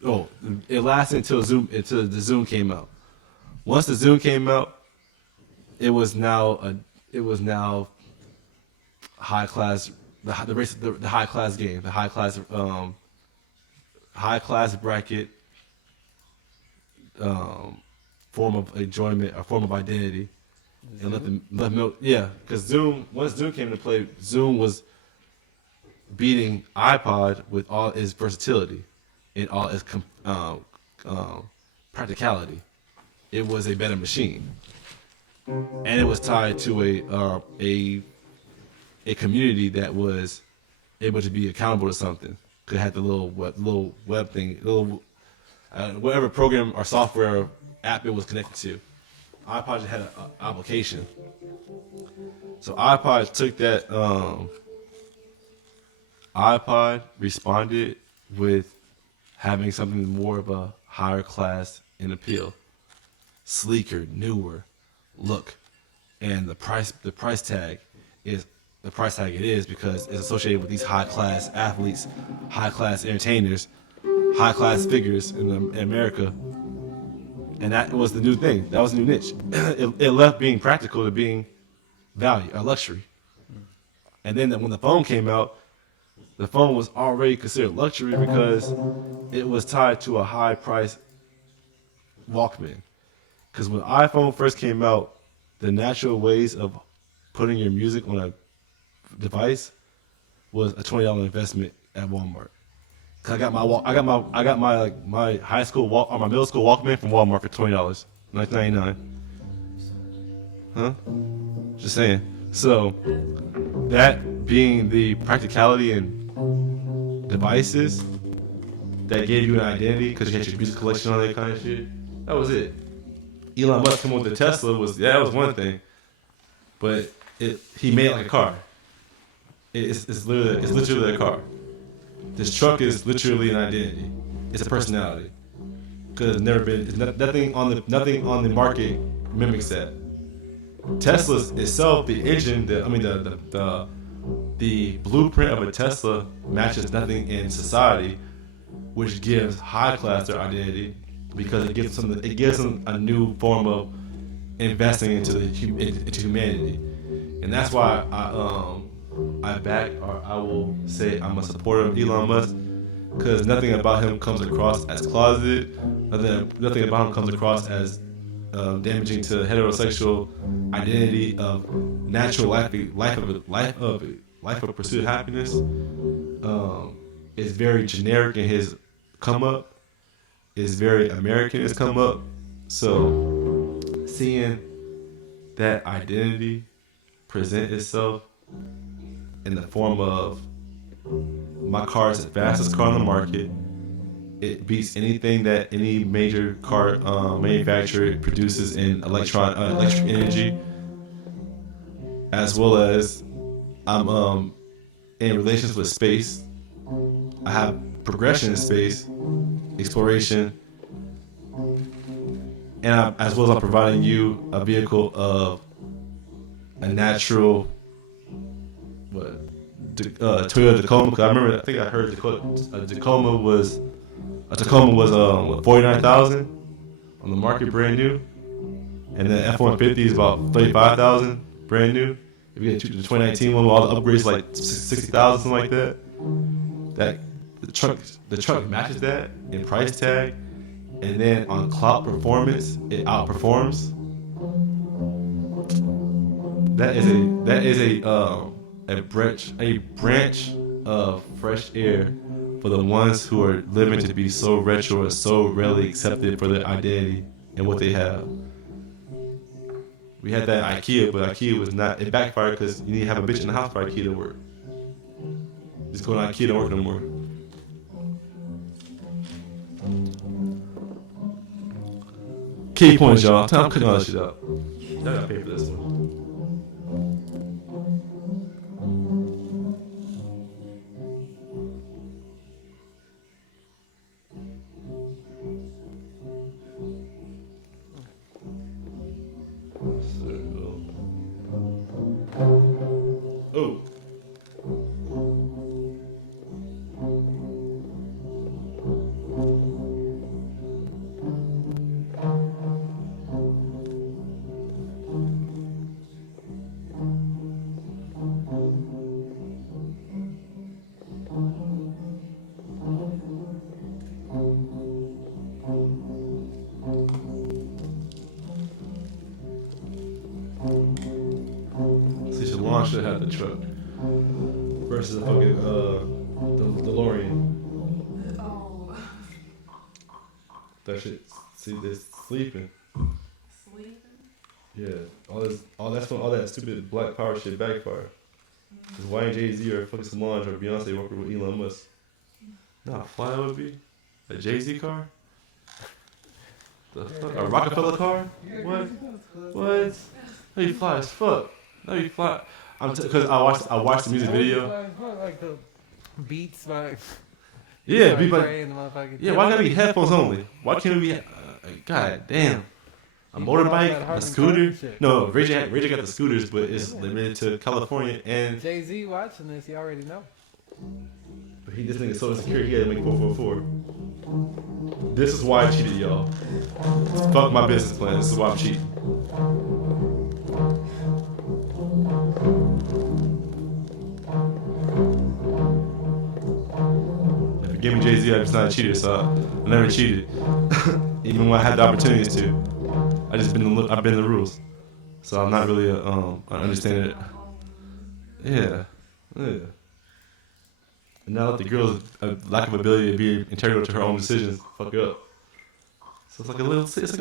it lasted until the Zoom came out. Once the Zoom came out, it was now high class, the high class game, the high class bracket form of enjoyment, a form of identity, and let them because once Zoom came into play, Zoom was beating iPod with all its versatility and all its practicality. It was a better machine, and it was tied to a community that was able to be accountable to something. Could have the little web thing, whatever program or software app it was connected to. iPod just had an application. So iPod took that. iPod responded with having something more of a higher class and appeal, sleeker, newer look, and the price tag is the price tag it is because it's associated with these high class athletes, high class entertainers, high class figures in America, and that was the new thing. That was a new niche. It left being practical to being value, a luxury, and then when the phone came out. The phone was already considered luxury because it was tied to a high price Walkman. Because when iPhone first came out, the natural ways of putting your music on a device was a $20 investment at Walmart. Cause I got my high school or my middle school Walkman from Walmart for $20, $19.99. Huh? Just saying. So that being the practicality and devices that gave you an identity because you had your music collection, all that kind of shit. That was it. Elon Musk coming with the Tesla was one thing, but he made it like a car. It's literally a car. This truck is literally an identity. It's a personality. Because nothing on the market mimics that. Tesla itself, the engine, the blueprint of a Tesla matches nothing in society, which gives high class their identity because it gives them a new form of investing into humanity, and that's why I will say I'm a supporter of Elon Musk because nothing about him comes across as closeted, nothing about him comes across as damaging to heterosexual identity of natural life of pursuit of happiness. Is very generic in his come up. Is very American in his come up. So seeing that identity present itself in the form of my car is the fastest car on the market. It beats anything that any major car manufacturer produces in electric energy, as well as I'm in relations with space. I have progression in space, exploration, and as well as I'm providing you a vehicle of a natural Toyota Tacoma. I think I heard a Tacoma was $49,000 on the market, brand new, and then F-150 is about $35,000 brand new. If you get the 2019 one with all the upgrades, like $60,000, something like that. That the truck matches that in price tag, and then on cloud performance, it outperforms. That is a branch of fresh air for the ones who are living to be so retro and so rarely accepted for their identity and what they have. We had that IKEA, but IKEA was not, it backfired because you need to have a bitch in the house for IKEA to work. Just going to IKEA don't work no more. Key points, y'all. I'm cutting all that shit out. Y'all gotta pay for this one. Oh. See, Shalon should have the truck versus a fucking the DeLorean. Oh. That shit. See, they're sleeping. Sleeping? Yeah, all that stupid Black Power shit backfire. Cause why ain't Jay-Z or fucking Solange or Beyonce working with Elon Musk? Nah, fly would be a Jay-Z car. The fuck, a Rockefeller car? What? What? No, you fly as fuck. No, you fly. Cause I watched the music video. Like the beats, like Yeah, be like, praying, the motherfucking. yeah. Why gotta be headphones only? Why can't we be? God damn. A motorbike, a scooter. No, Ray J got the scooters, but it's limited to California. And Jay-Z watching this, you already know. but this nigga so insecure, he had to make 444. This is why I cheated, y'all. Fuck my business plan. This is why I'm cheating. If you give me Jay-Z, I'm just not a cheater, so I never cheated. Even when I had the opportunities to. I've been the rules. So I'm not really I understand it. Yeah. And now let the girl's lack of ability to be integral to her own decisions fuck up. So it's like a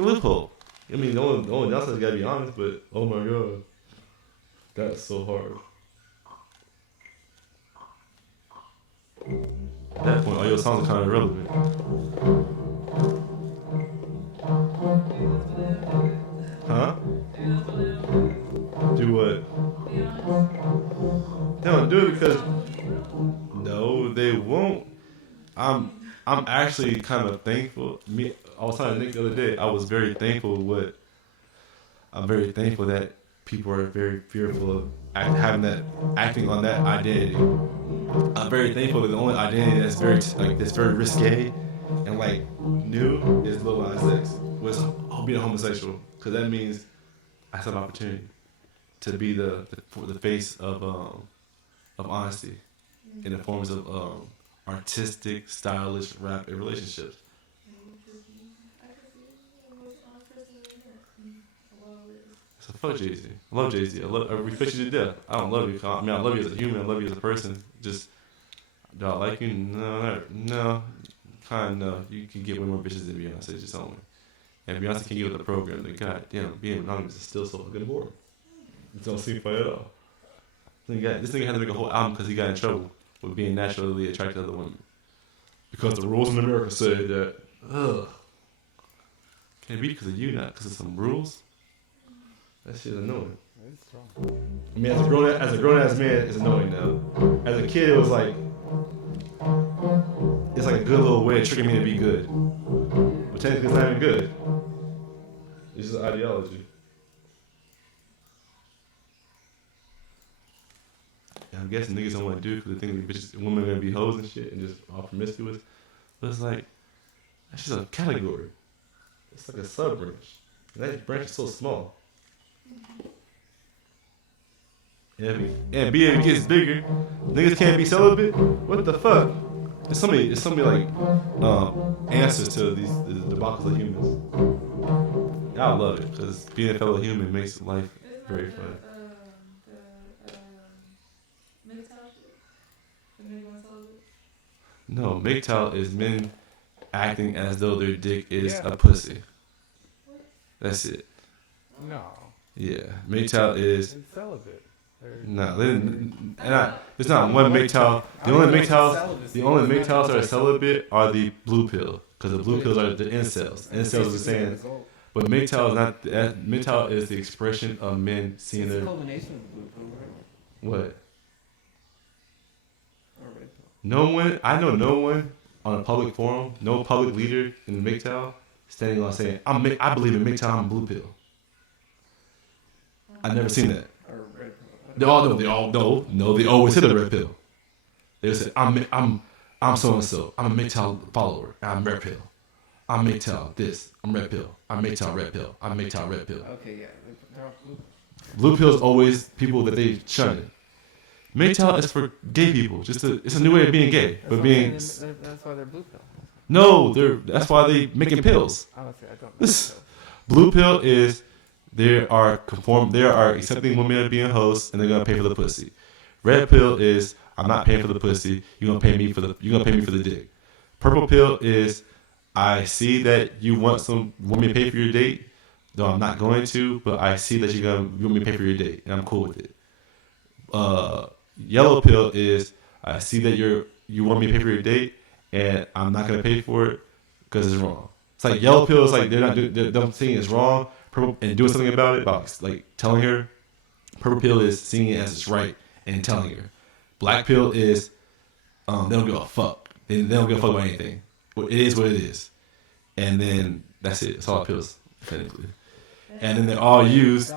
loophole. I mean, the only downside is gotta be honest, but oh my god, that's so hard. At that point, all your songs are kind of irrelevant. Huh? Do what? They don't do it because no, they won't. I'm actually kind of thankful. I was telling Nick the other day. I was very thankful. I'm very thankful that people are very fearful of acting on that identity. I'm very thankful that the only identity that's very risque and like new is Lil Nas X, was being a homosexual, because that means I have an opportunity to be the face of honesty in the forms of artistic, stylish rap and relationships. So fuck Jay-Z. I love Jay-Z. I respect you to death. I don't love you. I mean, I love you as a human. I love you as a person. Just, do I like you? No. Kind of no. You can get way more bitches than Beyonce, just only. And Beyonce can get with the program. Then goddamn, being anonymous is still so fucking boring. It don't seem fun at all. This nigga had to make a whole album because he got in trouble with being naturally attracted to other women. Because the rules in America say that, can't be because of you, not because of some rules. That shit's annoying. I mean, as a grown ass man, it's annoying now. As a kid, it was like, it's like a good little way of tricking me to be good. But technically, it's not even good. It's just ideology. I'm guessing niggas don't want to do it because they think bitches, women are gonna be hoes and shit and just all promiscuous. But it's like, that's just a category. It's like a sub branch. And that branch is so small. And if it gets bigger, niggas can't be celibate. What the fuck? There's so many like answers to these debacles of humans. I love it because being a fellow human makes life very fun. No, MGTOW is men acting as though their dick is Yeah. a pussy. That's it. No. Yeah, MGTOW is It's celibate. no. There's not one MGTOW. The only MGTOWs that are celibate are the blue pill, because the blue pills are the incels. Incels are saying, but MGTOW is not. MGTOW is the expression of men seeing It's a their culmination of blue pill, right? what. Or red pill. No one, I know no one on a public forum, no public leader in the MGTOW standing on saying, I believe in MGTOW, I'm blue pill. I've never seen that. Or red pill. They always hit the red pill. They say, I'm so and so, I'm a MGTOW follower, I'm red pill. I'm MGTOW this, I'm red pill. I'm MGTOW red pill. I'm MGTOW red pill. Okay, yeah. They're all blue. Blue pill is always people that they shun. MGTOW is for gay people. It's a new way of being gay, but being That's why they're blue pill. no, that's why they making pills. Honestly, I don't know. This blue pill is they are accepting women as being hosts and they're gonna pay for the pussy. Red pill is I'm not paying for the pussy. You're gonna pay me for the dick. Purple pill is I see that you want me to pay for your date, though I'm not going to, but I see that you want me to pay for your date, and I'm cool with it. Yellow pill is I see that you want me to pay for your date, and I'm not gonna pay for it because it's wrong. It's like yellow pill is like they're saying it's wrong, purple and doing something about it, about like telling her. Purple pill is seeing it as it's right and telling her. Black pill is they don't give a fuck. They don't give a fuck about anything. It is what it is, and then that's it. It's all pills, technically. And then they're all used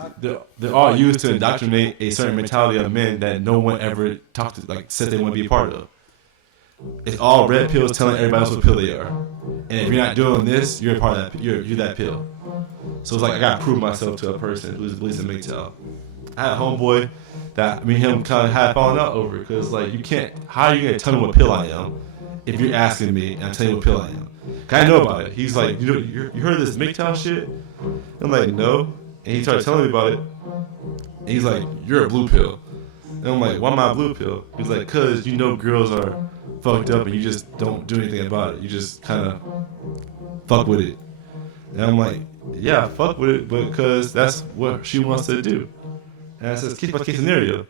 to indoctrinate a certain mentality of men that no one ever talked to, like said they want to be a part of. It's all red pills telling everybody else what pill they are, and if you're not doing this, you're a part of that. You're that pill. So it's like I gotta prove myself to a person who's believes in MGTOW. I had a homeboy that me and him kind of had fallen out over because like you can't. How are you gonna tell me what pill I am if you're asking me and I'm telling you what pill I am? 'Cause I know about it. He's like, you heard of this MGTOW shit? I'm like, no. And he started telling me about it. And he's like, you're a blue pill. And I'm like, why am I a blue pill? He's like, cause you know girls are fucked up and you just don't do anything about it. You just kind of fuck with it. And I'm like, yeah, fuck with it, but because that's what she wants to do. And I says, case by case scenario.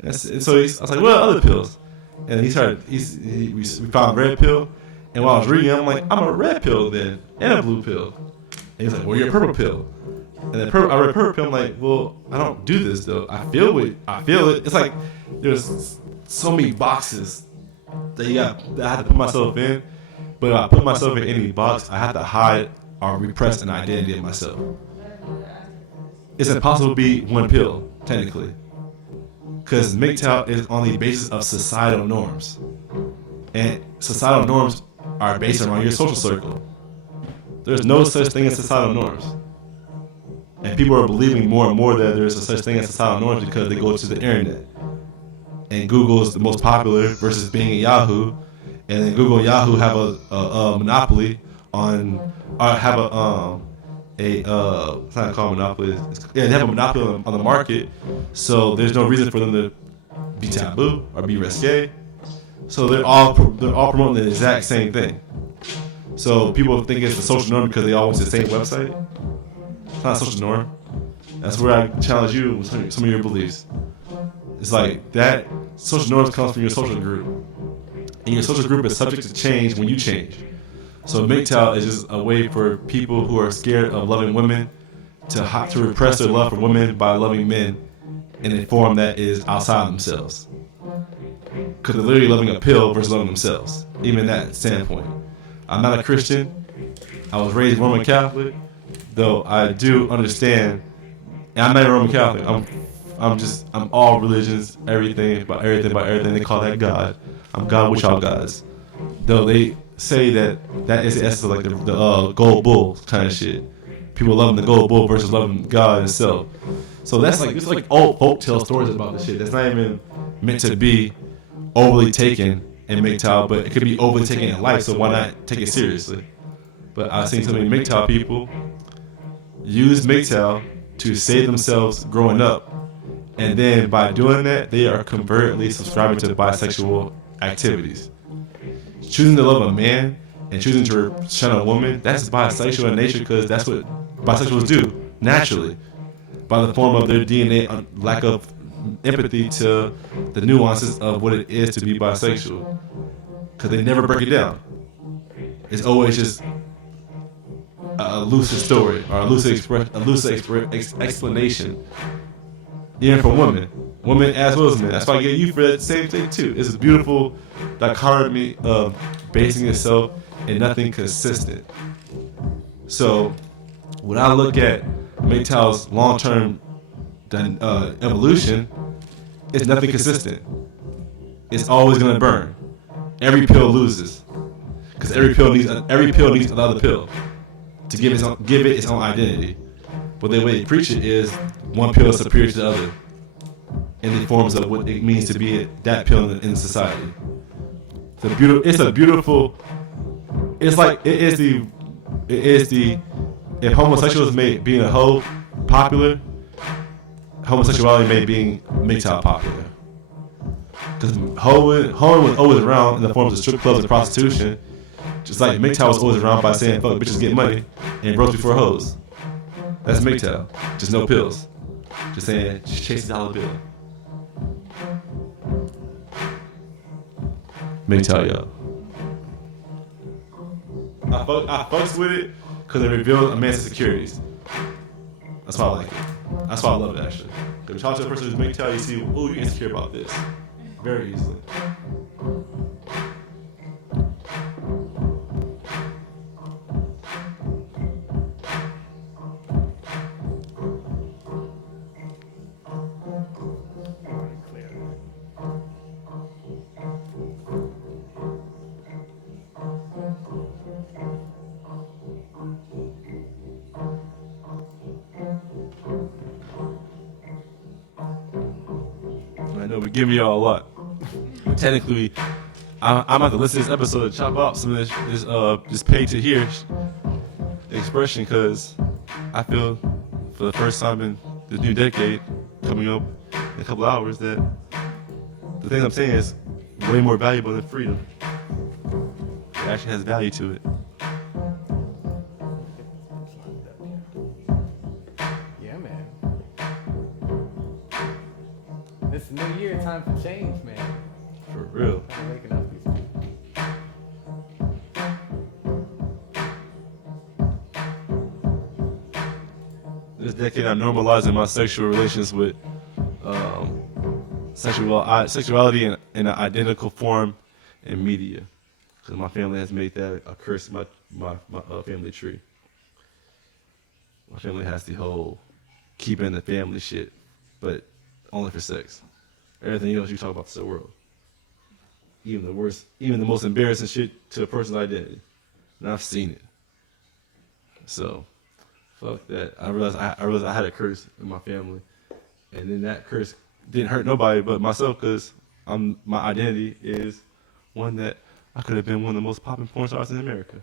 And so I was like, what are other pills? And we found red pill. And while I was reading, I'm like, I'm a red pill then, and a blue pill. And he's like, well, you're a purple pill. And then I read purple pill. I'm like, well, I don't do this though. I feel it. It's like there's so many boxes that I have to put myself in. But if I put myself in any box, I have to hide or repress an identity of myself. It's impossible to be one pill, technically. Because MGTOW is on the basis of societal norms. And societal norms are based around your social circle. There's no such thing as societal norms. And people are believing more and more that there's a such thing as societal norms because they go to the internet. And Google is the most popular versus being a Yahoo. And then Google and Yahoo have a monopoly on, or have it's not called monopoly. They have a monopoly on the market. So there's no reason for them to be taboo or be risque. So they're all promoting the exact same thing. So people think it's the social norm because they all went to the same website. It's not a social norm. That's where I challenge you with some of your beliefs. It's like that social norms comes from your social group. And your social group is subject to change when you change. So MGTOW is just a way for people who are scared of loving women to repress their love for women by loving men in a form that is outside of themselves. Because they're literally loving a pill versus loving themselves, even in that standpoint. I'm not a Christian. I was raised Roman Catholic, though I do understand. And I'm not a Roman Catholic. I'm all religions, everything. They call that God. I'm God with y'all guys. Though they say that is the essence of like the gold bull kind of shit. People loving the gold bull versus loving God itself. So that's like, it's like old folktale stories about this shit. That's not even meant to be overly taken in MGTOW, but it could be overly taken in life, so why not take it seriously? But I've seen so many MGTOW people use MGTOW to save themselves growing up, and then by doing that, they are covertly subscribing to bisexual activities. choosing to love a man and choosing to shun a woman, that's bisexual in nature because that's what bisexuals do naturally. By the form of their DNA, lack of empathy to the nuances of what it is to be bisexual. Because they never break it down. It's always just a lucid story or a lucid explanation. Even for women as well as men. That's why I get you for that same thing too. It's a beautiful dichotomy of basing itself in nothing consistent. So when I look at MGTOW's long-term evolution, it's nothing consistent. It's always gonna burn. Every pill loses, because every pill needs another pill to give it its own identity. But the way they preach it is one pill is superior to the other in the forms of what it means to be that pill in society. It's the if homosexuals made being a hoe popular, homosexuality made being MGTOW popular. Because hoeing was always around in the forms of strip clubs and prostitution, just like MGTOW was always around by saying fuck bitches get money and bros before hoes. That's MGTOW, just no pills. Just saying, just chase the dollar bill. MGTOW, y'all. I fucks with it because it reveals a man's insecurities. That's why I like it. That's why I love it actually. Because you talk to a person who's MGTOW, you see, oh, you're insecure about this. Very easily. I know we're giving y'all a lot. Technically, I'm about to listen to this episode to chop out some of this pay to hear expression because I feel for the first time in this new decade coming up in a couple hours that the thing I'm saying is way more valuable than freedom. It actually has value to it. Yeah, man. It's a new year, time for change, man. For real. I'm waking up these people. This decade, I'm normalizing my sexual relations with sexuality in an identical form in media, because my family has made that a curse in my family tree. My family has the whole keeping the family shit, but only for sex. Everything else you talk about the world. Even the worst, even the most embarrassing shit to a person's identity. And I've seen it. So, fuck that. I realized I had a curse in my family. And then that curse didn't hurt nobody but myself, because my identity is one that I could have been one of the most popping porn stars in America.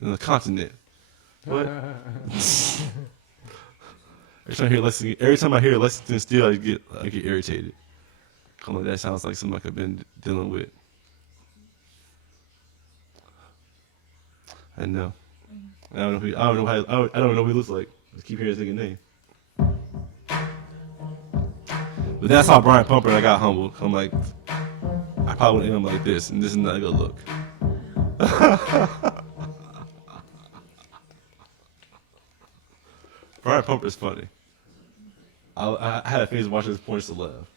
In the continent. What? Every time I hear Lexington Steel, I get irritated. Come on, that sounds like something I've been dealing with. I know. I don't know who he looks like. I just keep hearing his nigga name. But that's how Brian Pumper and I got humbled. I'm like, I probably wouldn't end up like this, and this is not a good look. Brian Pumper's funny. I had a phase of watching this porn just to laugh.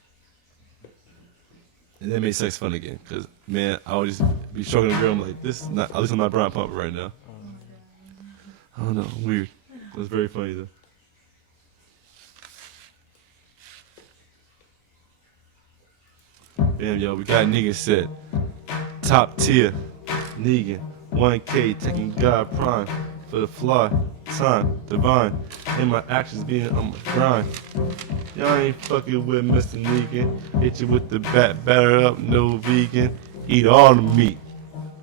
And that made sex fun again. Because, man, I would just be stroking a girl. I'm like, this is not, at least I'm not Brian Pumper right now. I don't know. Weird. It was very funny, though. Damn, yo, we got Negan set. Top tier. Negan. 1K taking God prime. For the fly. Time. Divine. And my actions being on my grind. Y'all ain't fucking with Mr. Negan. Hit you with the batter up, no vegan. Eat all the meat.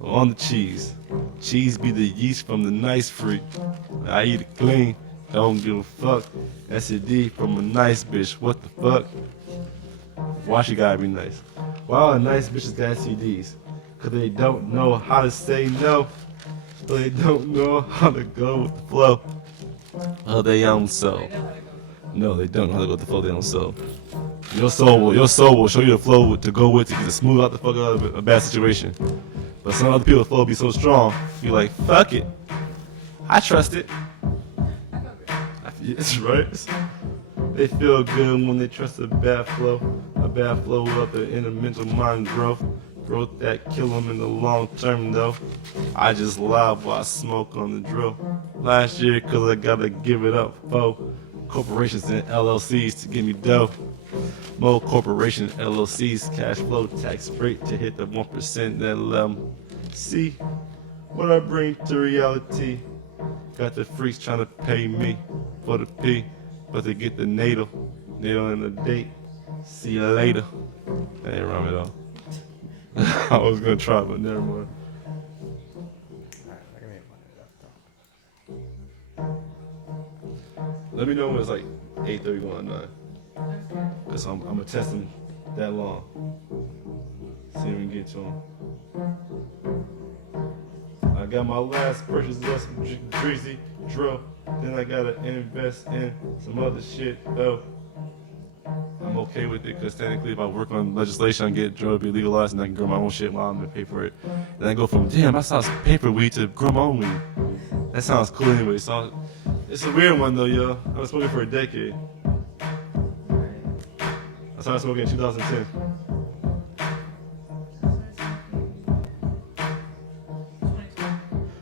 On the cheese. Cheese be the yeast from the nice freak. I eat it clean. Don't give a fuck. S&D from a nice bitch. What the fuck? Why she gotta be nice? Why all the nice bitches got STDs? Cause they don't know how to say no. So they don't know how to go with the flow of their own soul. They know how to go. No, they don't know how to go with the flow of their own soul. Your soul will show you the flow to go with to smooth out the fuck out of a bad situation. But some other people's flow be so strong, you like, fuck it. I trust it. I feel good. Yes, right? They feel good when they trust a bad flow of the inner mental mind growth. Growth that kill them in the long term though. I just laugh while I smoke on the drill. Last year, cause I gotta give it up, for corporations and LLCs to give me dough. More corporation LLCs, cash flow tax rate to hit the 1% that let 'em see what I bring to reality. Got the freaks trying to pay me for the P, but they get the natal in the date. See you later. That ain't wrong at all. I was gonna try, but never mind. Alright, I can make one of that Let me know when it's like 8:30 going 9. That's good. Cause I'm gonna test them that long. See if we can get to them. I got my last purchase of some Drizzy drill. Then I gotta invest in some other shit though. I'm okay with it because technically if I work on legislation, I get drill be legalized and I can grow my own shit while I'm gonna pay for it. Then I go from damn, I saw pay for weed to grow my own weed. That sounds cool anyway. So it's a weird one though, yo. I was smoking for a decade. I started smoking in 2010.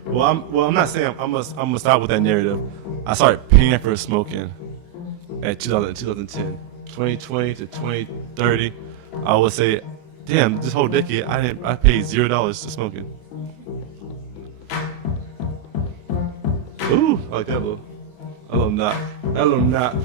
Well, I'm not saying I'm gonna stop with that narrative. I started paying for smoking at 2010, 2020 to 2030. I would say, damn, this whole decade I paid $0 to smoking. Ooh, I like that little knot. That little knot.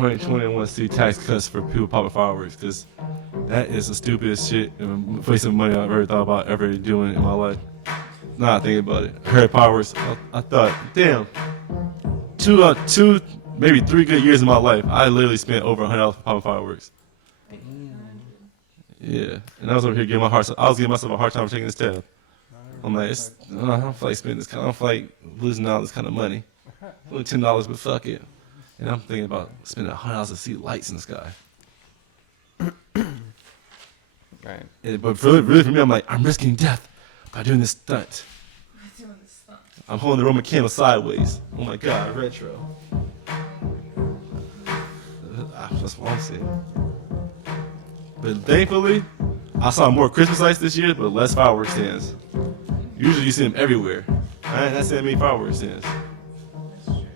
I want to see tax cuts for people popping fireworks because that is the stupidest shit and waste of money I've ever thought about ever doing in my life. Now I think about it. I heard fireworks. I thought, damn, two, maybe 3 good years of my life, I literally spent over $100 for popping fireworks. Yeah, and I was over here giving myself a hard time taking this tab. I'm like, I don't feel like spending this. I don't feel like losing all this kind of money. Only $10, but fuck it. And I'm thinking about spending $100 to see lights in the sky. Right. But really for me, I'm like, I'm risking death by doing this stunt. I'm doing this stuff. I'm holding the Roman candle sideways. Oh my God, retro. That's what I'm saying. But thankfully, I saw more Christmas lights this year, but less fireworks stands. Usually you see them everywhere. I ain't seen many fireworks stands. That's true.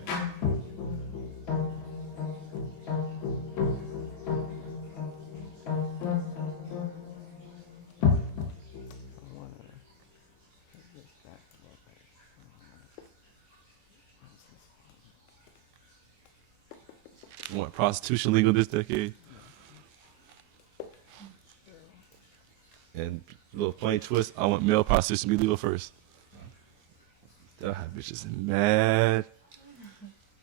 I want prostitution legal this decade. And little plain twist, I want male prostitution to be legal first. That'll have bitches mad.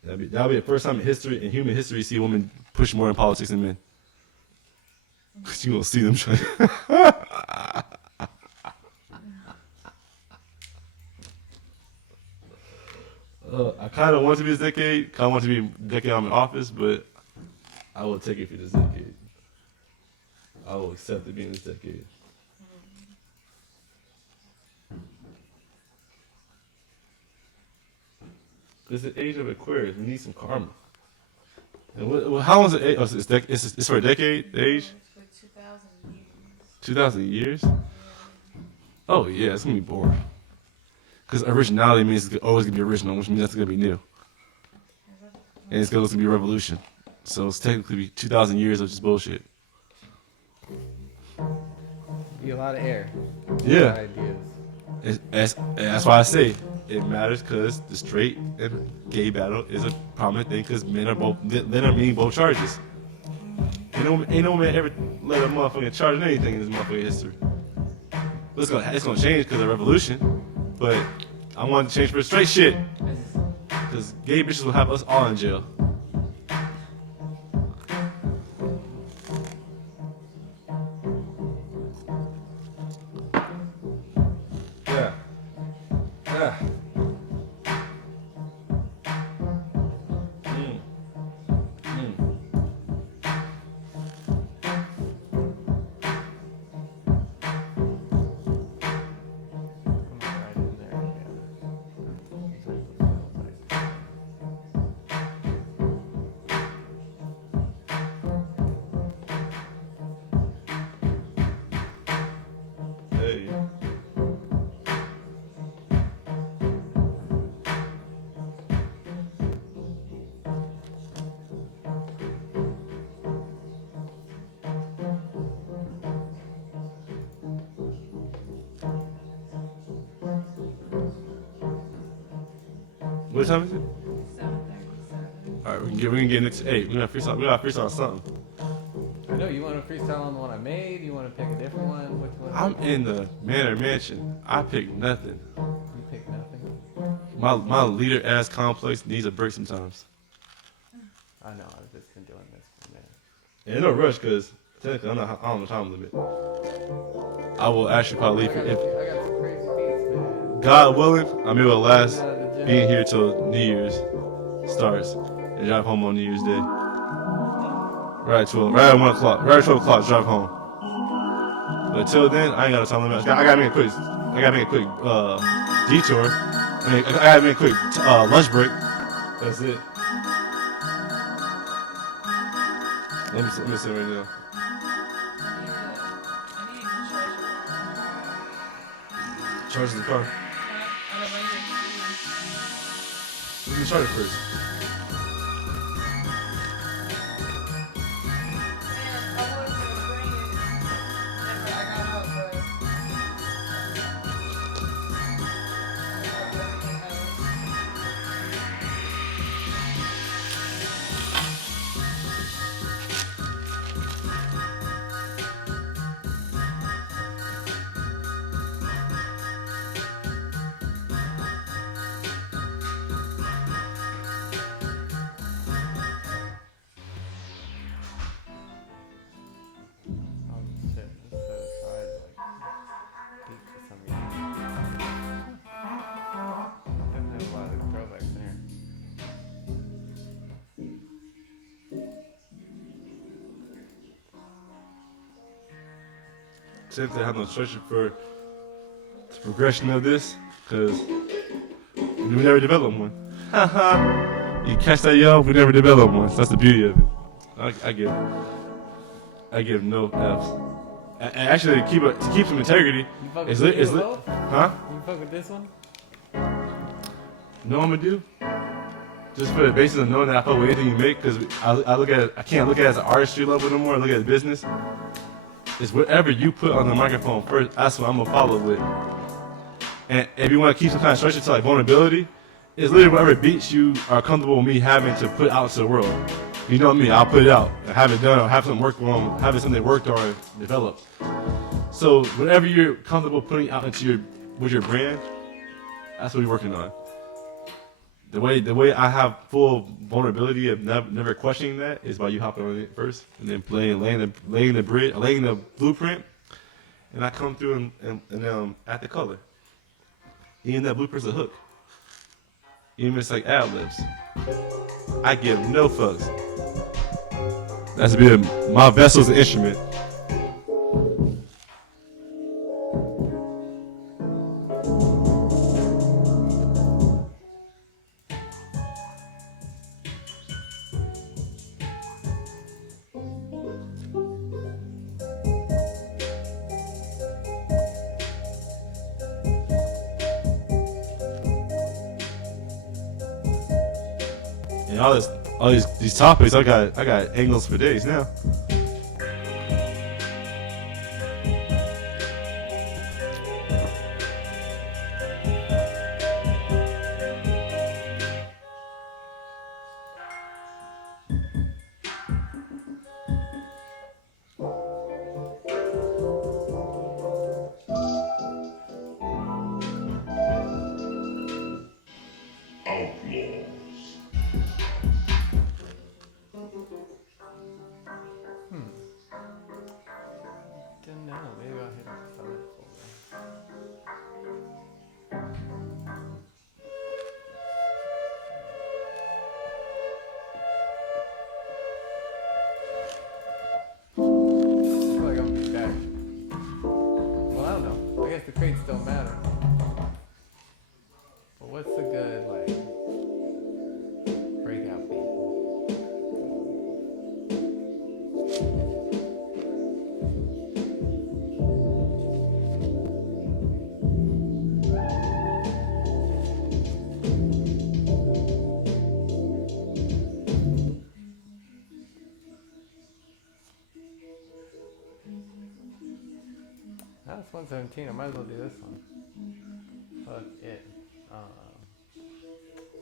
That'll be the first time in human history, you see women push more in politics than men. Cause you gonna see them trying. I kind of want to be this decade. Kind of want to be the decade I'm in office, but I will take it for this decade. I will accept it being this decade. It's the age of Aquarius. We need some karma. And how long is it? Oh, it's for a decade, the age? It's for 2,000 years. 2,000 years? Oh, yeah, it's going to be boring. Because originality means it's always going to be original, which means that's going to be new. And it's going to be a revolution. So it's technically be 2,000 years of just bullshit. Be a lot of air. Yeah. A lot of ideas. That's why I say it matters, because the straight and gay battle is a prominent thing, because men are meeting both charges. Ain't no man ever let a motherfucking charge anything in this motherfucking history. But it's gonna change because of the revolution. But I want to change for the straight shit, because gay bitches will have us all in jail. Yeah. Yeah. Right in there, Hey. What time is it? 7:37. All right, we can get into. Hey, we gotta freestyle something. I know you want to freestyle on the one I made. You want to pick a different one. Which one? I'm in the Manor Mansion. I pick nothing. You pick nothing. My leader ass complex needs a break sometimes. I know. I've just been doing this for a minute. And no rush, because technically I don't know time limit. I will actually probably leave I got if some crazy beats, man. God willing, I'm able to last Out of the gym. being here till New Year's starts and drive home on New Year's Day. Right at 1 o'clock, right at 12 o'clock, drive home. But till then, I ain't got a time limit. I gotta make a quick detour. I gotta make a quick lunch break. That's it. Let me sit right now. I need to charge it. Charge the car. I got right here. Let me charge it first. Man, I was gonna bring it. Never, I got out, but I got everything else. Oh shit! Let's set aside like beat for some reason. Definitely have a lot of throwbacks in here. Simply have no structure for the progression of this, because we never developed one. You catch that, y'all? We never developed one. So that's the beauty of it. I give no F's. Actually, to keep some integrity, You fuck is with lit. Both? Huh? You fuck with this one? Know what I'm gonna do? Just for the basis of knowing that I fuck with anything you make, because I can't look at it as an artistry level no more. I look at it as business. It's whatever you put on the microphone first. That's what I'm gonna follow with. And if you want to keep some kind of structure to like vulnerability, it's literally whatever beats you are comfortable with me having to put out to the world. You know me, I'll put it out, have it done, or have something worked on, have it something worked or developed. So whatever you're comfortable putting out into with your brand, that's what we're working on. The way I have full vulnerability of never questioning that is by you hopping on it first and then laying the blueprint, and I come through and add the color. Even that blueprint's a hook. Even if it's like ad libs, I give no fucks. That's been my vessel's an instrument. all these topics. I got angles for days now. Didn't know. Maybe I'll hit up the other folder. I feel like I'm gonna be back. Well, I don't know. I guess the crates don't matter. But what's a good like breakout beat? That's 117. I might as well do this one. Fuck it.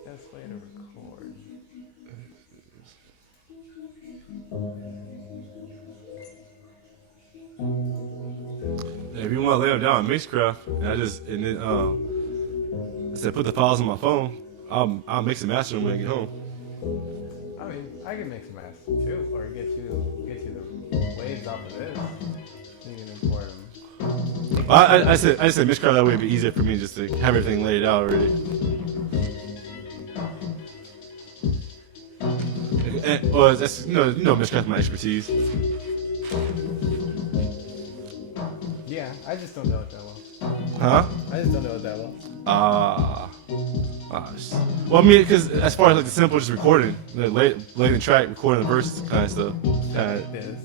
Best way to record. If you want to lay them down on Mixcraft, and then I said put the files on my phone. I'll mix and master them when I get home. I mean, I can mix and master too, or get you the waves off of this. You can import them. I said Mixcraft, that way it'd be easier for me just to have everything laid out already. Well, that's Mixcraft my expertise. Yeah, I just don't know it that well. Huh? I just don't know it that well. Well, I mean, because as far as like the simple just recording, laying the track, recording the verses, kind of stuff. This.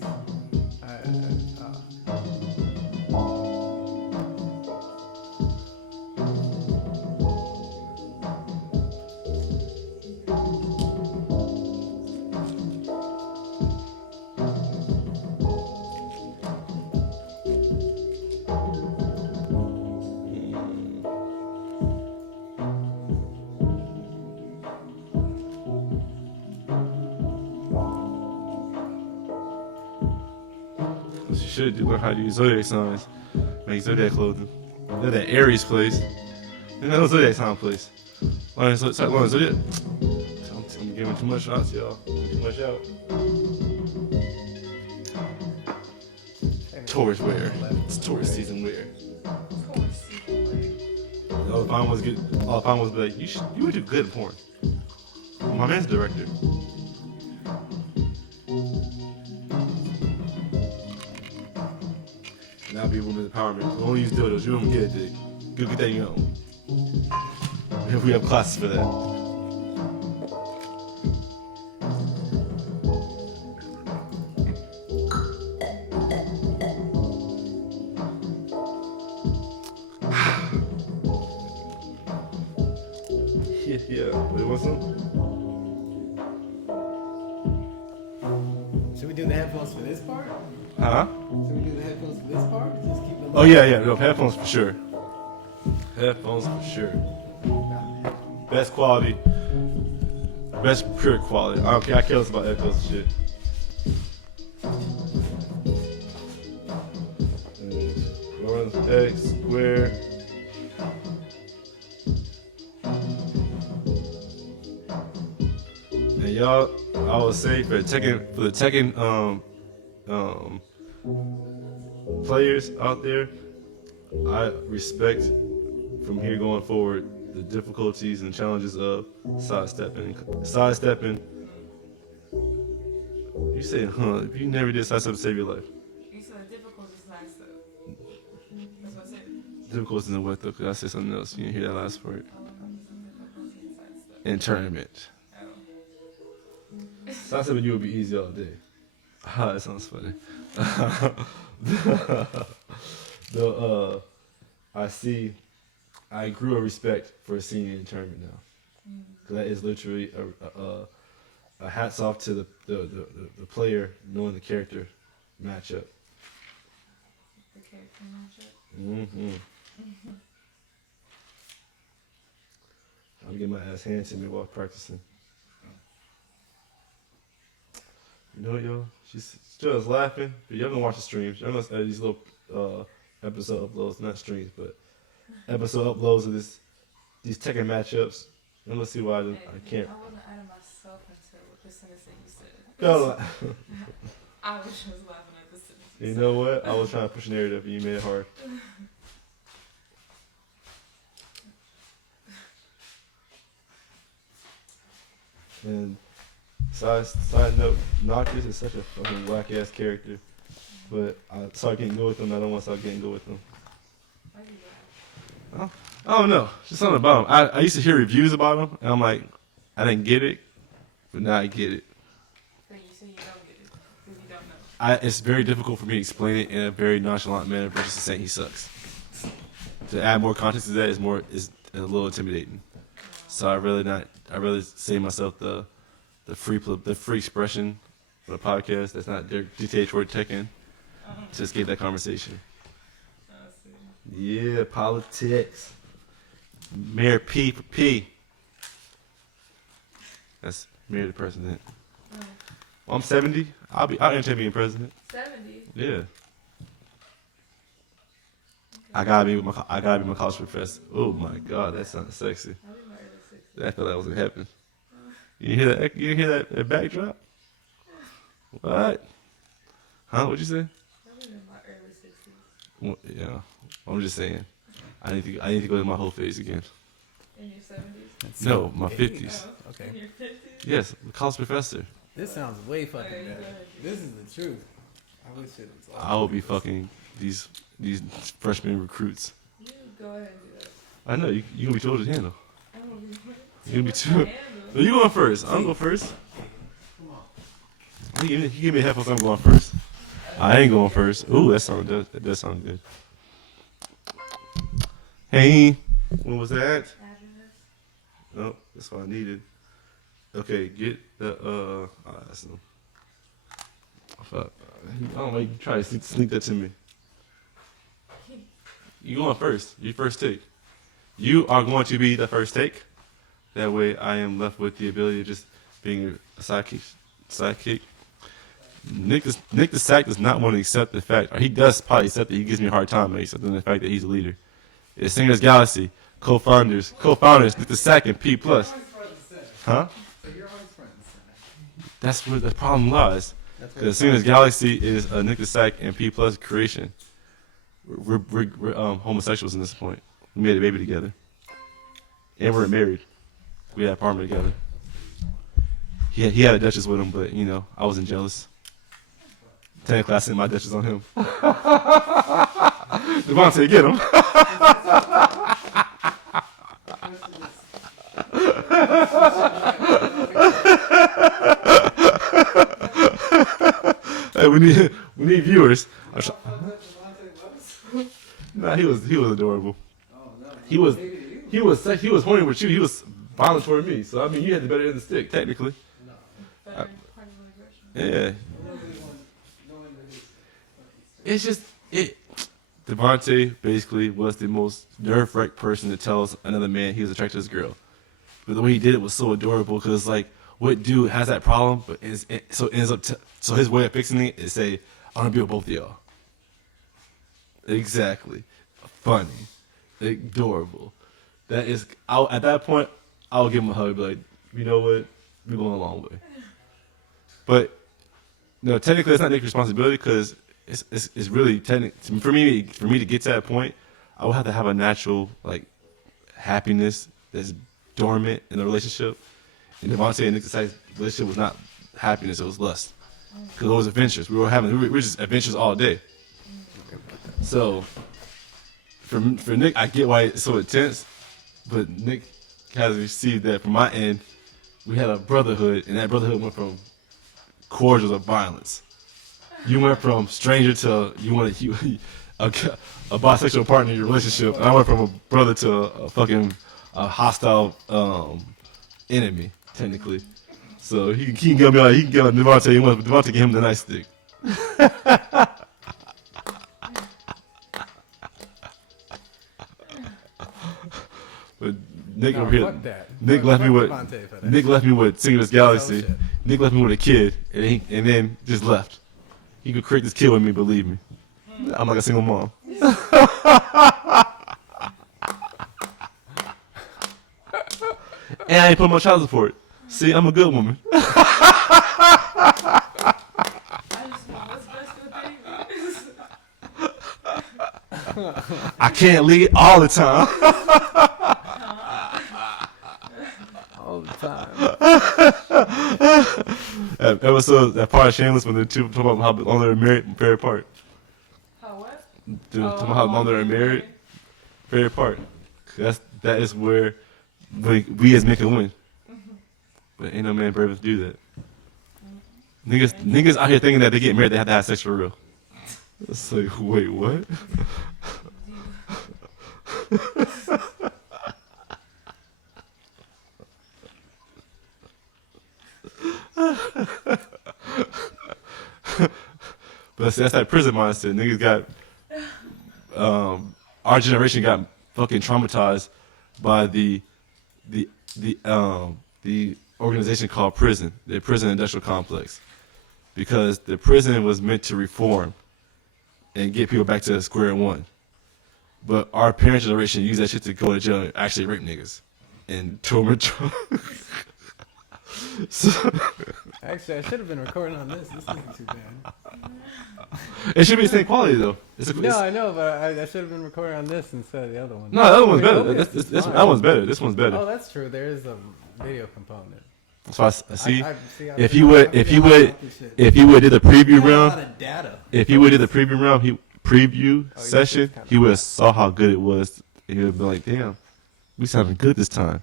What you should do, learn how to use zodiac signs, make zodiac clothing. They're that Aries place. You know zodiac sign place. Learn zodiac. I'm giving too much shots, y'all. Too much out. Taurus wear. It's Taurus season wear. All the fine was be like, you would do good at porn. My man's a director. And that'll be women's empowerment. We only use dildos. You don't get a dick. Go get that your own. If we have classes for that. Yeah. Wait, what's up? Should we do the headphones for this part? Huh? Should we do the headphones for this part? Or just keep them. Oh yeah. No, headphones for sure. Headphones for sure. Best quality. Best pure quality. I don't care. I care less about echoes and shit. Lawrence X square. And y'all, I would say for the Tekken players out there, I respect from here going forward the difficulties and challenges of sidestepping. You say, if you never did sidestep to save your life. You said the difficult is nice though. That's what I said. Difficulties in the what though, because I said something else. You didn't hear that last part. Oh, In tournament. oh. Sidestepping you would be easy all day. That sounds funny. I grew a respect for seeing it in tournament now. 'Cause that is literally a hats off to the player knowing the character matchup. The character matchup. Mm-hmm. I'm getting my ass handed to me while practicing. You know what, y'all? She's still laughing, but y'all gonna watch the streams. Y'all gonna these little episode uploads, not streams, but episode uploads of these Tekken matchups. And let's see why I can't. I wasn't adding myself into the sentence that you said. No, I was just laughing at the sentence. you know what? I was trying to push a narrative, and you made it hard. And side note, Noctis is such a fucking whack ass character. But I started getting good with him. I don't want to start getting good with him. Why do you laugh? I don't know. Just something about him. I used to hear reviews about him, and I'm like, I didn't get it, but now I get it. So you say you don't get it because you don't know. It's very difficult for me to explain it in a very nonchalant manner versus saying he sucks. To add more context to that is a little intimidating. So I really say myself the free expression for the podcast that's not dictated toward Tekken. To escape that conversation. I see. Yeah, politics. Mayor P for P. That's Mayor the President. Oh. Well, I'm 70. I'll entertain being president. 70. Yeah. I gotta be my college professor. Oh my God, that sounds sexy. I'll be my early 60s. I felt that was gonna happen. You hear that? You hear that backdrop? What? Huh? What'd you say? I'll be in my early 60s. Well, yeah. I'm just saying. I need to go to my whole phase again. In your 70s? No, my 50s. Oh, Okay. in your 50s? Yes, college professor. This sounds way fucking Okay, better. go ahead. This is the truth. I wish it was. I will be fucking these freshman recruits. You go ahead and do that. I know you gonna be too old to handle. I don't know. You gonna be too. No, you going first. I'm going first. He give me a headphones. I'm going first. I ain't going first. Ooh, that does sound good. Hey, what was that? Address? Nope, that's what I needed. Okay, get the that's no. Fuck. I don't know. You try to sneak that to me. You going first? Your first take. You are going to be the first take. That way, I am left with the ability of just being a sidekick. Nick the Sack does not want to accept the fact, or he does probably accept that he gives me a hard time accepting the fact that he's a leader. It's Singers Galaxy, co-founders, Nick the Sack and P+. Huh? So you're always front and center. That's where the problem lies. Because Singers Galaxy is a Nick the Sack and P+ creation. We're homosexuals at this point. We made a baby together. And we're married. We had an apartment together. He had a Duchess with him, but, you know, I wasn't jealous. Technically, I sent my Duchess on him. Devontae, get him. Hey, we need viewers. Nah, he was adorable. He was horny with you. He was violent toward me. So I mean, you had the better end of the stick, technically. Better part of the aggression. Yeah. It's just Devontae basically was the most nerve-wrecked person to tell another man he was attracted to his girl. But the way he did it was so adorable because, like, what dude has that problem? But so his way of fixing it is say, "I want to be with both of y'all." Exactly. Funny. Adorable. That is. At that point, I'll give him a hug. Be like, you know what? We're going a long way. But no, technically, it's not Nick's responsibility because it's really for me to get to that point, I would have to have a natural happiness that's dormant in the relationship. And Devontae and Nick's relationship was not happiness; it was lust. Because it was adventures. We were just adventures all day. So for Nick, I get why it's so intense, but Nick has received that from my end. We had a brotherhood, and that brotherhood went from cordial to violence. You went from stranger to you want a bisexual partner in your relationship, and I went from a brother to a fucking hostile enemy, technically. So he can get me out. He can get Devontae. He wants Devontae get him the nightstick. But Nick No, over here. fuck that. Nick Fuck- left me fuck with Devontae for that. Nick left me with Singular's Galaxy. shit. Nick left me with a kid, and then just left. He could create this kid with me, believe me. I'm like a single mom. And I ain't put my child support. See, I'm a good woman. I just want what's best for the baby. I can't lead all the time. All the time. That part of Shameless when the two talk about how long they're married, favorite part. How what? Talking about how long they're married, favorite part. That is where we as men can win. But ain't no man brave enough to do that. Niggas out here thinking that they get married, they have to have sex for real. It's like, wait, what? But see, that's that prison mindset. Niggas got, our generation got fucking traumatized by the organization called prison, the prison industrial complex, because the prison was meant to reform and get people back to square one. But our parents' generation used that shit to go to jail and actually rape niggas and torment. So Actually, I should have been recording on this. This isn't too bad. it should be the same quality though. No, I know, but I should have been recording on this instead of the other one. No, that one's better. Hopefully This it's fine. that one's better. This one's better. Oh, that's true. There is a video component. So I see. See, I If forgot- you would, I if you forgot would, about this shit. if you would did the preview Got a lot round, of data. if he would did the preview round, preview Oh, session, kinda he would have saw how good it was. And he would be like, "Damn, we sounding good this time."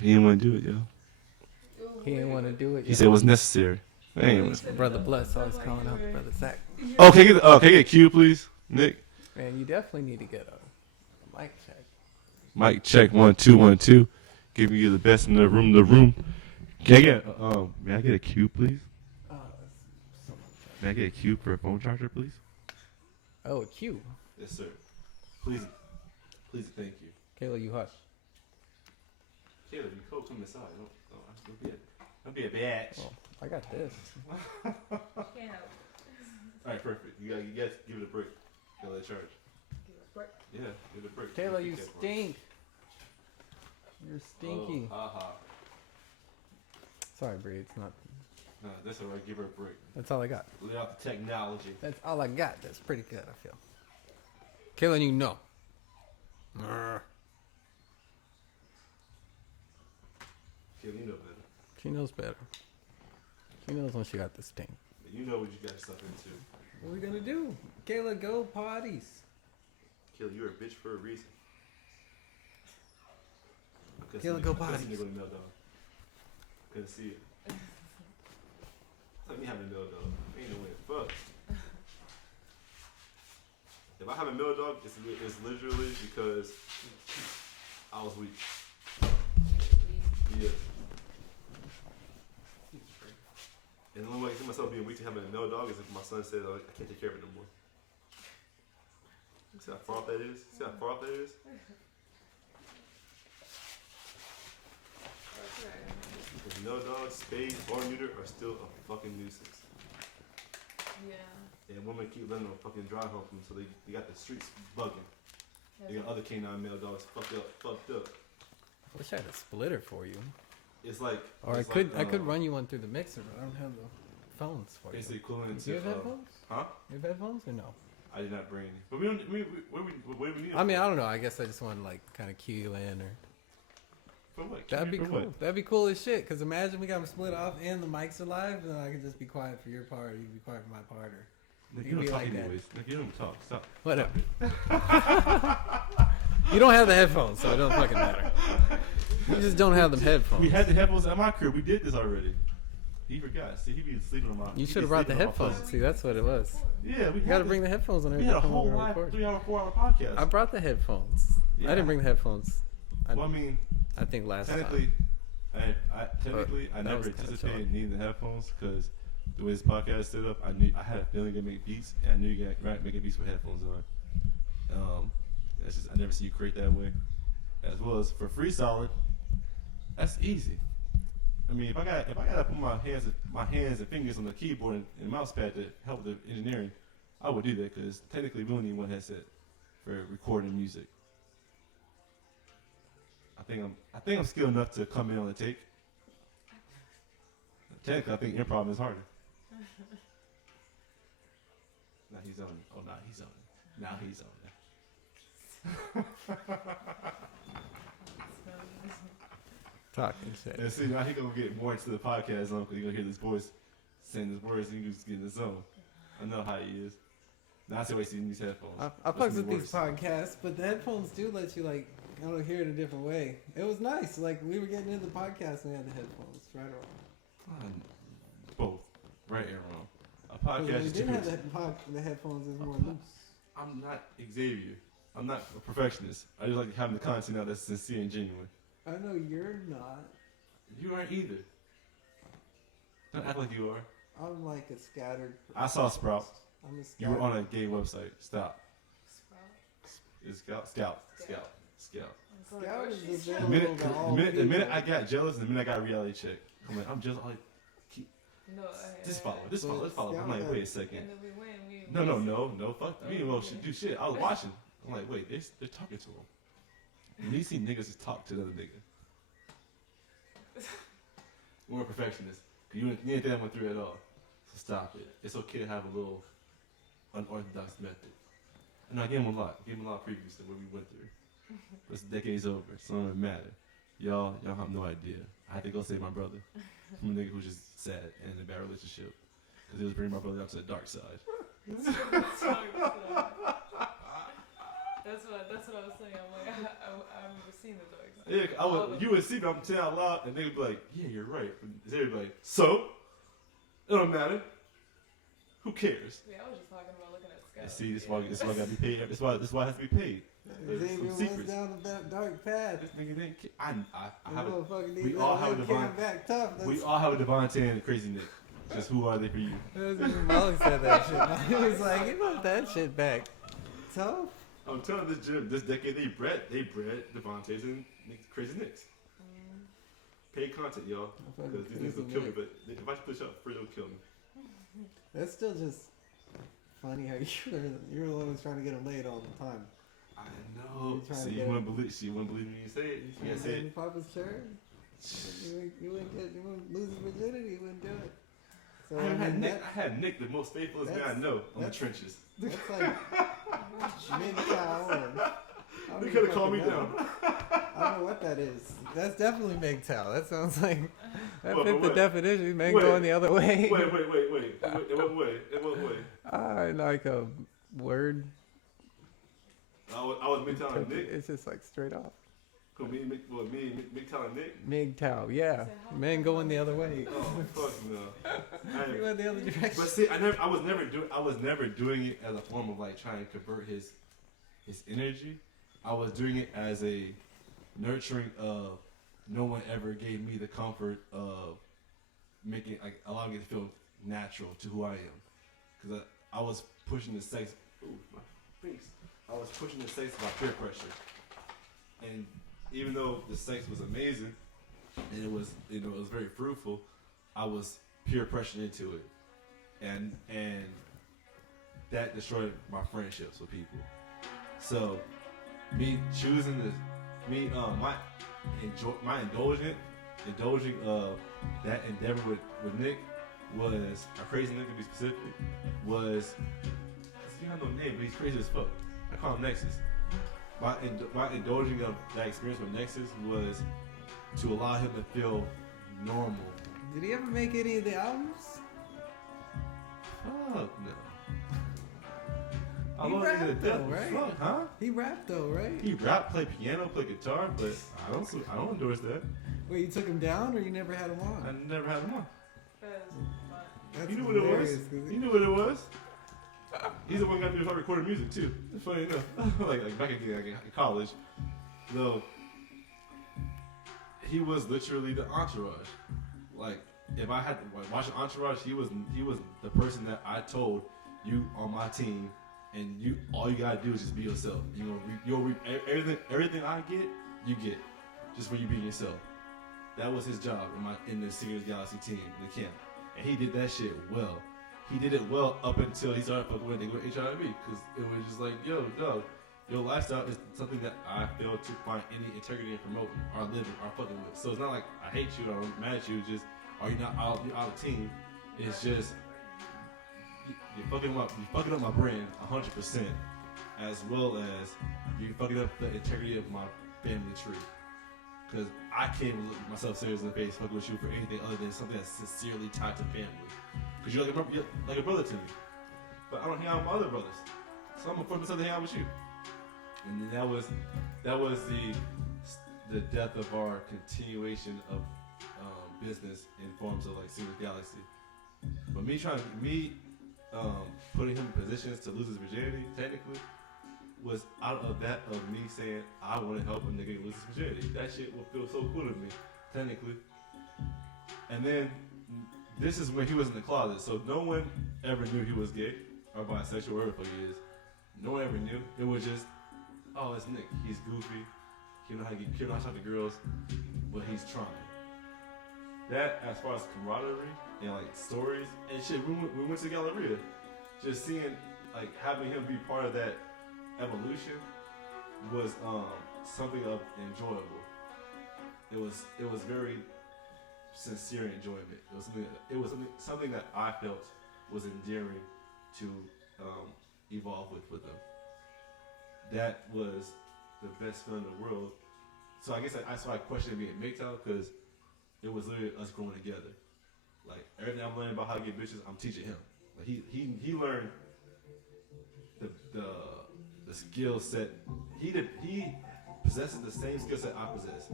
He didn't want to do it, yo. He didn't want to do it. He said it was necessary. Anyways. Brother Bless always calling out Brother Zach. Oh, can I get a cue, please, Nick? Man, you definitely need to get a mic check. Mic check 1 2 1 2. Giving you the best in the room. Can I get may I get a cue, please? May I get a cue for a phone charger, please? Oh, a cue. Yes, sir. Please, thank you. Kayla, you hush. Caleb, you come inside. Don't be a bitch. Well, I got this. Can't help. All right, perfect. You guys give it a break. Gotta let it charge. Yeah, give it a break. Kayla, you stink. You're stinky. Oh, haha. Sorry, Bree. It's not. No, that's all right. Give her a break. That's all I got. Lay out the technology. That's all I got. That's pretty good, I feel. Kayla, you know. Caleb, you know better. She knows better. She knows when she got this thing. You know what you got yourself into. What are we gonna do? Kayla, go potties. Caleb, you're a bitch for a reason. Caleb, go potties. Couldn't see it. Let me have a mill dog. Ain't no way. Fuck. If I have a mill dog, it's literally because I was weak. Yeah. And the only way I can see myself being weak to having a mill dog is if my son says, "Oh, I can't take care of it no more." See how far off that is? See how far off that is? Because mill dogs, spayed, or neuter are still a fucking nuisance. Yeah. And women keep letting them fucking drive home from them, so they got the streets bugging. They got other canine male dogs fucked up. I wish I had a splitter for you. It's like, Or it's I could run you one through the mixer, but I don't have the phones for you. Basically equivalent Do to. you have headphones? Huh? You have headphones or no? I did not bring any. But we don't. What do we need? I mean, I don't know. I guess I just want to like kind of cue you in, or For what? that'd be For cool. what? That'd be cool as shit. Cause imagine we got them split off and the mics are live, then I could just be quiet for your part, you be quiet for my part, or Nick, you you don't be talk like that. anyways. Nick, you don't talk. Stop. whatever. You don't have the headphones, so it don't fucking matter. You just don't have them headphones. We had the headphones at my crib. We did this already. He forgot. See, he be sleeping on my. You should have brought the headphones. See, that's what it was. Yeah, we You gotta bring the headphones whenever We you had a come whole over and live record. 3-hour, 4-hour podcast. I brought the headphones. I Yeah. didn't bring the headphones. Well, I mean, I think last technically, time. I technically I that never was kinda anticipated needing the headphones because the way this podcast is set up, I had a feeling to make beats, and I knew you got making beats with headphones on. That's just I never see you create that way. As well as for freestyling, that's easy. I mean, if I gotta put my hands and fingers on the keyboard and mouse pad to help with the engineering, I would do that because technically we only need one headset for recording music. I think I'm skilled enough to come in on the take. Technically, I think improv is harder. Now he's on it. Oh, now he's on it. Now he's on it. Talking shit. And see, now he gonna get more into the podcast zone because he gonna hear this voice saying his words and he just get in the zone. I know how he is. Now I see why he's using these headphones. I That's fucks with worse. these podcasts, but the headphones do let you like I don't know, hear it a different way. It was nice. Like we were getting into the podcast and we had the headphones, right or wrong. Both, right and wrong. A 'Cause podcast when we is didn't have different. the headphones, is more loose. I'm not Xavier. I'm not a perfectionist. I just like having the content out that's sincere and genuine. I know you're not. You aren't either. Don't act like you are. I'm like a scattered. I saw Sprout. I'm a You scattered. were on a gay website. Stop. Sprout. It's Scout. Scout is The available minute, to all the minute people. I got jealous, the minute I got a reality check, I'm like, I'm just like, No, this follow. I'm like, wait a second. And then we win. No, fuck. We didn't well do shit. I was watching. I'm like, wait, they're talking to him. And you see niggas just talk to the other nigga. We're perfectionists. You ain't think that went through at all. So stop it. It's okay to have a little unorthodox method. And I gave him a lot. I gave him a lot of previews to what we went through. This decade's over, so it doesn't matter. Y'all have no idea. I had to go save my brother from a nigga who was just sad and in a bad relationship. Because he was bringing my brother up to the dark side. That's what I was saying. I'm like, I remember seeing the dark side. Yeah, you would see me, I'm saying out loud, and they would be like, yeah, you're right. And they would be like, so? It don't matter. Who cares? Yeah, I was just talking about looking at Scout. And see, this why gotta be paid. This why it has to be paid. There's Xavier some went secrets. down the dark path. This nigga didn't care. I The have a, motherfucker we needs all that have a webcam divine- back tough. we all have a Devontae and a Crazy Nick. Just who are they for you? Molly said that shit. He was like, "You want that shit back?" tough. I'm telling this gym, this decade they bred Devontae's and Crazy Nicks. Paid content, y'all. Because these niggas will kill me, but if I push up, Fredo will kill me. That's still just funny how you're the one who's trying to get him laid all the time. I know. You're trying to See, get you wouldn't believe me when you say it. You can't say it. Papa's shirt. You wouldn't lose his virginity. You wouldn't do it. So I I had mean, Nick. I had Nick, the most faithfulest man I that's- know, on the that's- trenches. that's like mid-cow. They could have calmed me down. I don't know what that is. That's definitely MGTOW. That sounds like that Wait, fit the wait. definition. Man Wait. going the other way. Wait. In what way? In what way? Like a word. I was MGTOW and Nick. It's just like straight off. Me, MGTOW and Nick. MGTOW. Yeah. Men going the other way. Oh fuck no. You went the other direction. But see, I was never doing it as a form of like trying to convert his energy. I was doing it as a nurturing of no one ever gave me the comfort of making like allowing it to feel natural to who I am. Because I was pushing the sex. Ooh, my face. I was pushing the sex by peer pressure, and even though the sex was amazing and it was it was very fruitful, I was peer pressured into it, and that destroyed my friendships with people. So me choosing this, my indulging of that endeavor with Nick was a Crazy Nick to be specific. Was he don't have no name, but he's crazy as fuck. I call him Nexus. My indulging of that experience with Nexus was to allow him to feel normal. Did he ever make any of the albums? Fuck no. He rapped though, right? Fuck, huh? He rapped though, right? He rap, play piano, play guitar, but I don't endorse that. Wait, you took him down or you never had him on? I never had him on. That's fun. That's You knew what it was. hilarious, 'cause You knew what it was. He's the one who got me to start recording music too. It's funny enough. like back in college, though, he was literally the entourage. Like, if I had to watch an entourage, he was the person that I told, you on my team, and you all you gotta do is just be yourself. You'll reap everything I get, you get, just for you being yourself. That was his job in the Singers Galaxy team in the camp, and he did that shit well. He did it well up until he started fucking with HIV, because it was just like, yo, dog, your lifestyle is something that I fail to find any integrity in promoting or living or fucking with. So it's not like I hate you or I'm mad at you, just are you not out of team? It's just you're fucking up my brand 100%, as well as you're fucking up the integrity of my family tree. Because I can't look myself serious in the face fucking with you for anything other than something that's sincerely tied to family. Because you're like a brother to me. But I don't hang out with my other brothers. So I'm gonna force myself to hang out with you. And then that was the death of our continuation of business in forms of like Singers Galaxy. But putting him in positions to lose his virginity, technically, was out of me saying I want to help a nigga lose his virginity. That shit will feel so cool to me, technically. And then this is when he was in the closet, so no one ever knew he was gay or bisexual, whatever the fuck he is. No one ever knew. It was just, oh, it's Nick. He's goofy. He don't know how to talk to girls, but he's trying. That, as far as camaraderie and like stories and shit, we went to Galleria, just seeing like having him be part of that evolution was something of enjoyable. It was very sincere enjoyment. It was something that I felt was endearing to evolve with them. That was the best feeling in the world. So I guess that's why I questioned being MGTOW, because it was literally us growing together. Like everything I'm learning about how to get bitches, I'm teaching him. Like he learned the skill set. He possesses the same skill set I possess.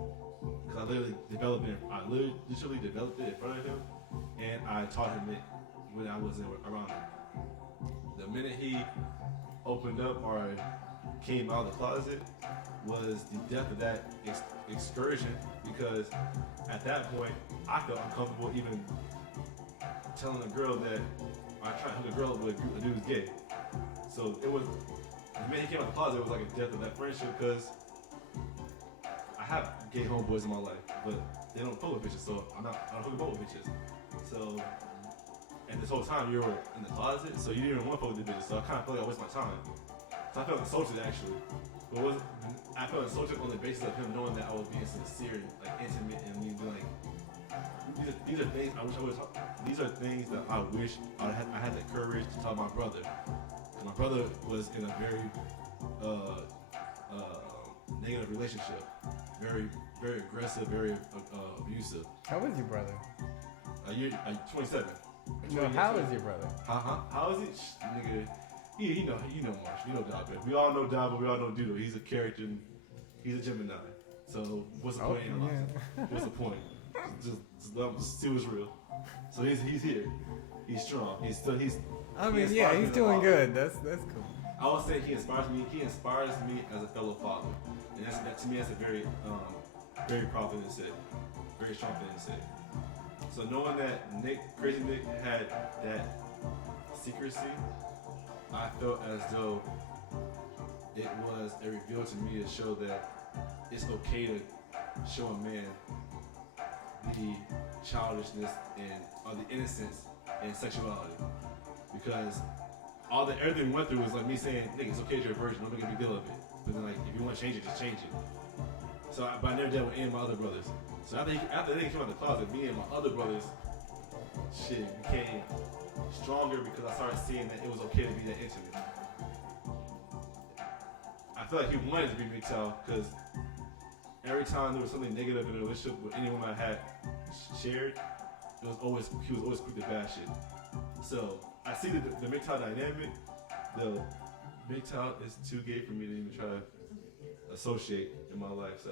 Because I literally developed it in front of him, and I taught him it when I wasn't around him. The minute he opened up or came out of the closet was the death of that excursion, because at that point I felt uncomfortable even telling a girl that I tried to hook a girl up with a dude who's gay. So it was, the minute he came out of the closet, it was like a death of that friendship, because I have gay homeboys in my life, but they don't fuck with bitches, so I don't hook up with bitches. So, and this whole time you were in the closet, so you didn't even want to fuck with the bitches, so I kind of felt like I wasted my time. So I felt insulted actually. But I felt insulted on the basis of him knowing that I was being sincere and like intimate, and me being like, these are things I wish I would talk. These are things that I wish I had the courage to tell my brother. My brother was in a very negative relationship, very very aggressive, very abusive. How is your brother? You're 27. No, how is your brother? How is it, nigga? You know Marsh, you know Dabba. We all know Dabba, we all know Doodle. He's a character, he's a Gemini. So what's the point in life? What's the point? Just see what's real. So he's here. He's strong. He's He's doing good. That's cool. I would say he inspires me. He inspires me as a fellow father, and that to me that's a very proud thing to say, very strong thing to say. So knowing that Crazy Nick had that secrecy, I felt as though it was a reveal to me to show that it's okay to show a man the childishness or the innocence in sexuality, because everything we went through was like me saying, "Nigga, it's okay, you're a virgin. Don't make a big deal of it." But then, like, if you want to change it, just change it. So, but I never did with any of my other brothers. So after they came out of the closet, me and my other brothers, shit became stronger, because I started seeing that it was okay to be that intimate. I feel like he wanted to be MGTOW, because every time there was something negative in a relationship with any woman I had shared, he was always quick to bash it. So I see the MGTOW dynamic. The MGTOW is too gay for me to even try to associate in my life. So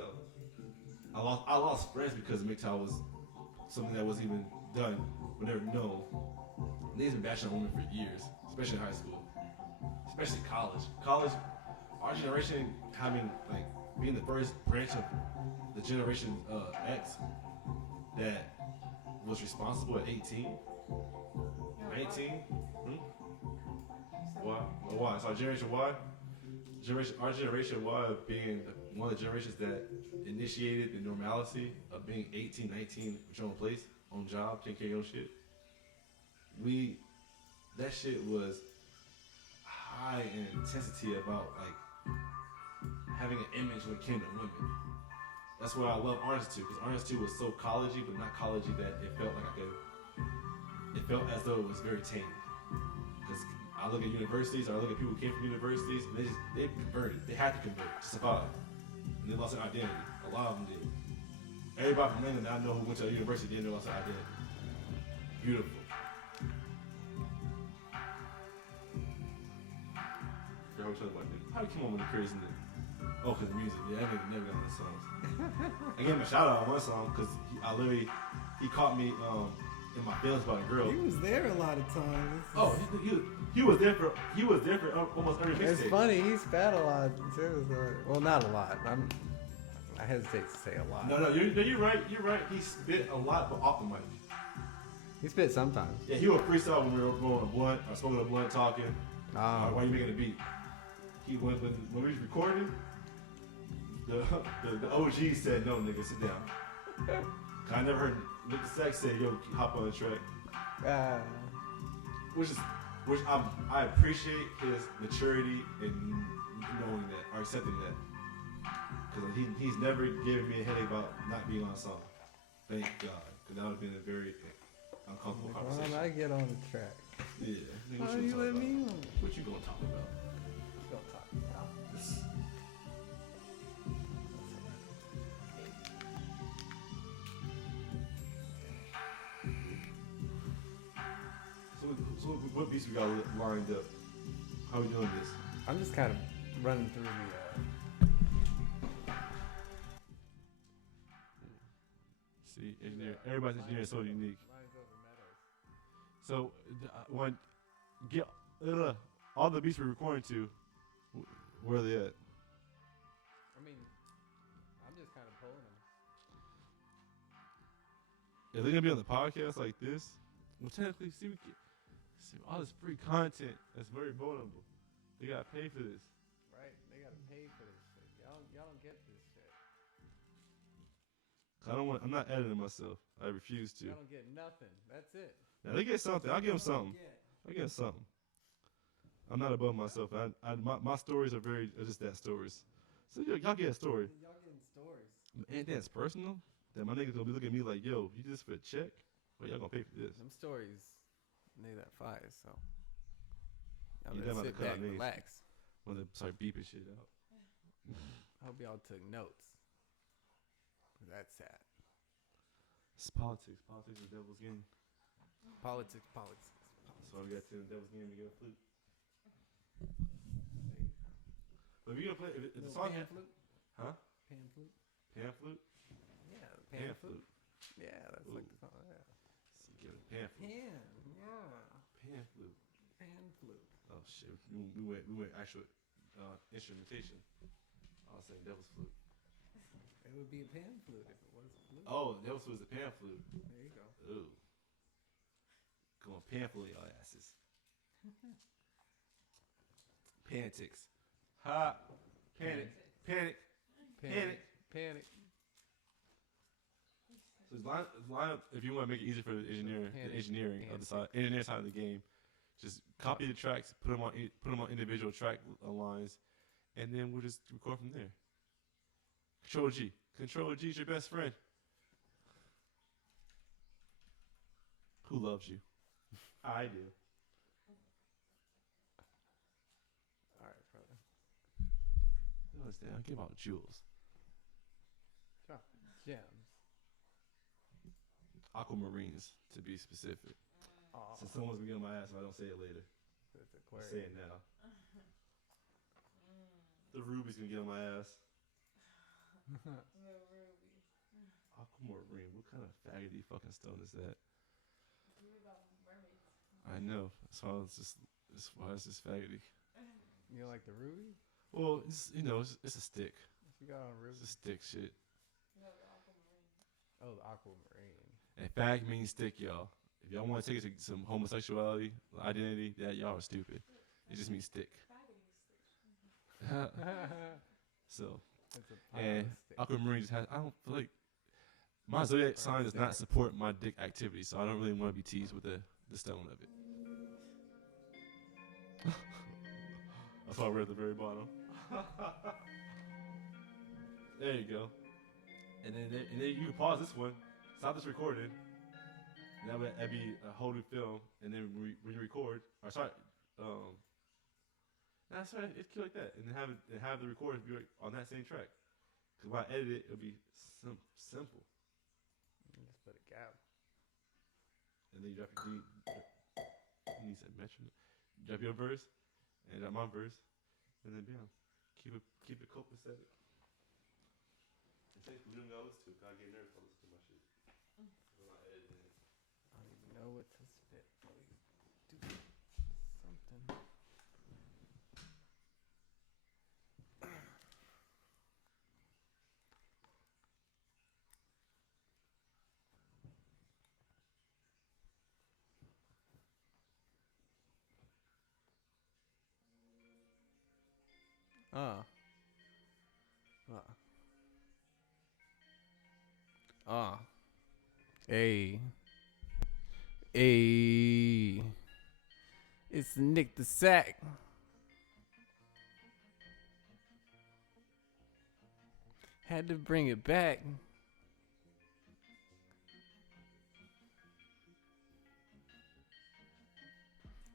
I lost friends because MGTOW was something that wasn't even done, but never known. Niggas been bashing on women for years, especially in high school, especially college. College, our generation being the first branch of the generation X that was responsible at 18, 19. Why? Why? So our generation Y, our generation Y being one of the generations that initiated the normalcy of being 18, 19, with your own place, own job, taking care of your own shit. That shit was high in intensity about like having an image when it came to women. That's why I love Orange 2, because Orange 2 was so collegey, but not collegey that it felt like it felt as though it was very tame. Because I look at universities, or I look at people who came from universities, and they converted. They had to convert to survive. And they lost their identity. A lot of them did. Everybody from England that I know who went to a university didn't lost their identity. Beautiful. Girl, I'm talking about nigga. How did you come on with the crazy nigga? Oh, because the music. Yeah, that nigga never got on the songs. I gave him a shout out on one song because he caught me in my feelings about a girl. He was there a lot of times. Oh, he was there for almost every mixtape. It's funny. He spat a lot too. So, well, not a lot. I hesitate to say a lot. No, you're right. You're right. He spit a lot, but off the mic. He spit sometimes. Yeah, he would freestyle when we were rolling a blunt, or smoking a blunt, talking. Why you making a beat? He went when we was recording. The OG said, "No, nigga, sit down." I never heard Mr. Sex say, "Yo, hop on the track," which I appreciate his maturity in knowing that or accepting that, because he's never given me a headache about not being on a song. Thank God, because that would have been a very uncomfortable Why conversation. don't I get on the track? Yeah, nigga, Why what you you gonna let talk me about? on? What you gonna talk about? Don't talk about. This- So what beats we got lined up? How we doing this? I'm just kind of running through the. See, everybody's engineer is so unique. Lines over meadows. So when get all the beats we're recording to, where are they at? I mean, I'm just kind of pulling them. Are they gonna be on the podcast like this? Well, technically, see all this free content that's very vulnerable. They gotta pay for this. Right? They gotta pay for this shit. Y'all don't get this shit. I'm not editing myself. I refuse to. Y'all don't get nothing. That's it. Now they get something. I'll give them something. I'll give them something. I'm not above myself. My stories are just that stories. So y'all get a story. Y'all getting stories. Anything that's personal, that my niggas gonna be looking at me like, yo, you just for a check? Well, y'all gonna pay for this. Them stories, they that fire. So y'all You better never sit cut our back, names. relax. When they start beeping shit out. I hope y'all took notes. That's sad. It's politics. Politics is the devil's game. Politics. So we got to the devil's game to get a flute. But if you're gonna play, if the song pan flute. huh? Pan flute. Pan flute? Yeah, the pan, flute. Yeah, that's like the song. Yeah. So give it a pan flute. Pan. Yeah. Pan flute. Pan flute. Oh shit. We went actual instrumentation. I was saying devil's flute. It would be a pan flute if it was a flute. Oh, devil's flute is a pan flute. There you go. Ooh. Going pan flute y'all asses. Pantics. Ha. Panic. Panic. Panic. Panic. So it's line up if you want to make it easier for the engineering of the side, engineer side of the game. Just copy the tracks, put them on individual track lines, and then we'll just record from there. Control G. Control G is your best friend. Who loves you? I do. All right, brother. You understand? I give out jewels. Drop gems. Aquamarines, to be specific. Aw, So someone's gonna get on my ass if I don't say it later. it's I'll say Aquarius. it now. The Ruby's gonna get on my ass. The ruby. Aquamarine. What kind of faggoty fucking stone is that? You about mermaids. I know. That's why it's just faggoty. You don't like the ruby? Well, it's a stick. What you got on ruby? It's a stick shit. You got Aquamarine. And fag means stick, y'all. If y'all want to take it to some homosexuality, identity, that y'all are stupid. It just means stick. So, It's a and pilot stick. Aquamarine just has, I don't feel like, my zodiac sign does not support my dick activity, so I don't really want to be teased with the stone of it. That's why we're at the very bottom. There you go. And then you can pause this one, stop this recording, and that'd be a whole new film. And then when you record, or sorry, that's right, it's cute like that, and then have the recording be like on that same track. Because when I edit it, it'll be simple. You just put a gap. And then you drop your you need some metronome. Drop your verse, and drop my verse, and then bam, keep it copacetic. Take the new notes too, cause I get nervous when I listen to my shit. When I edit it. I don't even know what to spit. Do something. Hey. Hey. It's Nick the Sack. Had to bring it back.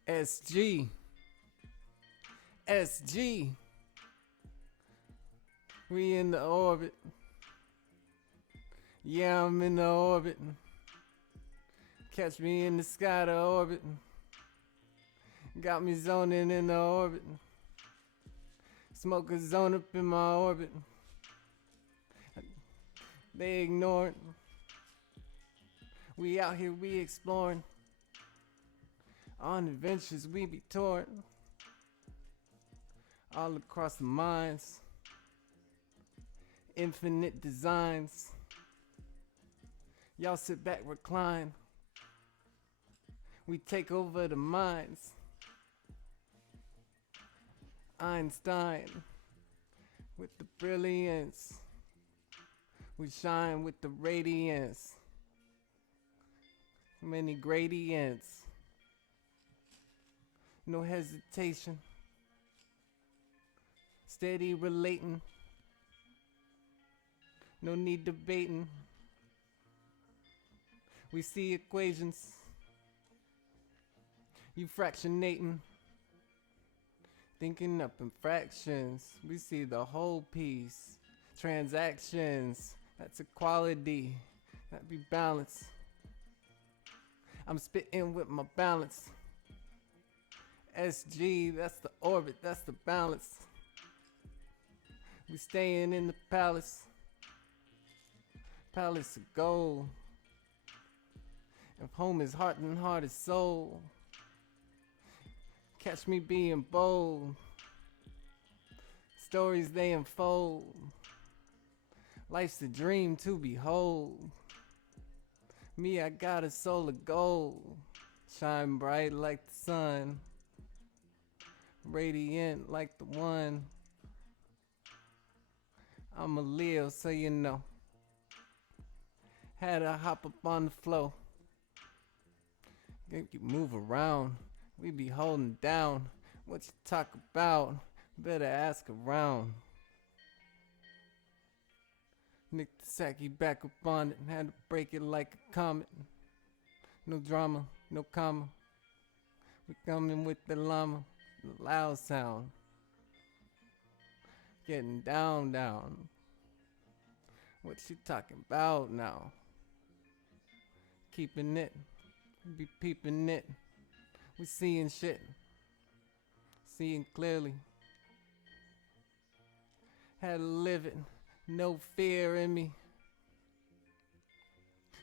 SG. SG. We in the orbit. Yeah, I'm in the orbit. Catch me in the sky to orbit. Got me zoning in the orbit. Smoke a zone up in my orbit. They ignore it. We out here, we exploring. On adventures we be touring. All across the minds. Infinite designs. Y'all sit back, recline. We take over the minds. Einstein with the brilliance. We shine with the radiance. Many gradients. No hesitation. Steady relating. No need debating. We see equations. You fractionating. Thinking up in fractions. We see the whole piece. Transactions. That's equality. That be balance. I'm spitting with my balance. SG, that's the orbit, that's the balance. We staying in the palace. Palace of gold. If home is heart and heart is soul. Catch me being bold. Stories they unfold. Life's a dream to behold. Me, I got a soul of gold. Shine bright like the sun. Radiant like the one. I'm a Leo, so you know. Had to hop up on the flow. You move around. We be holding down. What you talk about? Better ask around. Nick the Sack, he back up on it. Had to break it like a comet. No drama, no comma. We coming with the llama. The loud sound. Getting down, down. What you talking about now? Keeping it. We be peeping it. We seeing shit. Seeing clearly. Had to live it. No fear in me.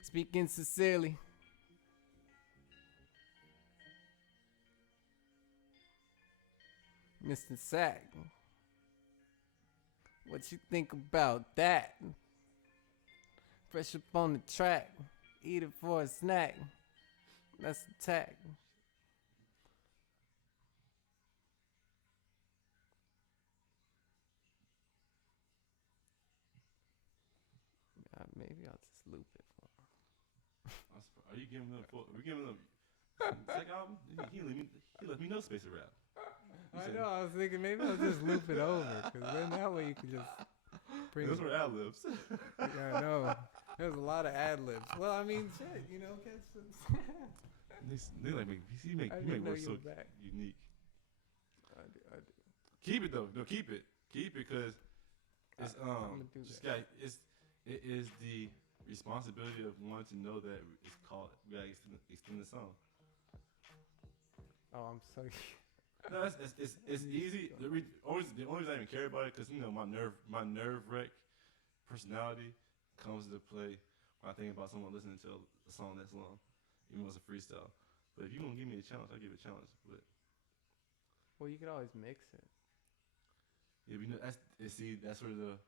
Speaking sincerely. Mr. Sack, what you think about that? Fresh up on the track. Eat it for a snack. That's the tag. Maybe I'll just loop it for him. Are you giving them? Are we giving them second album? He left me no space to rap. I know. I was thinking maybe I'll just loop it over, because then that way you can just bring. Those were ad libs. Yeah, I know. There's a lot of ad libs. Well, I mean, shit, you know, They like he make work so back. unique. I do. Keep it though. No, keep it because it's I'ma do just that. it is the responsibility of wanting to know that it's called. We gotta extend the song. Oh, I'm so. No, it's easy. The only reason I even care about it because you know my nerve wreck personality comes into play when I think about someone listening to a song that's long, even though it's a freestyle. But if you gonna give me a challenge, I'll give it a challenge. But Well, you could always mix it. yeah, you know that's where the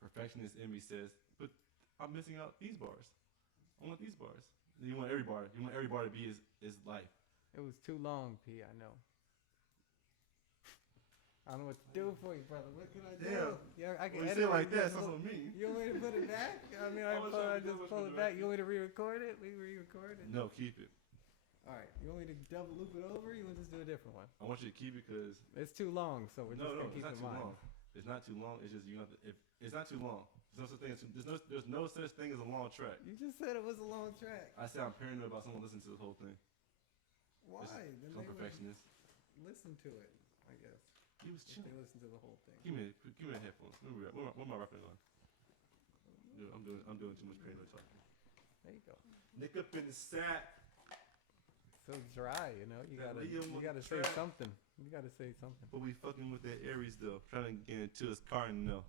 perfectionist in me says, but I'm missing out these bars. I want these bars. You want every bar. You want every bar to be his life. It was too long, P. I know. I don't know what to do for you, brother. What can I do? Damn. Yeah, I can When you edit say it like it. that, it sounds on me. You want me to put it back? I mean, I was trying to do just it pull for it the back. record. You want me to re-record it? We re-record it. No, keep it. All right. You want me to double loop it over? Or you want to just do a different one? I want you to keep it because It's too long, so we're just no, gonna it's keep not it in too mind. long. It's not too long. It's just you have to. If it's not too long, there's no such thing. There's no such thing as a long track. You just said it was a long track. I say I'm paranoid about someone listening to the whole thing. Why? Then I'm they would perfectionist. listen to it, I guess. He was If chilling. they listen to the whole thing. Give me the headphones. Where am I rapping on? Yeah, I'm doing too much paranoid talking. There you go. Nick up in the sack. So dry, you know. You That gotta Liam on say the track. something. You gotta say something. But we fucking with that Aries though. Trying to get into his car and no.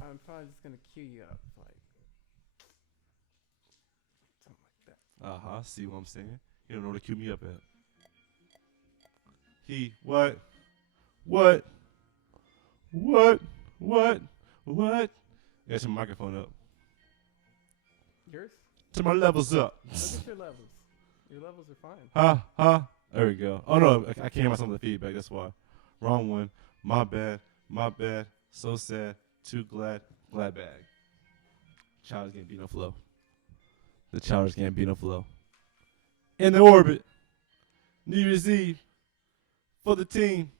I'm probably just gonna cue you up, like something like that. See what I'm saying? You don't know where to cue me up at. He what? Get your microphone up. Yours? Turn my levels up. Look at your levels. Your levels are fine. There we go. Oh no, I can't hear some of the feedback. That's why. Wrong one. My bad. So sad. Too glad. Glad bag. Childish Gambino flow. The Childish Gambino flow. In the orbit. New Year's Eve. For the team.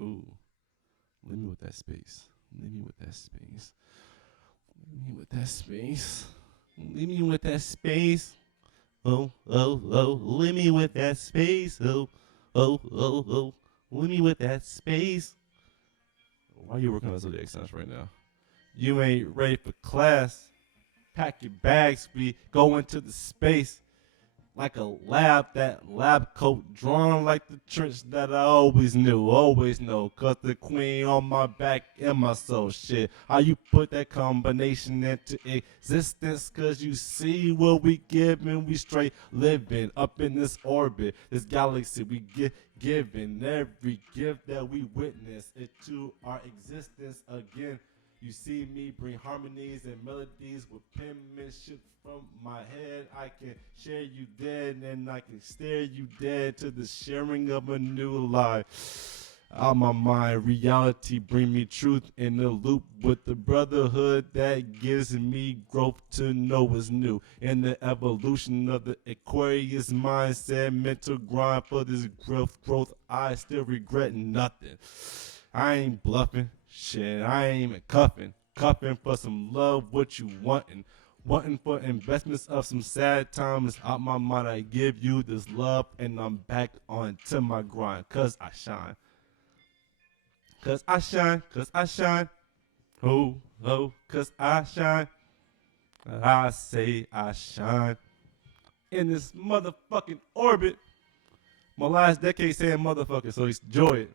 Ooh. Leave me with that space. Leave me with that space. Leave me with that space. Oh, leave me with that space. Oh, leave me with that space. Why are you working on Zodiac Sounds right now? You ain't ready for class. Pack your bags, we going to the space. Like a lab coat drawn like the trench that I always know. Cause the queen on my back and my soul shit. How you put that combination into existence? Cause you see what we giving, we straight living up in this orbit. This galaxy we get given every gift that we witness into our existence again. You see me bring harmonies and melodies with penmanship from my head. I can share you dead and I can stare you dead to the sharing of a new life. Out my mind, reality bring me truth in the loop with the brotherhood that gives me growth to know is new. In the evolution of the Aquarius mindset, mental grind for this growth, I still regret nothing. I ain't bluffing, shit, I ain't even cuffing for some love, what you wantin', for investments of some sad times, out my mind I give you this love, and I'm back on to my grind, cause I shine, oh, cause I shine, I say I shine, in this motherfucking orbit, my last decade saying motherfucker, so enjoy it.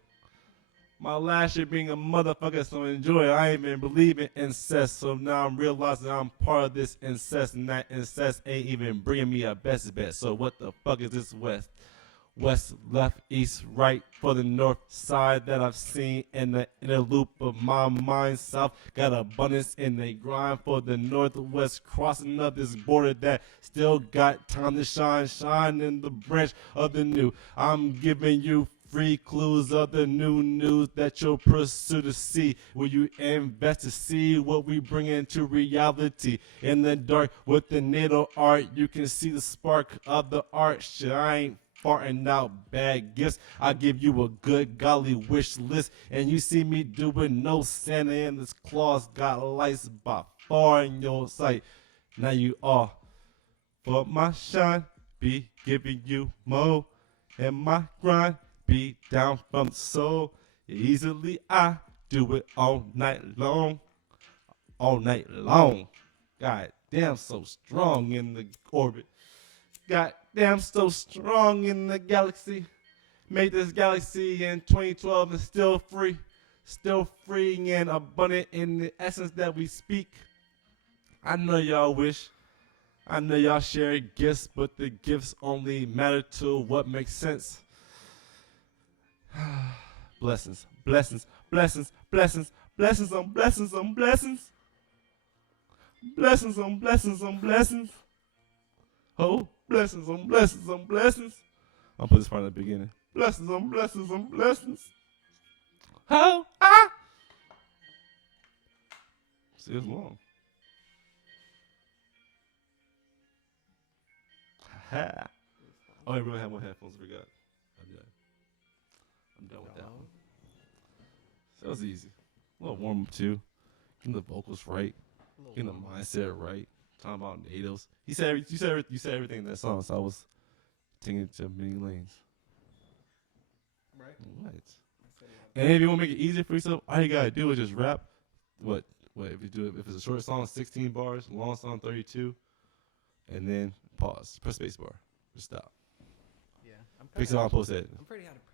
My last year being a motherfucker, so enjoy it. I ain't even believe in incest, so now I'm realizing I'm part of this incest, and that incest ain't even bringing me a best bet. So what the fuck is this West? west, left, east, right for the north side that I've seen in the inner loop of my mind. South got abundance in the grind for the northwest, crossing of this border that still got time to shine. Shine in the branch of the new. I'm giving you free clues of the new news that you'll pursue to see. Will you invest to see what we bring into reality? In the dark with the needle art, you can see the spark of the art shine. Farting out bad gifts, I give you a good golly wish list, and you see me doing no Santa in this claws got lights by far in your sight. Now you are for my shine, be giving you more, and my grind be down from the soul. Easily I do it all night long, all night long. God damn, so strong in the orbit. God damn, so strong in the galaxy. Made this galaxy in 2012 and still free and abundant in the essence that we speak. I know y'all wish, I know y'all share gifts, but the gifts only matter to what makes sense. Blessings, blessings, blessings, blessings, blessings on blessings on blessings. Blessings on blessings on blessings. Oh, blessings on blessings on blessings. I'll put this part at the beginning. Blessings on blessings on blessings. Oh, ah. See, it's long. Ha. Oh, I really have more headphones. I forgot. I'm done with that one. So that was easy. A little warm up too. Getting the vocals right. Getting the mindset right. Talking about natives. You said everything in that song, so I was taking it to many lanes. Right. What? And if you want to make it easier for yourself, all you gotta do is just rap. What if you do it? If it's a short song, 16 bars. Long song, 32. And then pause. Press space bar. Just stop. Yeah. Fix it on post it. I'm pretty out of practice.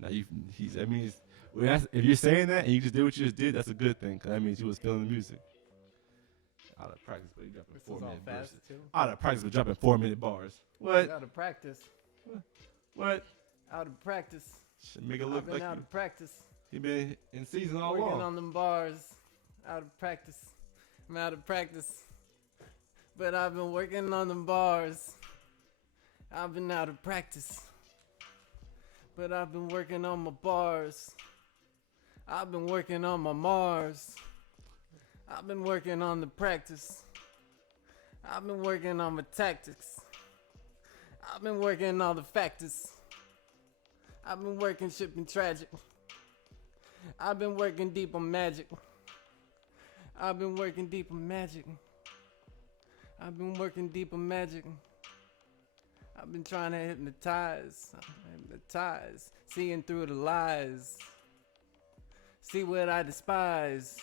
Now that means if you're saying that and you just did what you just did, that's a good thing. Cause that means you was feeling the music. Out of practice, but you dropping This is all 4-minute fast verses. too. Out of practice, but dropping 4-minute bars. What? Out of practice. What? Out of practice. Should make it look I've been like out of practice. you been in season all Working along. on them bars. Out of practice. I'm out of practice. But I've been working on them bars. I've been out of practice. But I've been working on my bars. I've been working on my Mars. I've been working on the practice. I've been working on my tactics. I've been working all the factors. I've been working shipping tragic. I've been working deep on magic. I've been working deep on magic. I've been working deep on magic. I've been trying to hypnotize, seeing through the lies. See what I despise.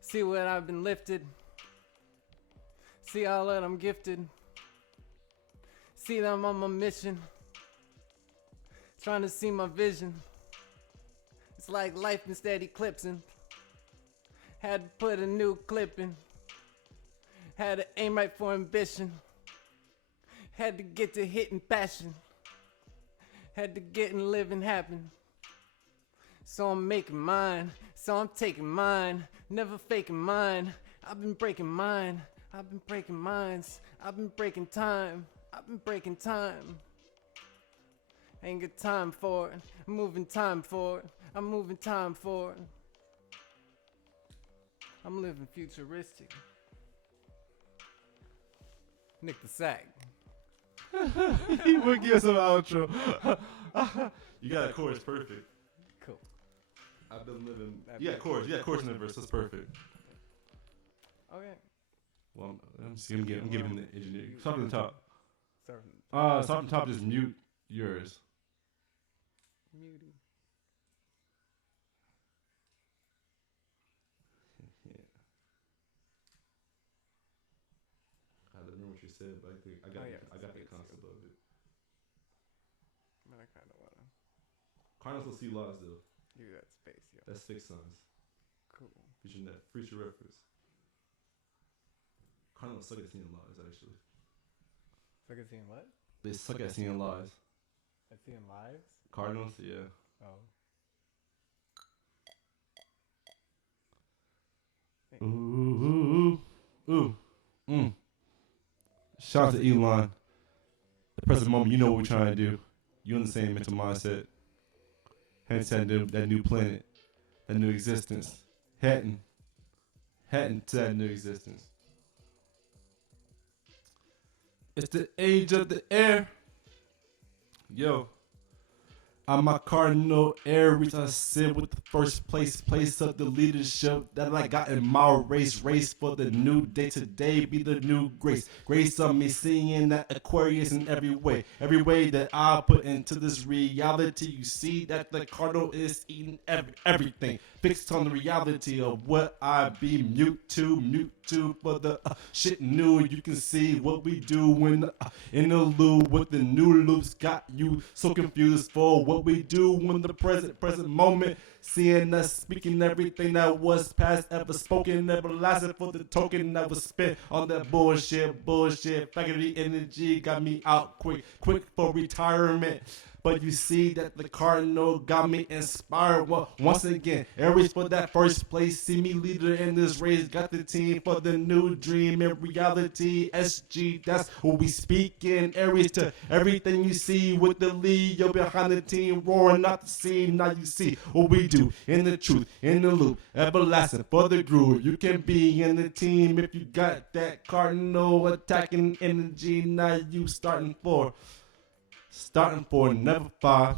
See what I've been lifted. See all that I'm gifted. See that I'm on my mission. Trying to see my vision. It's like life instead eclipsing. Had to put a new clip in. Had to aim right for ambition. Had to get to hitting passion. Had to get and live and happen. So I'm making mine. So I'm taking mine. Never faking mine. I've been breaking mine. I've been breaking minds. I've been breaking time. I've been breaking time. Ain't got time for it. I'm moving time for it. I'm moving time for it. I'm living futuristic. Nick the Sack. You would give us an outro. You got a chorus perfect. Cool. I've been living. You got chorus. You got chorus in the verse. That's perfect. Okay. Well, I'm giving the engineer. Start from the top. Start Start from the top. Just mute yours. muting. Yeah. I don't know what you said, but I think I got the concept of it. But I kind of want to Cardinals will see laws though. do that space, yo. That's 6 songs. Cool. Featuring that future reference. Cardinals suck at seeing laws actually. So I can see what? They suck at seeing lies. At seeing lives? Cardinals, yeah. Oh. Ooh, Shout out to Elon. The present moment, you know what we're trying to do. You're in the same mental mindset. Hence that new planet, that new existence. Heading to that new existence. It's the age of the air. Yo. I'm my cardinal Aries. I sit with the first place of the leadership that I got in my race for the new day. Today be the new grace of me seeing that Aquarius in every way that I put into this reality. You see that the cardinal is eating everything, fixed on the reality of what I be mute to for the shit new. You can see what we do when in the loop with the new loops got you so confused for what we do when the present moment, seeing us speaking everything that was past, ever spoken, never lasted for the token that was spent on that bullshit. Faculty energy got me out quick for retirement. But you see that the cardinal got me inspired. Well, once again, Aries for that first place. See me leader in this race. Got the team for the new dream and reality. SG, that's what we speaking. Aries to everything you see with the lead. You're behind the team, roaring out the scene. Now you see what we do in the truth, in the loop, everlasting for the groove. You can be in the team if you got that cardinal attacking energy. Now you starting for never five.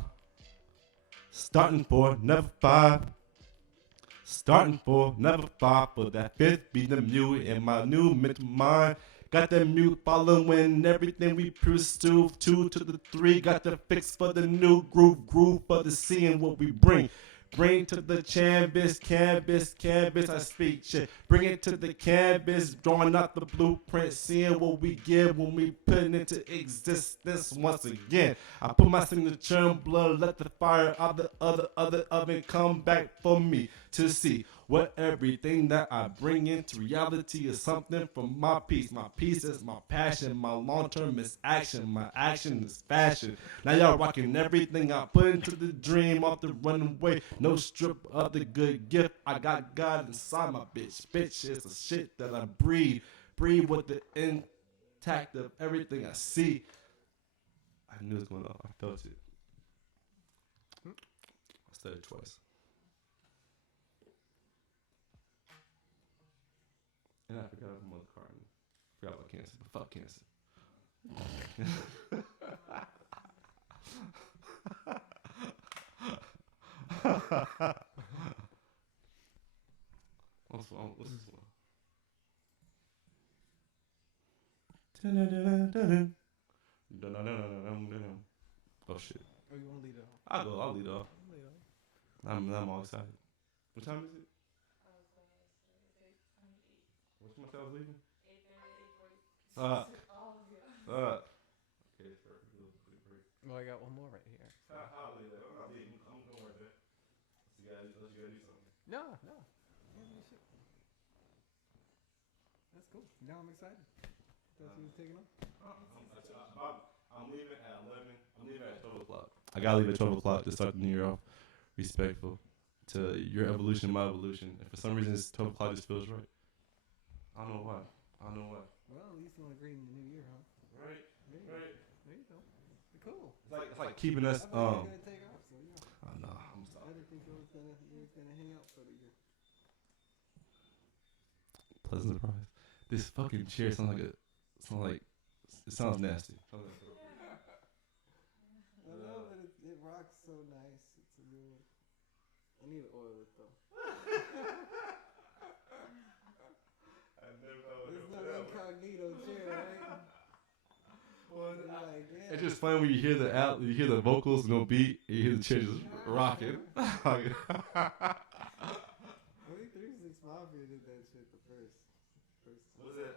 Starting for never five. Starting for never five. For that fifth be the mute in my new mental mind. Got the mute following everything we pursue. 2 to the 3. Got the fix for the new groove for the seeing what we bring. Bring to the canvas, I speak shit. Bring it to the canvas, drawing out the blueprint, seeing what we give when we put it into existence once again. I put my signature in blood, let the fire of the other oven come back for me to see what everything that I bring into reality is something from my peace. My peace is my passion, my long term is action, my action is fashion. Now y'all rocking everything I put into the dream off the runaway. No strip of the good gift. I got God inside my bitch. Bitch is the shit that I breathe. Breathe with the intact of everything I see. I knew it was going on. I felt it. I said it twice. And I forgot about Mother Carton. Forgot about cancer, but fuck cancer. What's this one? Oh shit. Or you want to lead it off? I'll lead off. I'm all excited. What time is it? What's my time leaving? 8:30, 8:40. Okay, fair. Well, I got one more right here. I'll leave that. I'm going right there. Unless you gotta do something. No. Yeah, shit. That's cool. Now I'm excited. Thought you was taking off. I'm leaving at 11. I'm leaving at 12 o'clock. I gotta leave at 12 o'clock to start the new year off respectful to your evolution, my evolution. And for some reason, it's 12 o'clock just feels right. I don't know why. Well, at least you want to greet in the new year, huh? Right. There you go. Cool. It's like keeping us. I thought you were gonna take off, so yeah. Oh no, I'm I sorry. didn't think you was gonna hang out for the year. Pleasant surprise. This fucking chair sounds like it sounds nasty. I know, but it rocks so nice. It's a real. I need to oil it though. There's no incognito chair, right? Well, Like, yeah. it's just funny when you hear the vocals, no beat, and you hear the chair just rocking. 36 Mafia did that shit the first. Was that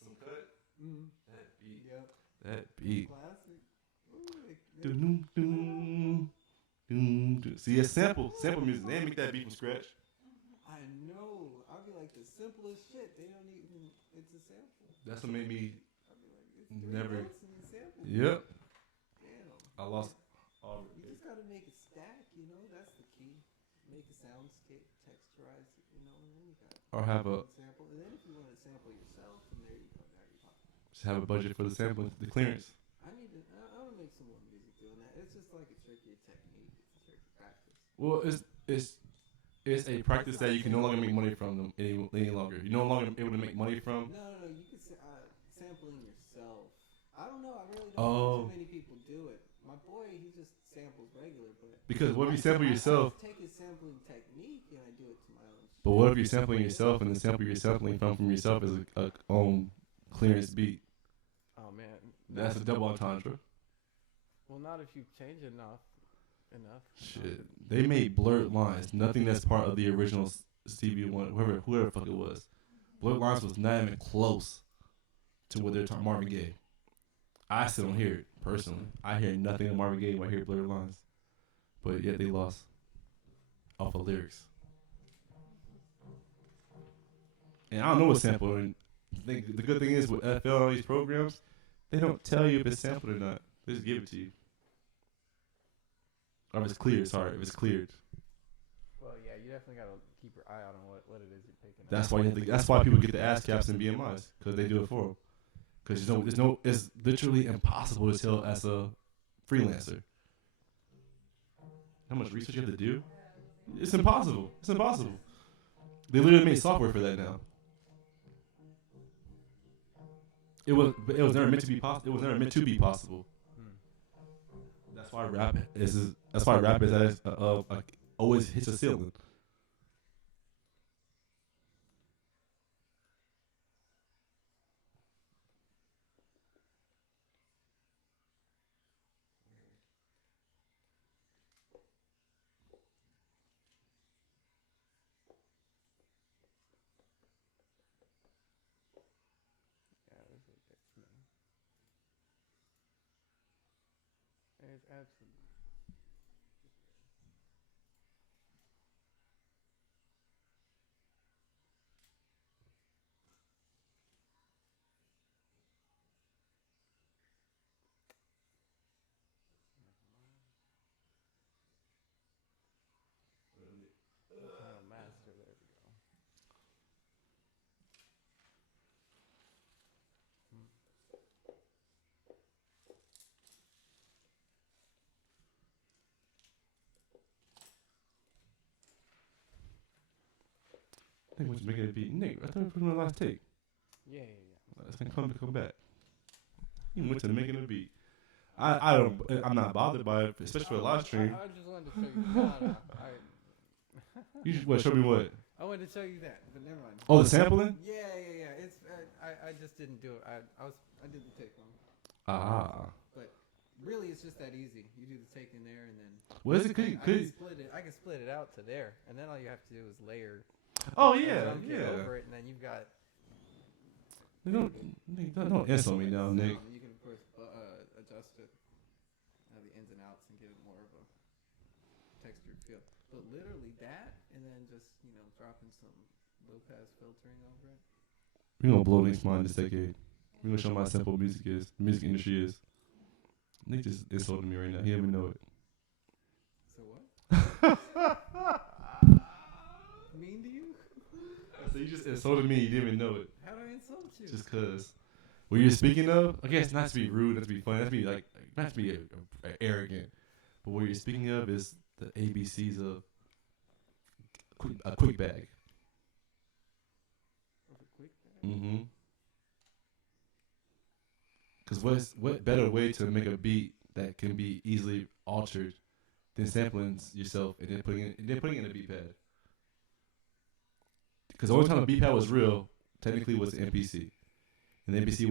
some cut? Mm-hmm. That beat. Yep. That beat. Classic. Ooh, See, it's sample music. They didn't make that beat from scratch. I know. I'll be like the simplest shit. They don't even. It's a sample. That's what made me I'll be like, it's 3 never. notes and a sample. Yep. I lost all. You just gotta make it stack, you know. That's the key. Make a soundscape, texturize it, you know, and then you got Or have a sample. And then if you want to sample yourself, and there you go. Now you're talking. just have a budget for the sampling, the clearance. I want to make some more music doing that. It's just like a trickier technique. It's a tricky practice. Well, it's a practice that you can no longer make money from them any longer. You're no longer able to make money from. No. You could sampling yourself. I don't know. I really don't Oh. know too many people do it. My boy, he just samples regular, but Because what if you sample yourself? I take his sampling technique and I do it to my own. But what if you're sampling yourself and the sample you're sampling from yourself is a own clearance beat? Oh man, That's a double entendre. well, not if you change enough. Shit, they made blurred lines. Nothing that's part of the original Stevie Wonder, whoever the fuck it was. Blurred lines was not even close to what they're talking Marvin Gaye. I still don't hear it personally. I hear nothing of Marvin Gaye when I hear blurred lines, but yet they lost off of lyrics. And I don't know what sample. And the good thing is with FL and all these programs, they don't tell you if it's sampled or not. They just give it to you. Or if it's cleared, sorry, if it's cleared. Well, yeah, you definitely gotta keep your eye out on what it is you're picking. That's why that's why people get the ASCAPs and BMIs, because they do it for them. Because it's literally impossible to tell as a freelancer. How much research you have to do? It's impossible. It's impossible. They literally made software for that now. It was never meant to be possible. It was never meant to be possible. That's why rap is. That's why rap is always hits a ceiling. Yeah, this is what gets me. It's absolutely. Oh, master, there we go. I think we're just making it beat. Nick, I thought we were putting on the last take. Yeah. Let's come back. He went to making a beat. I'm not bothered by it, especially for a live stream. I just wanted to show you. No. You should show me what? I wanted to show you that, but never mind. Oh, the sampling? Yeah. It's I just didn't do it. I did the take one, Ah. but really it's just that easy. You do the take in there and then What is it? I can split it out to there, and then all you have to do is layer. Oh the yeah, drum kit yeah. Over it, and then you've got. Don't insult me now, Nick. You can of course adjust it, the ins and outs, and give it more of a textured feel. But literally that, and then just dropping some low pass filtering over it. We're gonna blow Nick's mind this decade. We're gonna show him how simple music industry is. Nick just insulted me right now. He didn't even know it. So what? Mean to you? So you just insulted me. You didn't even know it. How do I insult you? Just cause. What you're speaking of, I guess not to be rude, not to be funny, not to be not to be arrogant. But what you're speaking of is the ABCs of a quick bag. Mm-hmm. Because what better way to make a beat that can be easily altered than sampling yourself and then putting it in a beat pad? Because the only time a beat pad was real, technically, was the MPC, and the MPC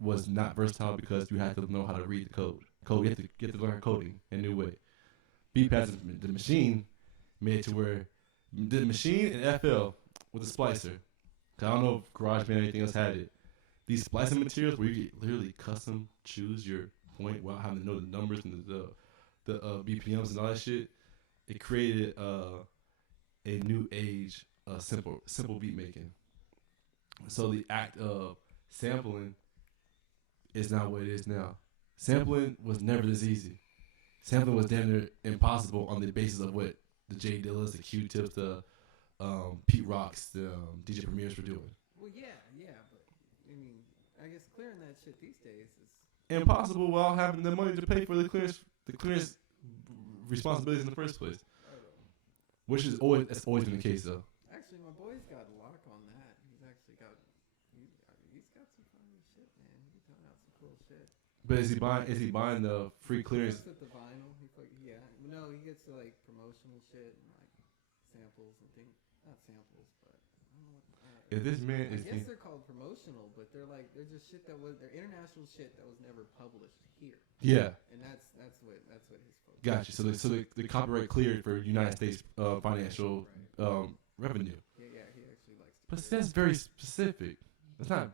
was not versatile because you had to know how to read the code. You have to learn coding in a new way. Beat pads, the machine made it to where the machine and FL with a splicer. I don't know if GarageBand or anything else had it. These splicing materials where you literally custom choose your point without having to know the numbers and the BPMs and all that shit. It created a new age of simple beat making. So the act of sampling is not what it is now. sampling was never this easy. Sampling was damn near impossible on the basis of what the J Dillas, the Q-Tips, the Pete Rocks, the DJ Premiers were doing. Well, yeah, but I mean, I guess clearing that shit these days is Impossible while having the money to pay for the clearance responsibilities in the first place. Which is always that's always been the case though. actually my boy's got a lock on that. He's actually got he's got some funny shit, man. He's coming out some cool shit. But is he buying the free clearance? With the vinyl, no, he gets to like promotional shit and like samples and things. Not samples, but I don't know what. If this man I is guess they're called promotional, but they're just shit they're international shit that was never published here. yeah, And that's what his focus. gotcha. So the copyright cleared for United States financial revenue. Yeah, he actually likes to. But that's very specific. That's not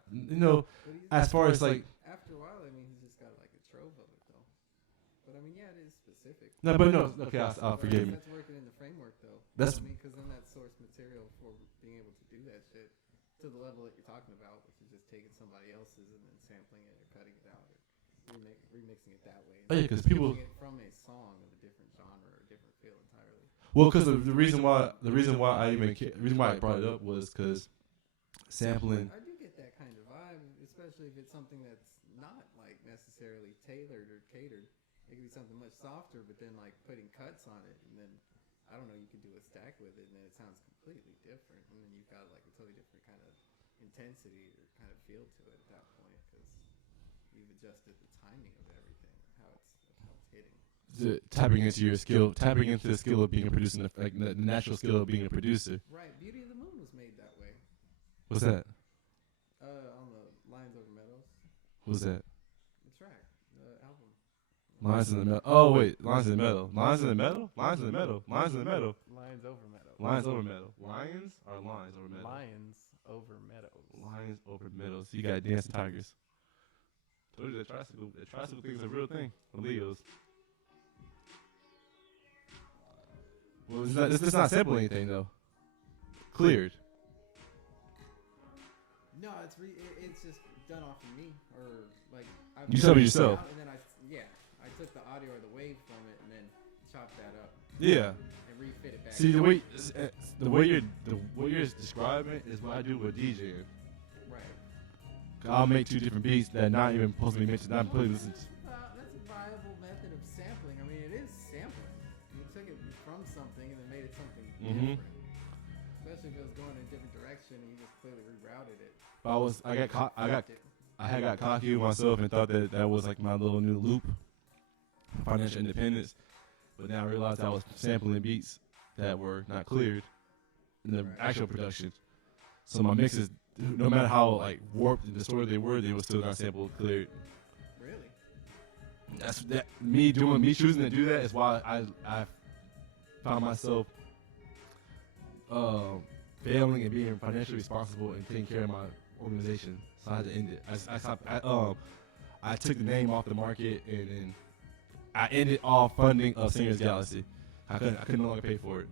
as far as like after a while, I mean, he's just got like a trove of it though. But I mean, yeah, it is specific. no, but no. Okay, I'll forgive me. That's working in the framework though. That's- I mean, because then that's source material for being able to do that shit to the level that you're talking about, which is just taking somebody else's and then sampling it or cutting it out or remixing it that way. Oh, yeah, 'cause people- Making it from a song of a different genre or a different feel entirely. Well, because the reason why I brought it up was because sampling. I do get that kind of vibe, especially if it's something that's not like necessarily tailored or catered. It could be something much softer, but then like putting cuts on it, and then I don't know, you could do a stack with it, and then it sounds completely different, and then you've got like a totally different kind of intensity or kind of feel to it at that point because you've adjusted the timing of everything, how it's hitting. Tapping into the skill of being a producer, like the natural skill of being a producer. Right, Beauty of the Moon was made that way. What's that? On the Lions Over Meadows, What's that? the track, the album. Lines in the metal. Oh wait, lines in the metal. Lines in the metal. Lines in the metal. Lines in the metal. Lions over meadow. Lines over metal. Lions are lines over metal. Lions over meadows. Lions over metal. So you got dancing tigers. Told you the tricycle thing is a real thing for Leos. Well, it's not simple anything though. Cleared. No, it's just done off of me, or like You sub it yourself. And then I took the audio or the wave from it and then chopped that up Yeah. and refit it back. See the way you're describing is what I do with DJing. Right. I'll make two different beats that not even supposed to be mentioned. Not putting this. That's a viable method of sampling. I mean, it is sampling. You took it from something and then made it something different. Especially if it was going in a different direction and you just clearly rerouted it. But I had got cocky with myself and thought that was like my little new loop, financial independence. But now I realized I was sampling beats that were not cleared in the actual production. So my mixes, no matter how like warped and distorted they were still not sampled cleared. Really? That's that me choosing to do that is why I found myself failing and being financially responsible and taking care of my organization. So I had to end it. I stopped. I took the name off the market and then I ended all funding of Singers Galaxy. I couldn't no longer pay for it,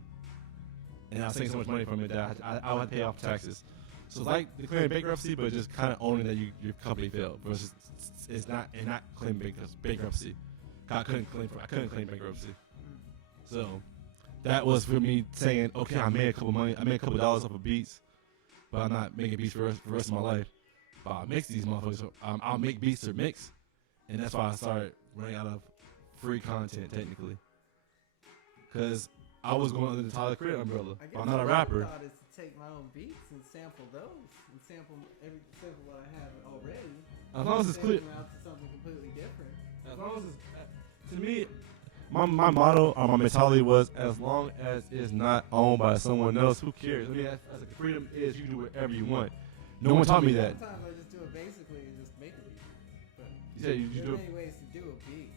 and I was taking so much money from it that I would have to pay off taxes. So it's like declaring bankruptcy, but just kind of owning that your company failed versus it's not claiming bankruptcy. I couldn't claim bankruptcy. So that was for me saying, okay, I made a couple dollars off of beats, but I'm not making beats for the rest of my life. But I'll mix these motherfuckers. So I'll make beats or mix, and that's why I started running out of free content technically. Because I was going under the Tyler Creator umbrella. I But I'm not a rapper. thought is to take my own beats and sample those and sample what I have already. As long as it's clear. Sampling out to something completely different. As long as it's, to me, my motto or my mentality was, as long as it's not owned by someone else, who cares? I mean, as the freedom is, you do whatever you want. No one taught me that. Sometimes I just do it basically and just make a beat. But You said you there do are it. many ways to do a beat.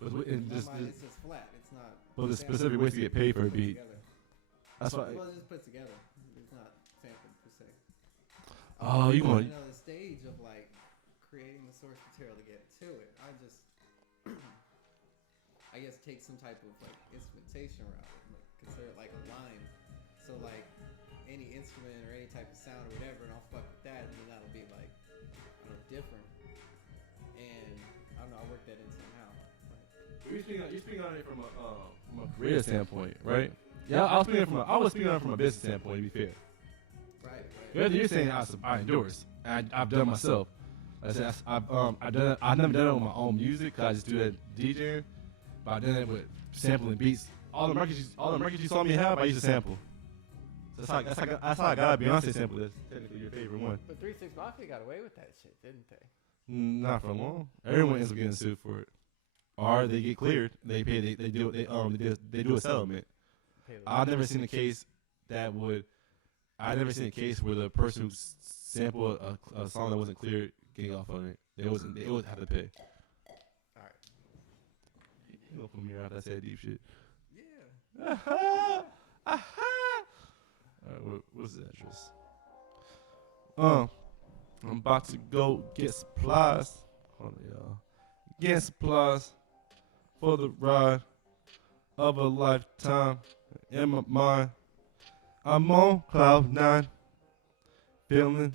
But In my mind, it's just flat. It's not. But there's specific ways to get paid for a put beat. together. That's why. Well, it's just put together. It's not sampled per se. Oh, you want? Another stage of like creating the source material to get to it. I just, I guess, take some type of like instrumentation route. Like, consider it like a line. So like any instrument or any type of sound or whatever, and I'll fuck with that, and then that'll be like, different. And I don't know. I work that into now. You speaking on it from a career standpoint, right? Yeah, I was speaking on it from a business standpoint. To be fair, Right. you're saying I endorse. I've done it myself. I've never done it with my own music. 'Cause I just do that DJing. But I've done it with sampling beats. All the records you saw me have, I used to sample. So that's how I got a Beyonce sample. That's technically your favorite one. But 3 6 Mafia got away with that shit, didn't they? Not for long. Everyone ends up getting sued for it, or they get cleared. They pay. They do a settlement. I've never seen a case where the person who sampled a song that wasn't cleared getting off on it. They would have to pay. All right. You gonna put me out? I said deep shit. Yeah. Alright, what's the address? I'm about to go get supplies. Hold on, y'all. Getting supplies for the ride of a lifetime. In my mind, I'm on cloud 9, feeling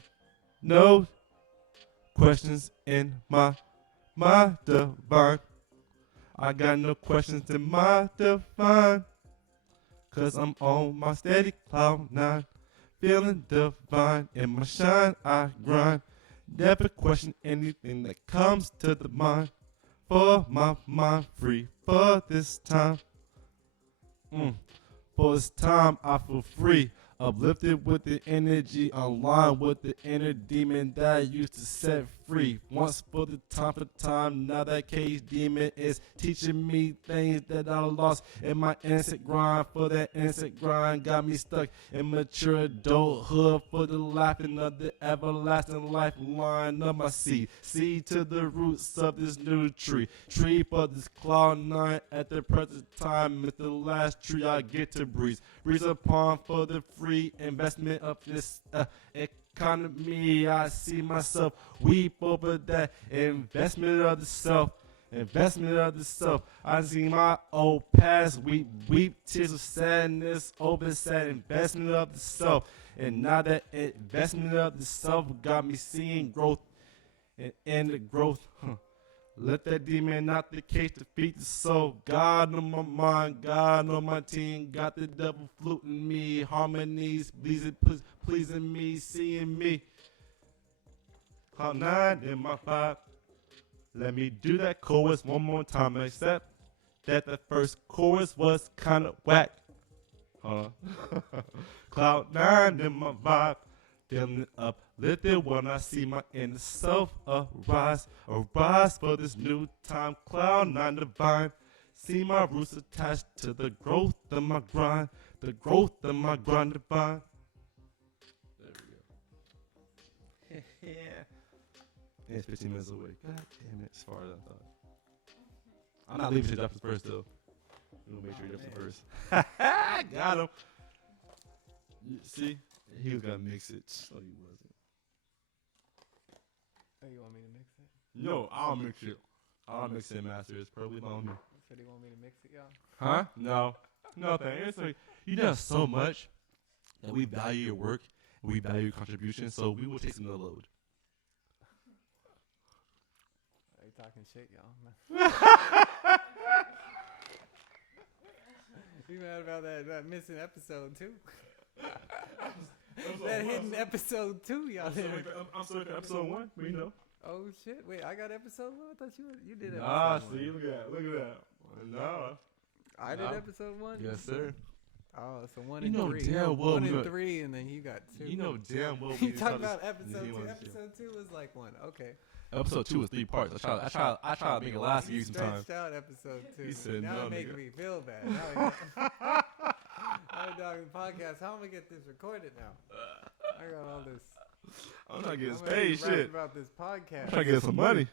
no questions in my divine. I got no questions in my divine. 'Cause I'm on my steady cloud 9, feeling divine. In my shine, I grind. Never question anything that comes to the mind. For my mind free for this time. For this time, I feel free. Uplifted with the energy, aligned with the inner demon that I used to set free. Once for the time, now that cage demon is teaching me things that I lost in my innocent grind. For that innocent grind got me stuck in mature adulthood. For the laughing of the everlasting lifeline of my seed. Seed to the roots of this new tree. Tree for this cloud 9 at the present time. It's the last tree I get to breeze. Breeze upon for the free investment of this economy. I see myself weep over that investment of the self. Investment of the self. I see my old past weep tears of sadness over sad investment of the self. And now that investment of the self got me seeing growth and the growth. Let that demon not the case defeat the soul. God on my mind, God on my team. Got the devil fluting me. Harmonies pleasing me, seeing me. Cloud 9 in my 5. Let me do that chorus one more time. Except that the first chorus was kind of whack. Cloud 9 in my vibe. Feeling uplifted when I see my inner self arise. Arise for this new time. Cloud 9 divine. See my roots attached to the growth of my grind. The growth of my grind divine. There we go. Yeah. It's 15 minutes away. God damn it. As far as I thought. I'm not leaving to Justin first though. We'll make sure he Justin first. Got him. You see? He was gonna mix it. So he wasn't. Oh, you want me to mix it? No, I'll mix it. I'll mix it, master. It's probably on me. You said you want me to mix it, y'all? Huh? No. Nothing. It's like you know so much that we value your work, we value your contribution, so we will take some of the load. Are you talking shit, y'all? You mad about that missing episode 2? That hidden episode 2, y'all. I'm sorry for episode 1. We know. Oh shit! Wait, I got episode 1. I thought you did episode Nah, 1. see, look at that. No. I did episode 1. Yes, sir. Oh, so 1 You and know 3. damn well 1 we and got- 3, and then you got 2. You know damn well. You talking about this episode 2? one. Episode 2 was like 1. Okay. Episode 2 was 3 parts. I try to make it last for you some time. Stretched out episode 2. He said now no, it making nigga. me feel bad. Now I'm doing the podcast. How am I gonna get this recorded now? I got all this. I'm not getting I'm gonna be paid rapping shit. about this podcast. I'm trying to get some money.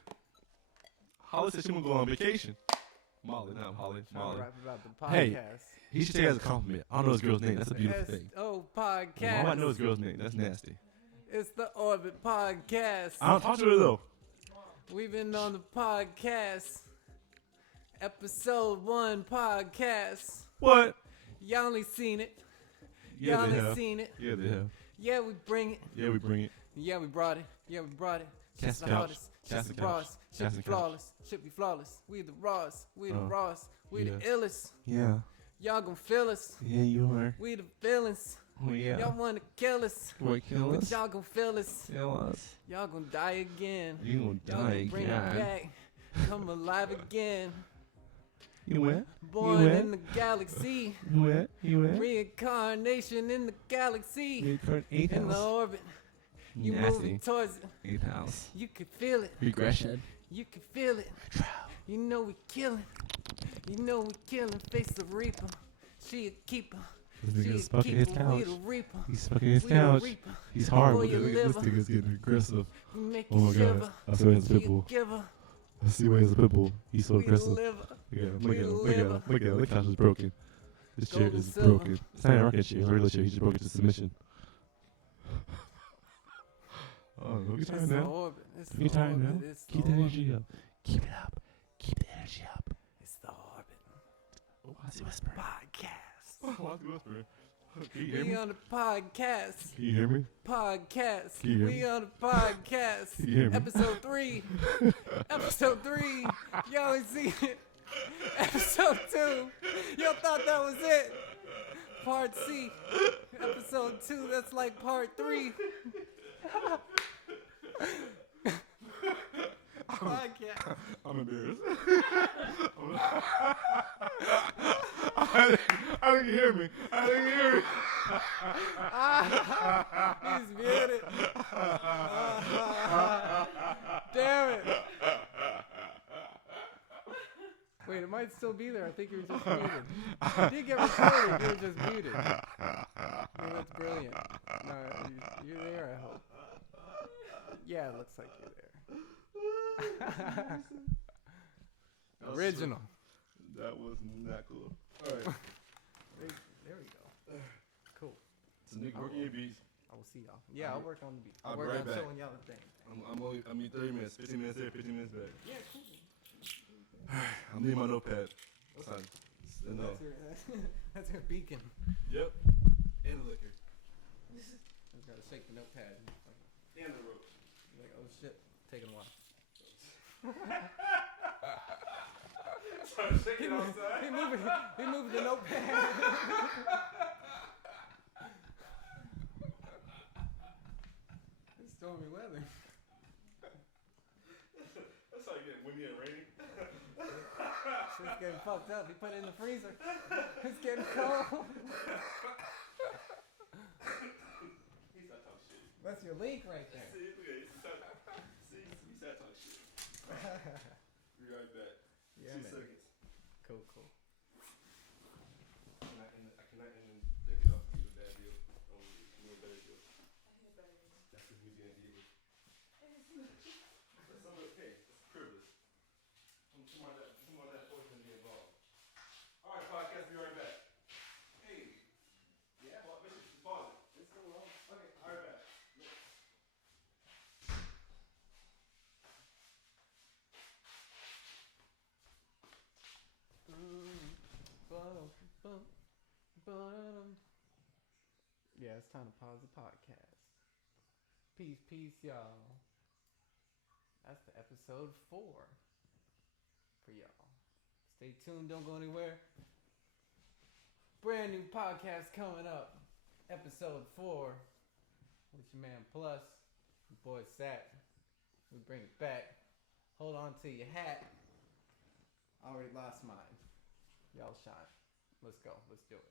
Holly said she wanna go on vacation. Molly, not Holly. Trying to Molly. rap about the Hey, podcast. He should take it as a compliment. I don't know his girl's name. That's a beautiful thing. SO I might know his podcast. girl's name. That's nasty. It's the Orbit Podcast. I don't talk to her though. We've been on the podcast. Episode 1 podcast. What? Y'all only seen it. Yeah, Y'all they only have. seen it. Yeah, they have. Yeah, we bring it. Yeah, we bring it. Yeah, we brought it. Yeah, we brought it. Cast the couch. hardest, Cast shit's the the couch. rawest, should Cast be the couch. flawless, should be flawless. We the rawest, we the Oh. rawest, we Yeah. the illest. Yeah. Y'all gon' feel us, Yeah, you are. we the villains. Oh, yeah. Y'all wanna kill us, Boy, kill but us. y'all gon' feel us. Kill us. Y'all gon' die again. You gonna Y'all die gonna bring again. it back, come alive again. You what? Born what? in the galaxy, You what? You what? reincarnation in the galaxy, Return 8 in the house. orbit. You Nasty. moving towards it, 8 house. you can feel it, Regression. you can feel it. You know we killing, you know we killing. Face the reaper, she a keeper, This she nigga's a fucking his keeper. We couch. the reaper, He's fucking his we the couch. reaper. He's hard For with your it. This liver. nigga's getting aggressive. We make Oh you my shiver. god. I swear he's a She pit a bull. giver, I see why he's a pit bull. He's so we the aggressive. liver. Look at him. Look We at him. Look at live. him. Look at him. The couch is broken. This chair Gold and is silver. broken. It's not even a rocket chair. It's a regular chair. He just broke it to submission. Oh, don't get It's tired the now. orbit. It's Don't the get tired orbit. now. It's the Keep the orbit. energy up. Keep it up. Keep the energy up. It's the orbit. Oh, I see whispering. Podcast. Oh, I see whispering. Can you hear We me? on the podcast. Can you hear me? Podcast. Can you hear We me? on the podcast. Can you hear me? Episode 3. Episode 3. Y'all ain't seen it. Episode 2. Y'all thought that was it. Part C. Episode 2. That's like part 3. Podcast. I'm embarrassed. I didn't hear me. I didn't hear me. He's muted. Damn it. Wait, it might still be there. I think he was just muted. It did get recorded. He was just muted. Oh, that's brilliant. No, you're there, I hope. Yeah, it looks like you're there. Original. That was not cool. All right. There we go. Cool. So Nick, work your beats. I will see y'all. Yeah, I'll work on the beat. I'll I'll be work right on back. showing y'all the thing. I mean 30 minutes, 15 minutes there, 15 minutes back. Yeah, cool. I'm needing my notepad. Son. No. That's your beacon. Yep. And the liquor. I just gotta shake the notepad. And the rope. Like, oh shit, taking a while. Shake it outside. He moved the notepad. It's stormy weather. That's how you get windy and rainy. Shit's getting fucked up. He put it in the freezer. It's getting cold. He's not talking shit. That's your leak right there. See, look at it. He's not talking shit. Be right back. Yeah, 2 man. seconds. Cool. I cannot end the decade off with a bad deal. Give me a better deal. That's because we're gonna deal with. That's okay. It's a privilege. Someone that fortune to be involved. All right, podcast. Be right back. Hey. Yeah. Well, just pause it. It's still wrong. Okay. All right, back. Yeah, it's time to pause the podcast. Peace, y'all. That's the episode 4 for y'all. Stay tuned, don't go anywhere. Brand new podcast coming up. Episode 4 with your man Plus, your boy Sat. We bring it back. Hold on to your hat. I already lost mine. Y'all shine. Let's go. Let's do it.